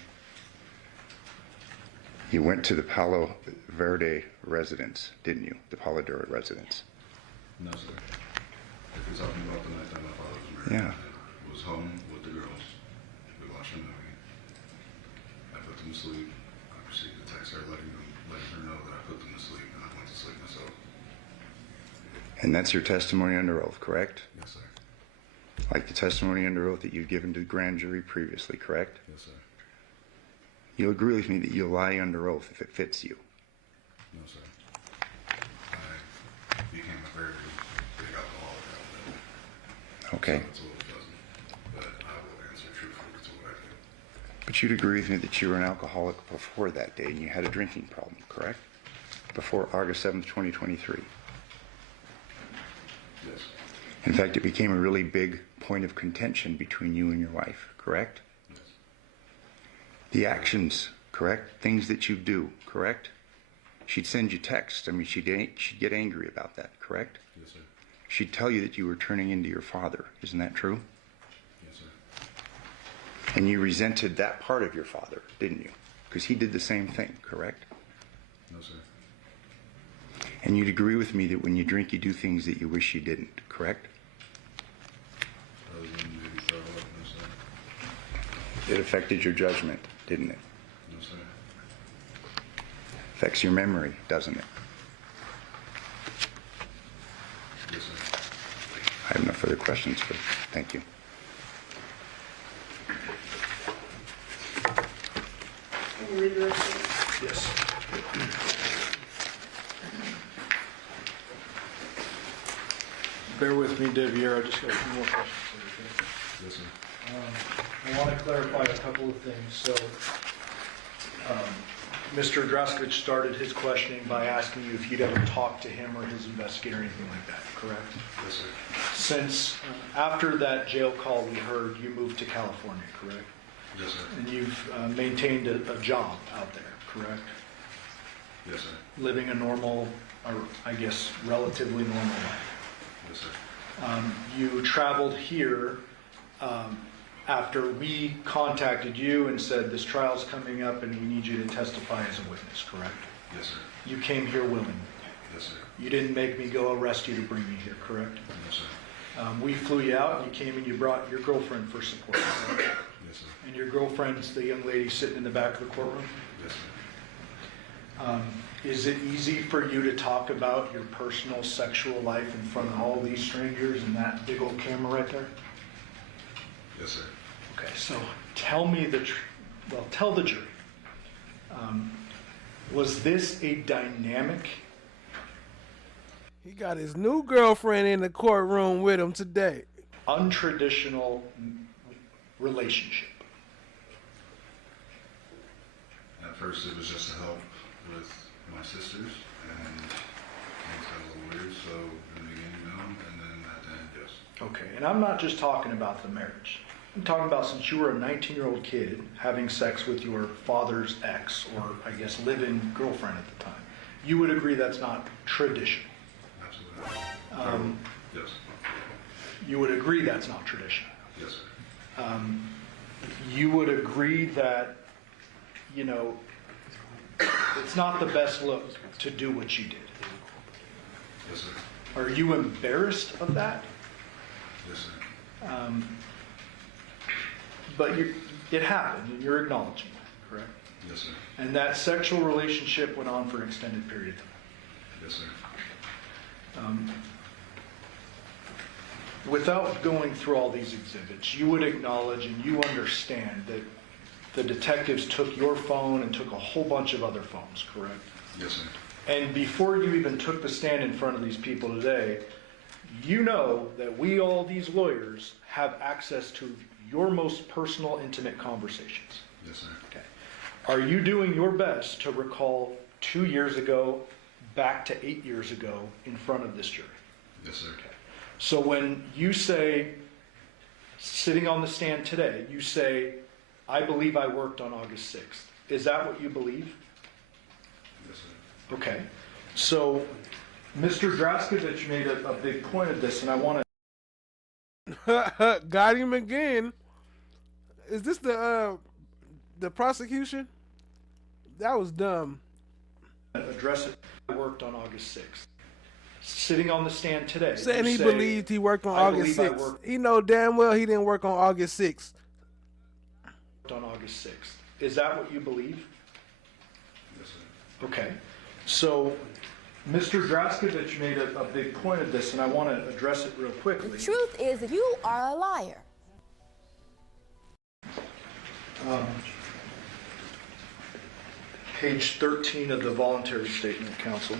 You went to the Palo Verde residence, didn't you? The Palo Verde residence. No, sir. If you're talking about the night that my father was murdered, Yeah. I was home with the girls. We watched a movie. I put them to sleep. I received a text her letting her know that I put them to sleep, and I went to sleep myself. And that's your testimony under oath, correct? Yes, sir. Like the testimony under oath that you've given to the grand jury previously, correct? Yes, sir. You'll agree with me that you'll lie under oath if it fits you. No, sir. I became a very big alcoholic after that. Okay. It's a little fuzzy, but I will answer truthfully to what I can. But you'd agree with me that you were an alcoholic before that day and you had a drinking problem, correct? Before August 7th, 2023. Yes. In fact, it became a really big point of contention between you and your wife, correct? Yes. The actions, correct? Things that you do, correct? She'd send you texts. I mean, she'd get angry about that, correct? Yes, sir. She'd tell you that you were turning into your father. Isn't that true? Yes, sir. And you resented that part of your father, didn't you? Because he did the same thing, correct? No, sir. And you'd agree with me that when you drink, you do things that you wish you didn't, correct? Other than maybe throw up, no, sir. It affected your judgment, didn't it? No, sir. Affects your memory, doesn't it? Yes, sir. I have no further questions, but thank you. Can you read the rest of it? Yes. Bear with me, Deviere. I just got a few more questions. Yes, sir. I want to clarify a couple of things. So, Mr. Draskowicz started his questioning by asking you if you'd ever talked to him or his investigator or anything like that, correct? Yes, sir. Since after that jail call we heard, you moved to California, correct? Yes, sir. And you've maintained a job out there, correct? Yes, sir. Living a normal, or I guess relatively normal life. Yes, sir. You traveled here after we contacted you and said this trial's coming up and we need you to testify as a witness, correct? Yes, sir. You came here willingly. Yes, sir. You didn't make me go arrest you to bring you here, correct? No, sir. We flew you out and you came and you brought your girlfriend for support, correct? Yes, sir. And your girlfriend's the young lady sitting in the back of the courtroom? Yes, sir. Is it easy for you to talk about your personal sexual life in front of all these strangers and that big old camera right there? Yes, sir. Okay, so tell me tell the jury. Was this a dynamic? He got his new girlfriend in the courtroom with him today. Untraditional relationship? At first, it was just to help with my sisters, and things got a little weird, so in the beginning, no, and then at the end, yes. Okay, and I'm not just talking about the marriage. I'm talking about since you were a 19-year-old kid having sex with your father's ex, or I guess live-in girlfriend at the time. You would agree that's not traditional? Absolutely. Yes. You would agree that's not traditional? Yes, sir. You would agree that, you know, it's not the best look to do what you did? Yes, sir. Are you embarrassed of that? Yes, sir. But it happened, and you're acknowledging that, correct? Yes, sir. And that sexual relationship went on for an extended period of time? Yes, sir. Without going through all these exhibits, you would acknowledge and you understand that the detectives took your phone and took a whole bunch of other phones, correct? Yes, sir. And before you even took the stand in front of these people today, you know that we, all these lawyers, have access to your most personal, intimate conversations. Yes, sir. Okay. Are you doing your best to recall 2 years ago, back to 8 years ago, in front of this jury? Yes, sir. Okay. So when you say, sitting on the stand today, you say, I believe I worked on August 6th. Is that what you believe? Yes, sir. Okay. So Mr. Draskowicz made a big point of this, and I want to... Got him again. Is this the prosecution? That was dumb. Address it. I worked on August 6th. Sitting on the stand today. Saying he believed he worked on August 6th. He know damn well he didn't work on August 6th. On August 6th. Is that what you believe? Yes, sir. Okay. So Mr. Draskowicz made a big point of this, and I want to address it real quickly. The truth is that you are a liar. Page 13 of the voluntary statement, counsel.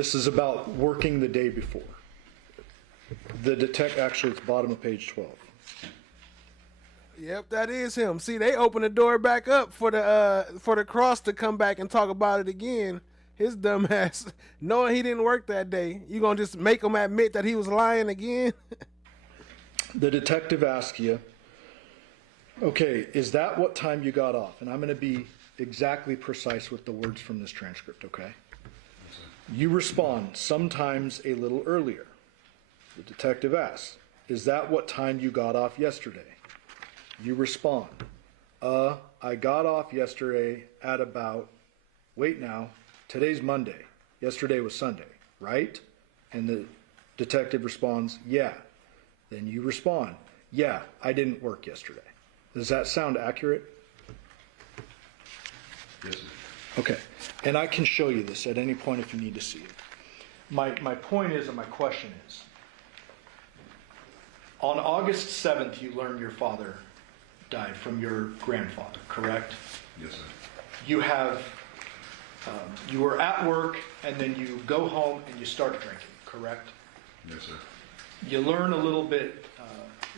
This is about working the day before. Actually, it's bottom of page 12. Yep, that is him. See, they opened the door back up for the cross to come back and talk about it again. His dumb ass, knowing he didn't work that day, you gonna just make him admit that he was lying again? The detective asks you, okay, is that what time you got off? And I'm gonna be exactly precise with the words from this transcript, okay? You respond, sometimes a little earlier. The detective asks, is that what time you got off yesterday? You respond, I got off yesterday at about, wait now, today's Monday. Yesterday was Sunday, right? And the detective responds, yeah. Then you respond, yeah, I didn't work yesterday. Does that sound accurate? Yes, sir. Okay, and I can show you this at any point if you need to see it. My point is, and my question is, on August 7th, you learned your father died from your grandfather, correct? Yes, sir. You have, you were at work and then you go home and you start drinking, correct? Yes, sir. You learn a little bit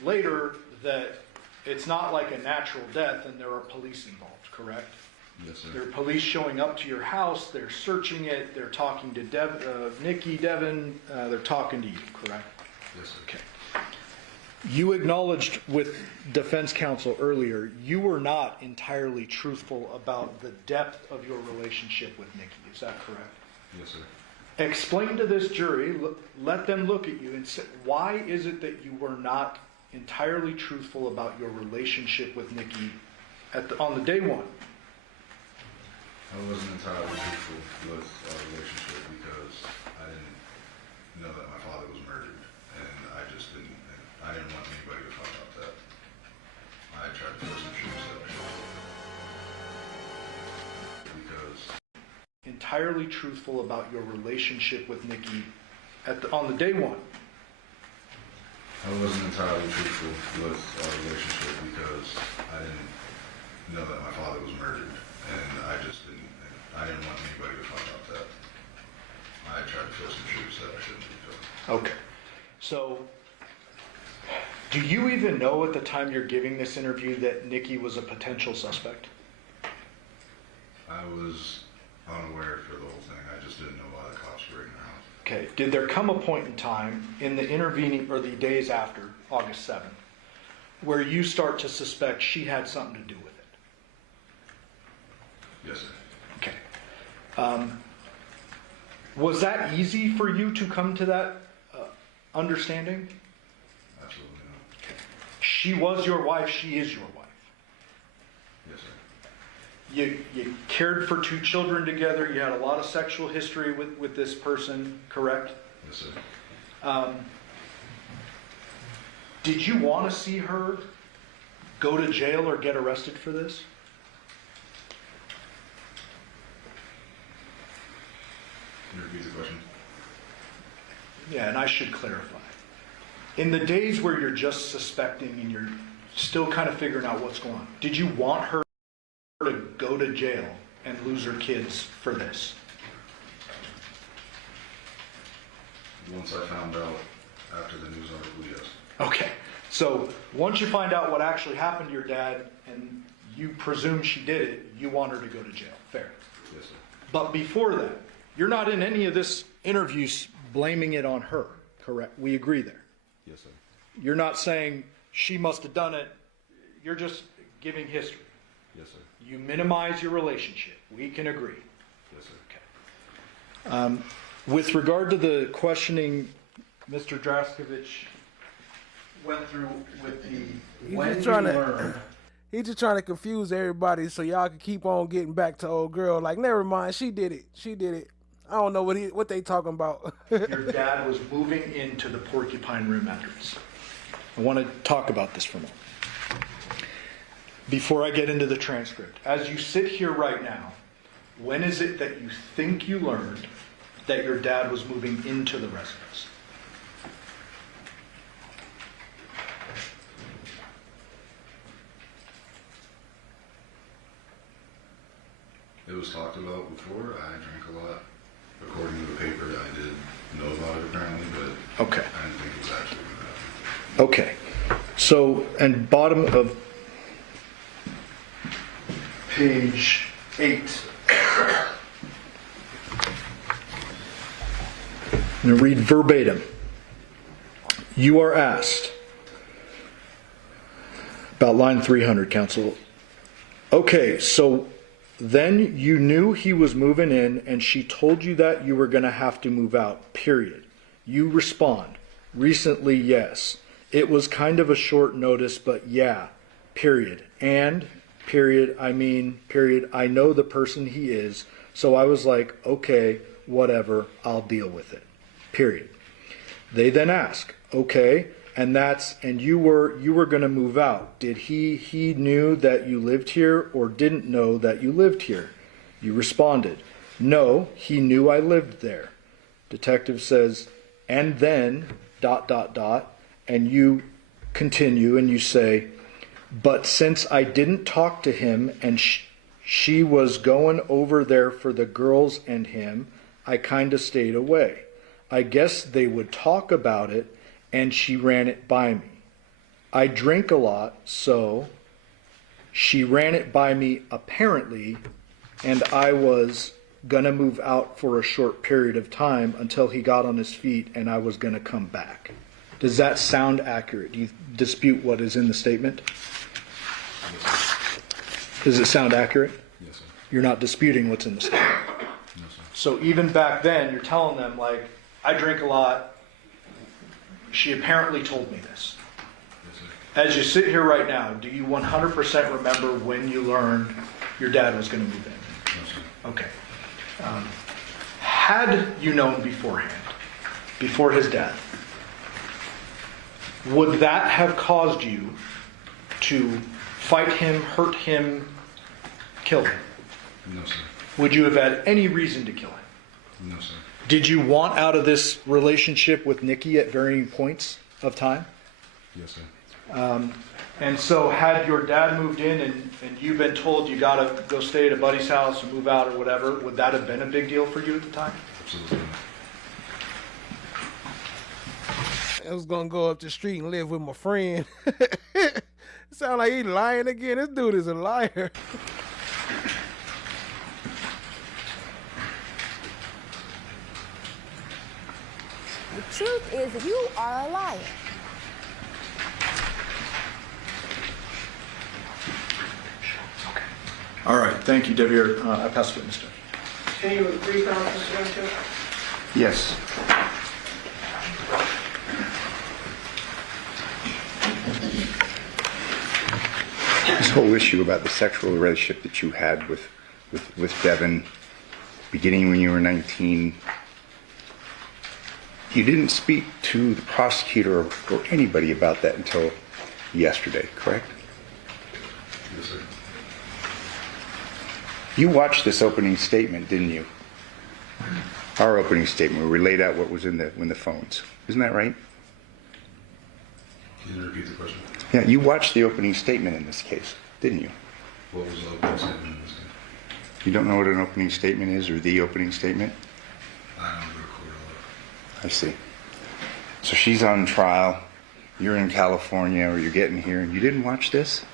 later that it's not like a natural death and there are police involved, correct? Yes, sir. There are police showing up to your house, they're searching it, they're talking to Nikki, Devyn, they're talking to you, correct? Yes, sir. Okay. You acknowledged with defense counsel earlier, you were not entirely truthful about the depth of your relationship with Nikki. Is that correct? Yes, sir. Explain to this jury, let them look at you and say, why is it that you were not entirely truthful about your relationship with Nikki on the day one? I wasn't entirely truthful with our relationship because I didn't know that my father was murdered, and I didn't want anybody to find out that. I tried to force some truths that I shouldn't because entirely truthful about your relationship with Nikki on the day one. I wasn't entirely truthful with our relationship because I didn't know that my father was murdered, and I didn't want anybody to find out that. I tried to force some truths that I shouldn't be telling. Okay. So, do you even know at the time you're giving this interview that Nikki was a potential suspect? I was unaware for the whole thing. I just didn't know why the cops were in her house. Okay. Did there come a point in time in the intervening or the days after August 7th where you start to suspect she had something to do with it? Yes, sir. Okay. Was that easy for you to come to that understanding? Absolutely not. Okay. She was your wife. She is your wife. Yes, sir. You cared for 2 children together. You had a lot of sexual history with this person, correct? Yes, sir. Did you want to see her go to jail or get arrested for this? Can you repeat the question? Yeah, and I should clarify. In the days where you're just suspecting and you're still kind of figuring out what's going on, did you want her to go to jail and lose her kids for this? Once I found out after the news article, yes. Okay, so once you find out what actually happened to your dad and you presume she did it, you want her to go to jail. Fair. Yes, sir. But before that, you're not in any of this interview blaming it on her, correct? We agree there. Yes, sir. You're not saying she must have done it. You're just giving history. Yes, sir. You minimize your relationship. We can agree. Yes, sir. Okay. With regard to the questioning Mr. Draskovich went through with the He's just trying to confuse everybody so y'all can keep on getting back to old girl. Like, never mind, she did it. She did it. I don't know what they talking about. your dad was moving into the Porcupine Rim address. I want to talk about this for a moment. Before I get into the transcript, as you sit here right now, when is it that you think you learned that your dad was moving into the residence? It was talked about before. I drank a lot, According to the paper, I did know about it apparently, but Okay. I didn't think it was actually going to happen. Okay. So, and bottom of page 8. I'm going to read verbatim. You are asked about line 300, counsel. Okay, so then you knew he was moving in and she told you that you were going to have to move out, period. You respond, recently, yes. It was kind of a short notice, but yeah, period. And, period, I mean, period, I know the person he is, so I was like, okay, whatever, I'll deal with it, period. They then ask, okay, and you were going to move out. Did he knew that you lived here or didn't know that you lived here? You responded, no, he knew I lived there. Detective says, and then, ... and you continue and you say, but since I didn't talk to him and she was going over there for the girls and him, I kind of stayed away. I guess they would talk about it and she ran it by me. I drink a lot, so she ran it by me apparently, and I was gonna move out for a short period of time until he got on his feet and I was gonna come back. Does that sound accurate? Do you dispute what is in the statement? Does it sound accurate? Yes, sir. You're not disputing what's in the statement? No, sir. So even back then, you're telling them, like, I drink a lot. She apparently told me this. Yes, sir. As you sit here right now, do you 100% remember when you learned your dad was going to move in? No, sir. Okay. Had you known beforehand, before his death, would that have caused you to fight him, hurt him, kill him? No, sir. Would you have had any reason to kill him? No, sir. Did you want out of this relationship with Nikki at varying points of time? Yes, sir. And so had your dad moved in and you've been told you got to go stay at a buddy's house or move out or whatever, would that have been a big deal for you at the time? Absolutely not. I was gonna go up the street and live with my friend. Sound like he lying again. This dude is a liar. The truth is, you are a liar. All right, thank you, Deviere. I pass the witness. Can you agree, Mr. President? Yes. This whole issue about the sexual relationship that you had with Devyn, beginning when you were 19, you didn't speak to the prosecutor or anybody about that until yesterday, correct? Yes, sir. You watched this opening statement, didn't you? Our opening statement where we laid out what was in the phones. Isn't that right? Can you repeat the question? Yeah, you watched the opening statement in this case, didn't you? What was the opening statement in this case? You don't know what an opening statement is or the opening statement? I don't record all that. I see. So she's on trial, you're in California or you're getting here, and you didn't watch this?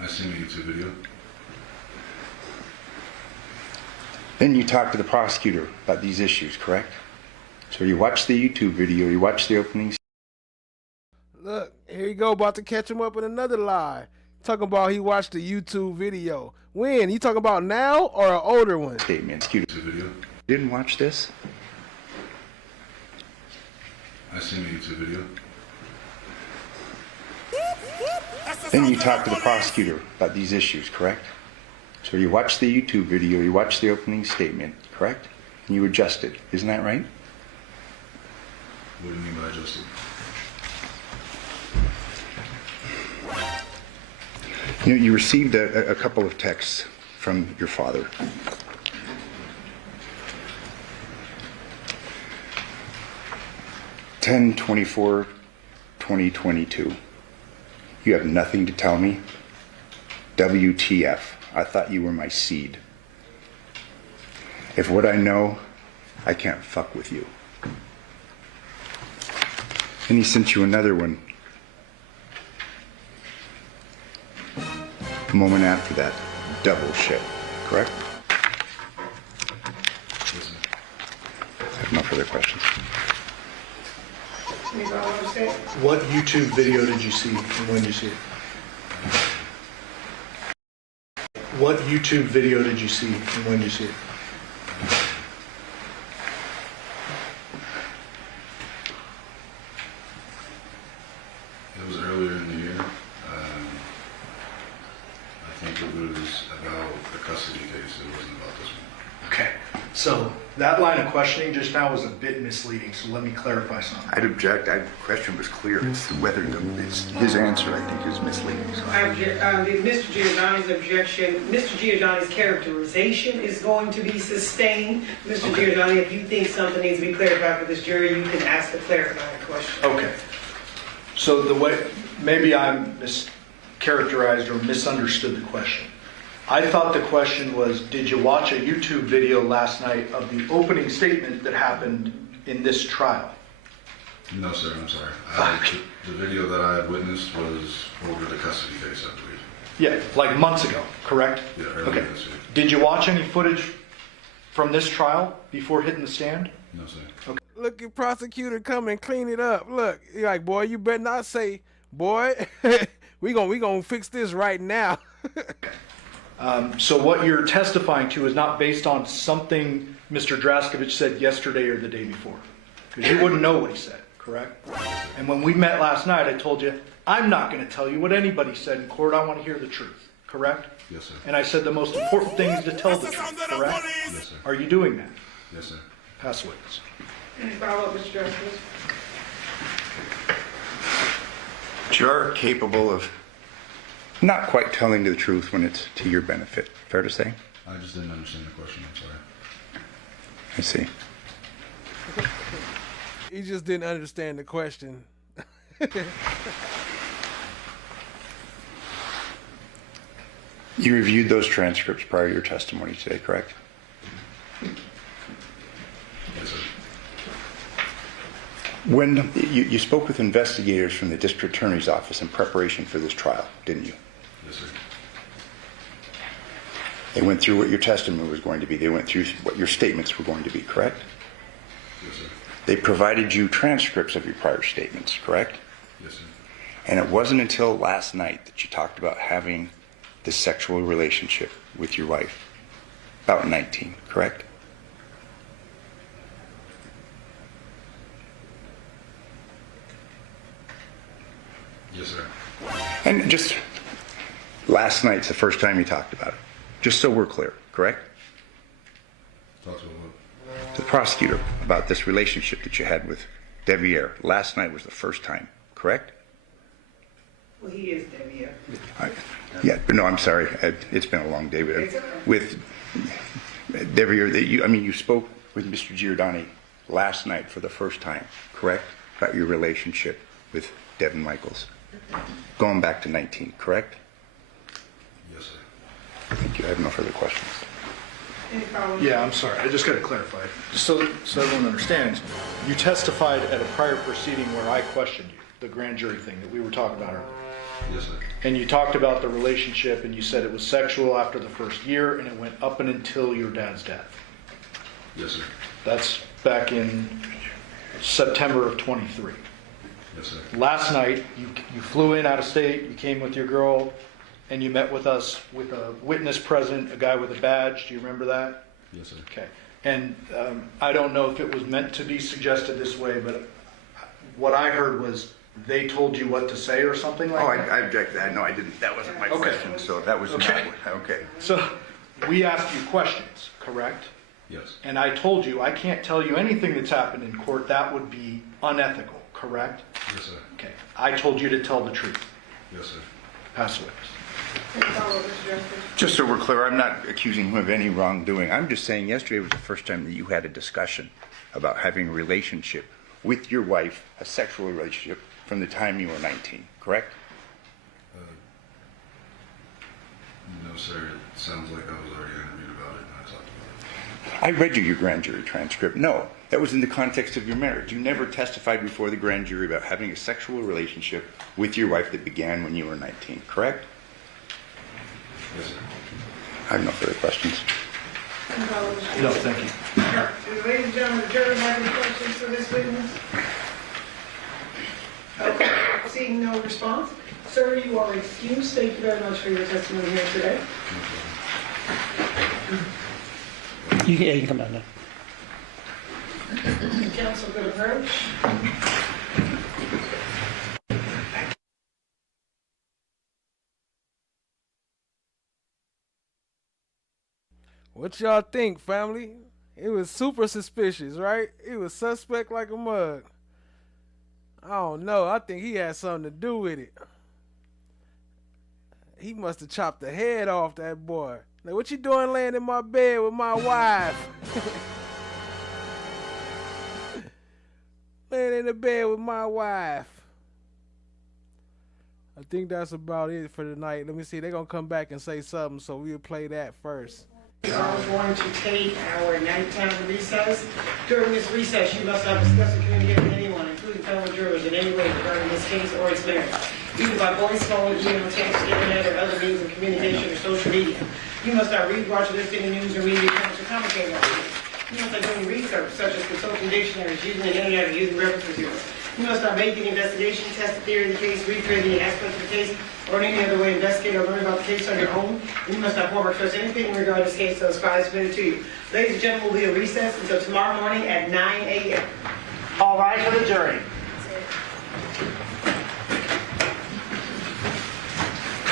I seen a YouTube video. Then you talked to the prosecutor about these issues, correct? So you watched the YouTube video, you watched the opening statement. Look, here you go, about to catch him up with another lie. Talking about he watched the YouTube video. When? You talking about now or an older one? Statement. YouTube video. Didn't watch this? I seen a YouTube video. Then you talked to the prosecutor about these issues, correct? So you watched the YouTube video, you watched the opening statement, correct? And you adjusted. Isn't that right? What do you mean by adjusted? You know, you received a couple of texts from your father. (10/24/2022). You have nothing to tell me? WTF. I thought you were my seed. If what I know, I can't fuck with you. And he sent you another one a moment after that. Double shit, correct? I have no further questions. What YouTube video did you see and when did you see it? What YouTube video did you see and when did you see it? It was earlier in the year. I think it was about the custody case. It wasn't about this one. Okay, so that line of questioning just now was a bit misleading, so let me clarify something. I'd object. The question was clear. It's whether his answer, I think, is misleading. So. Mr. Giordani's objection, Mr. Giordani's characterization is going to be sustained. Mr. Giordani, if you think something needs to be clarified for this jury, you can ask a clarifying question. Okay. So the way, maybe I mischaracterized or misunderstood the question. I thought the question was, did you watch a YouTube video last night of the opening statement that happened in this trial? No, sir, I'm sorry. The video that I had witnessed was over the custody case, I believe. Yeah, like months ago, correct? Yeah, earlier this year. Did you watch any footage from this trial before hitting the stand? No, sir. Okay. Look at prosecutor come and clean it up. Look, he like, boy, you better not say, boy, we gonna fix this right now. So what you're testifying to is not based on something Mr. Draskovich said yesterday or the day before. Because you wouldn't know what he said, correct? And when we met last night, I told you, I'm not going to tell you what anybody said in court. I want to hear the truth, correct? Yes, sir. And I said the most important thing is to tell the truth, correct? Yes, sir. Are you doing that? Yes, sir. Pass witness. Any follow-up, Mr. Justice? But you're capable of not quite telling the truth when it's to your benefit. Fair to say? I just didn't understand the question. I'm sorry. I see. He just didn't understand the question. You reviewed those transcripts prior to your testimony today, correct? Yes, sir. When you spoke with investigators from the district attorney's office in preparation for this trial, didn't you? Yes, sir. They went through what your testimony was going to be. They went through what your statements were going to be, correct? Yes, sir. They provided you transcripts of your prior statements, correct? Yes, sir. And it wasn't until last night that you talked about having this sexual relationship with your wife. About 19, correct? Yes, sir. And just last night's the first time you talked about it. Just so we're clear, correct? Talk to what? The prosecutor about this relationship that you had with Deviere. Last night was the first time, correct? Well, he is Deviere. Yeah, but no, I'm sorry. It's been a long day with Deviere. You spoke with Mr. Giordani last night for the first time, correct? About your relationship with Devyn Michaels. Going back to 19, correct? Yes, sir. Thank you. I have no further questions. Yeah, I'm sorry. I just got to clarify. Just so everyone understands, you testified at a prior proceeding where I questioned you, the grand jury thing that we were talking about earlier. Yes, sir. And you talked about the relationship and you said it was sexual after the first year and it went up and until your dad's death. Yes, sir. That's back in September of 23. Yes, sir. Last night, you flew in out of state, you came with your girl, and you met with us with a witness present, a guy with a badge. Do you remember that? Yes, sir. Okay. And I don't know if it was meant to be suggested this way, but what I heard was they told you what to say or something like that? I object to that. No, I didn't. That wasn't my question, so that was not okay. So we asked you questions, correct? Yes. And I told you I can't tell you anything that's happened in court. That would be unethical, correct? Yes, sir. Okay. I told you to tell the truth. Yes, sir. Pass witness. Just so we're clear, I'm not accusing him of any wrongdoing. I'm just saying yesterday was the first time that you had a discussion about having a relationship with your wife, a sexual relationship, from the time you were 19, correct? No, sir. It sounds like I was already interviewed about it and I talked about I read you your grand jury transcript. No, that was in the context of your marriage. You never testified before the grand jury about having a sexual relationship with your wife that began when you were 19, correct? Yes, sir. I have no further questions. No, thank you. Do ladies and gentlemen, the jury have any questions for this witness? Okay, seeing no response. Sir, you are excused. Thank you very much for your testimony here today. You can come out now. Counsel, good approach. What y'all think, family? It was super suspicious, right? It was suspect like a mug. I don't know. I think he had something to do with it. He must have chopped the head off that boy. Like, what you doing laying in my bed with my wife? Laying in the bed with my wife. I think that's about it for tonight. Let me see. They're going to come back and say something, so we'll play that first. We are going to take our nighttime recess. During this recess, you must not discuss or communicate with anyone, including fellow jurors, in any way regarding this case or its merits, either by voice, phone, email, text, internet, or other means of communication or social media. You must not read, watch, or listen to news or media accounts or commentate on it. You must not do any research, such as consulting dictionaries, using the internet, or using reference materials. You must not make any investigation, test the theory of the case, recreate any aspect of the case, or in any other way investigate or learn about the case on your own. And you must not form or trust anything in regard to this case until it's filed submitted to you. Ladies and gentlemen, we'll be at recess until tomorrow morning at 9 a.m. All rise for the jury.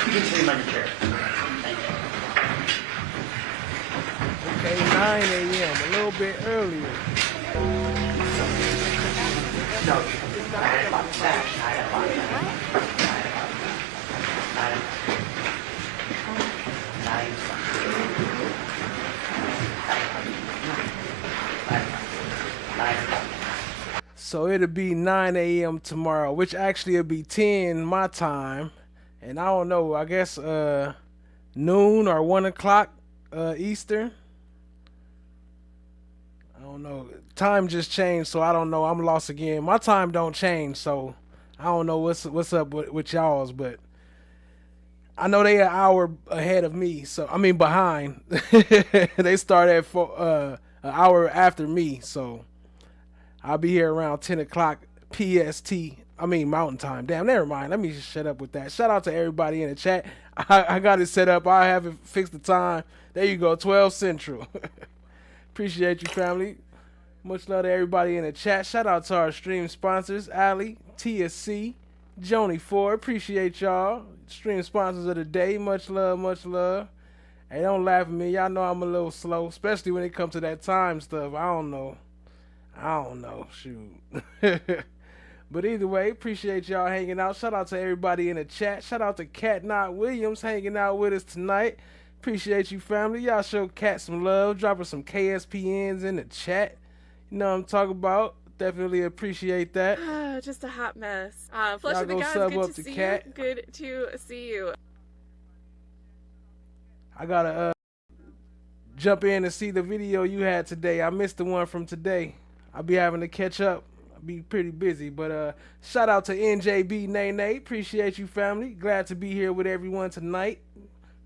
You can sit in my chair. Okay, 9 a.m., a little bit earlier. No. So it'll be 9 a.m. tomorrow, which actually it'll be 10 my time. And I don't know, I guess noon or 1 o'clock Eastern. I don't know. Time just changed, so I don't know. I'm lost again. My time don't change, so I don't know what's up with y'all's, but I know they an hour ahead of me, so I mean behind. They start at an hour after me, so I'll be here around 10 o'clock PST. I mean Mountain Time. Damn, never mind. Let me just shut up with that. Shout out to everybody in the chat. I got it set up. I have it fixed the time. There you go, 12 Central. Appreciate you, family. Much love to everybody in the chat. Shout out to our stream sponsors, Ali, TSC, Joni Ford. Appreciate y'all. Stream sponsors of the day. Much love, much love. Hey, don't laugh at me. Y'all know I'm a little slow, especially when it comes to that time stuff. I don't know. Shoot. But either way, appreciate y'all hanging out. Shout out to everybody in the chat. Shout out to Cat Not Williams hanging out with us tonight. Appreciate you, family. Y'all show Cat some love. Drop her some KSPNs in the chat. You know what I'm talking about. Definitely appreciate that. Just a hot mess. Flush of the go guys, sub good up to to see Cat. you. Good to see you. I gotta jump in and see the video you had today. I missed the one from today. I'll be having to catch up. I'll be pretty busy. But shout out to NJB Nene. Appreciate you, family. Glad to be here with everyone tonight.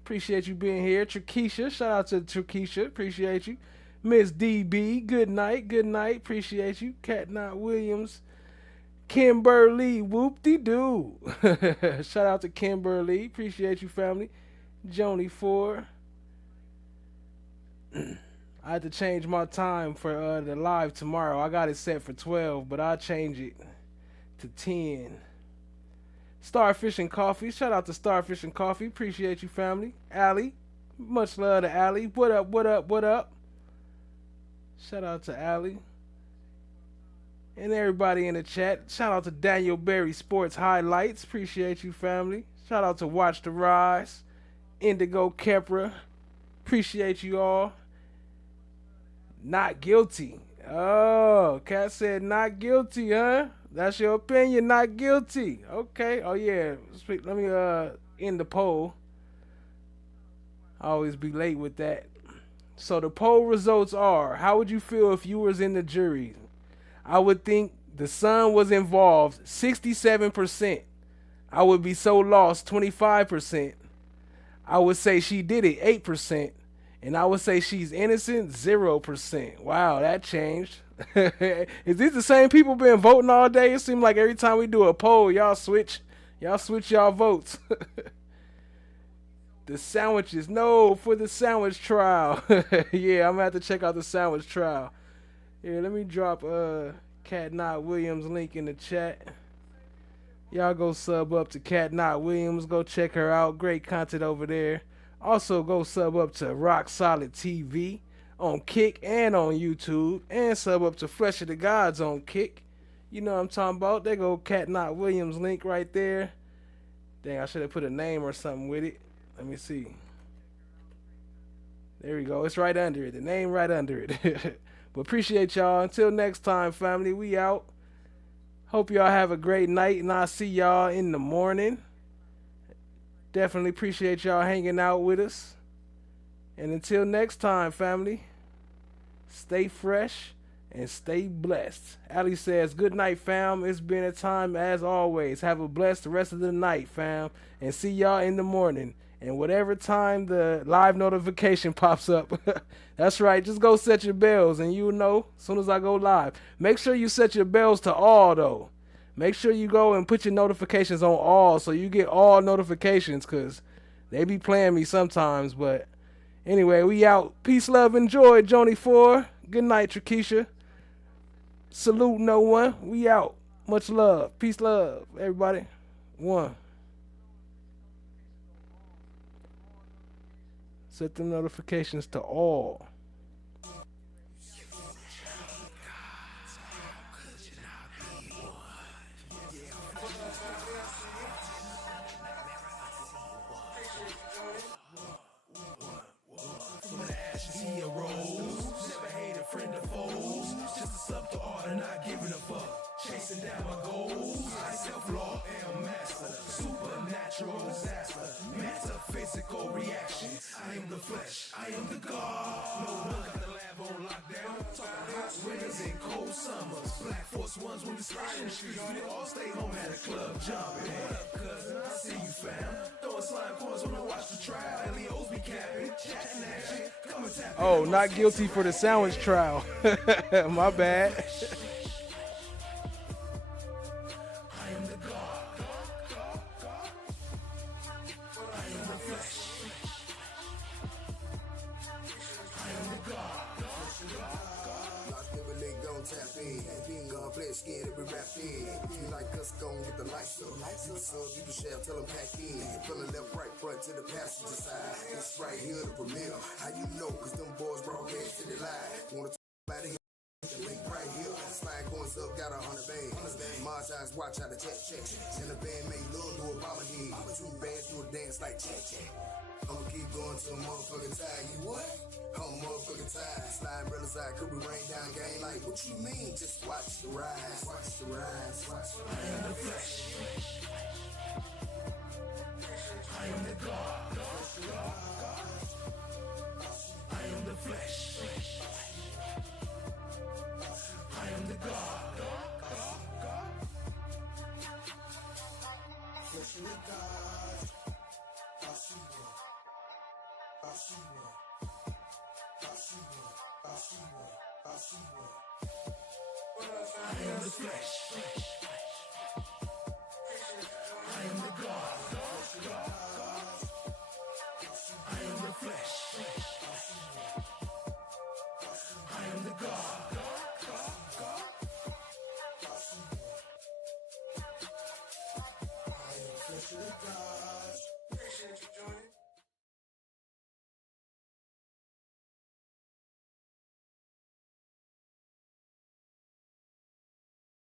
Appreciate you being here. Trikesha. Shout out to Trikesha. Appreciate you. Miss DB. Good night. Good night. Appreciate you. Cat Not Williams. Kimberly. Whoop-de-doo. Shout out to Kimberly. Appreciate you, family. Joni Ford. I had to change my time for the live tomorrow. I got it set for 12, but I'll change it to 10. Starfish and Coffee. Shout out to Starfish and Coffee. Appreciate you, family. Allie. Much love to Allie. What up, what up, what up? Shout out to Allie. And everybody in the chat. Shout out to Daniel Berry Sports Highlights. Appreciate you, family. Shout out to Watch the Rise. Indigo Kepra. Appreciate you all. Not guilty. Oh, Cat said not guilty, huh? That's your opinion, not guilty. Okay. Oh, yeah. Let me end the poll. I always be late with that. So the poll results are, how would you feel if you was in the jury? I would think the son was involved, 67%. I would be so lost, 25%. I would say she did it, 8%. And I would say she's innocent, 0%. Wow, that changed. Is these the same people been voting all day? It seems like every time we do a poll, y'all switch y'all votes. The sandwiches, no, for the sandwich trial. Yeah, I'm gonna have to check out the sandwich trial. Yeah, let me drop Cat Not Williams link in the chat. Y'all go sub up to Cat Not Williams. Go check her out. Great content over there. Also, go sub up to Rock Solid TV on Kick and on YouTube. And sub up to Flesh of the Gods on Kick. You know what I'm talking about. There go Cat Not Williams link right there. Dang, I should have put a name or something with it. Let me see. There we go. It's right under it. The name right under it. But appreciate y'all. Until next time, family. We out. Hope y'all have a great night, and I'll see y'all in the morning. Definitely appreciate y'all hanging out with us. And until next time, family, stay fresh and stay blessed. Ali says, good night, fam. It's been a time as always. Have a blessed rest of the night, fam. And see y'all in the morning. And whatever time the live notification pops up, that's right, just go set your bells and you'll know as soon as I go live. Make sure you set your bells to all, though. Make sure you go and put your notifications on all so you get all notifications, because they be playing me sometimes. But anyway, we out. Peace, love, and joy, Joni 4. Good night, Trakisha. Salute no one. We out. Much love. Peace, love, everybody. One. Set the notifications to all. Chasing down my goals, I self-law am master, supernatural disaster, metaphysical reaction. I am the flesh, I am the God. No one got the lab on lockdown. Talking hot winters and cold summers. Black Force Ones when we slide in the streets. We all stay home, had a club jumping. What up, cousin? I see you, fam. Throwing slime coins when I watch the trial. LEOs be capping, chatting action. Come and tap. Oh, not guilty for the sandwich trial. My bad. Scared every rap in. If you like us, go with the lights up. You can sub, you can share, tell them pack in. Feeling left, right, front to the passenger side. It's right here, the premiere. How you know? Cause them boys broadcast to the live. Wanna talk about it? The link right here. Slide coins up, got 100 bands. Montage, watch how the check. And the band made love to a bomber head. 2 bands, do a dance like check. I'ma keep going till I'm motherfucking tired. You what? I'm motherfucking tired. Slide real side, could we rain down game? Like, what you mean? Just watch the rise. Watch the rise. Watch the rise. I am the flesh. I am the God. I am the flesh. I am the God. Flesh of the God. I am the flesh. I am the God. I am the flesh. I am the God. I am flesh of the God.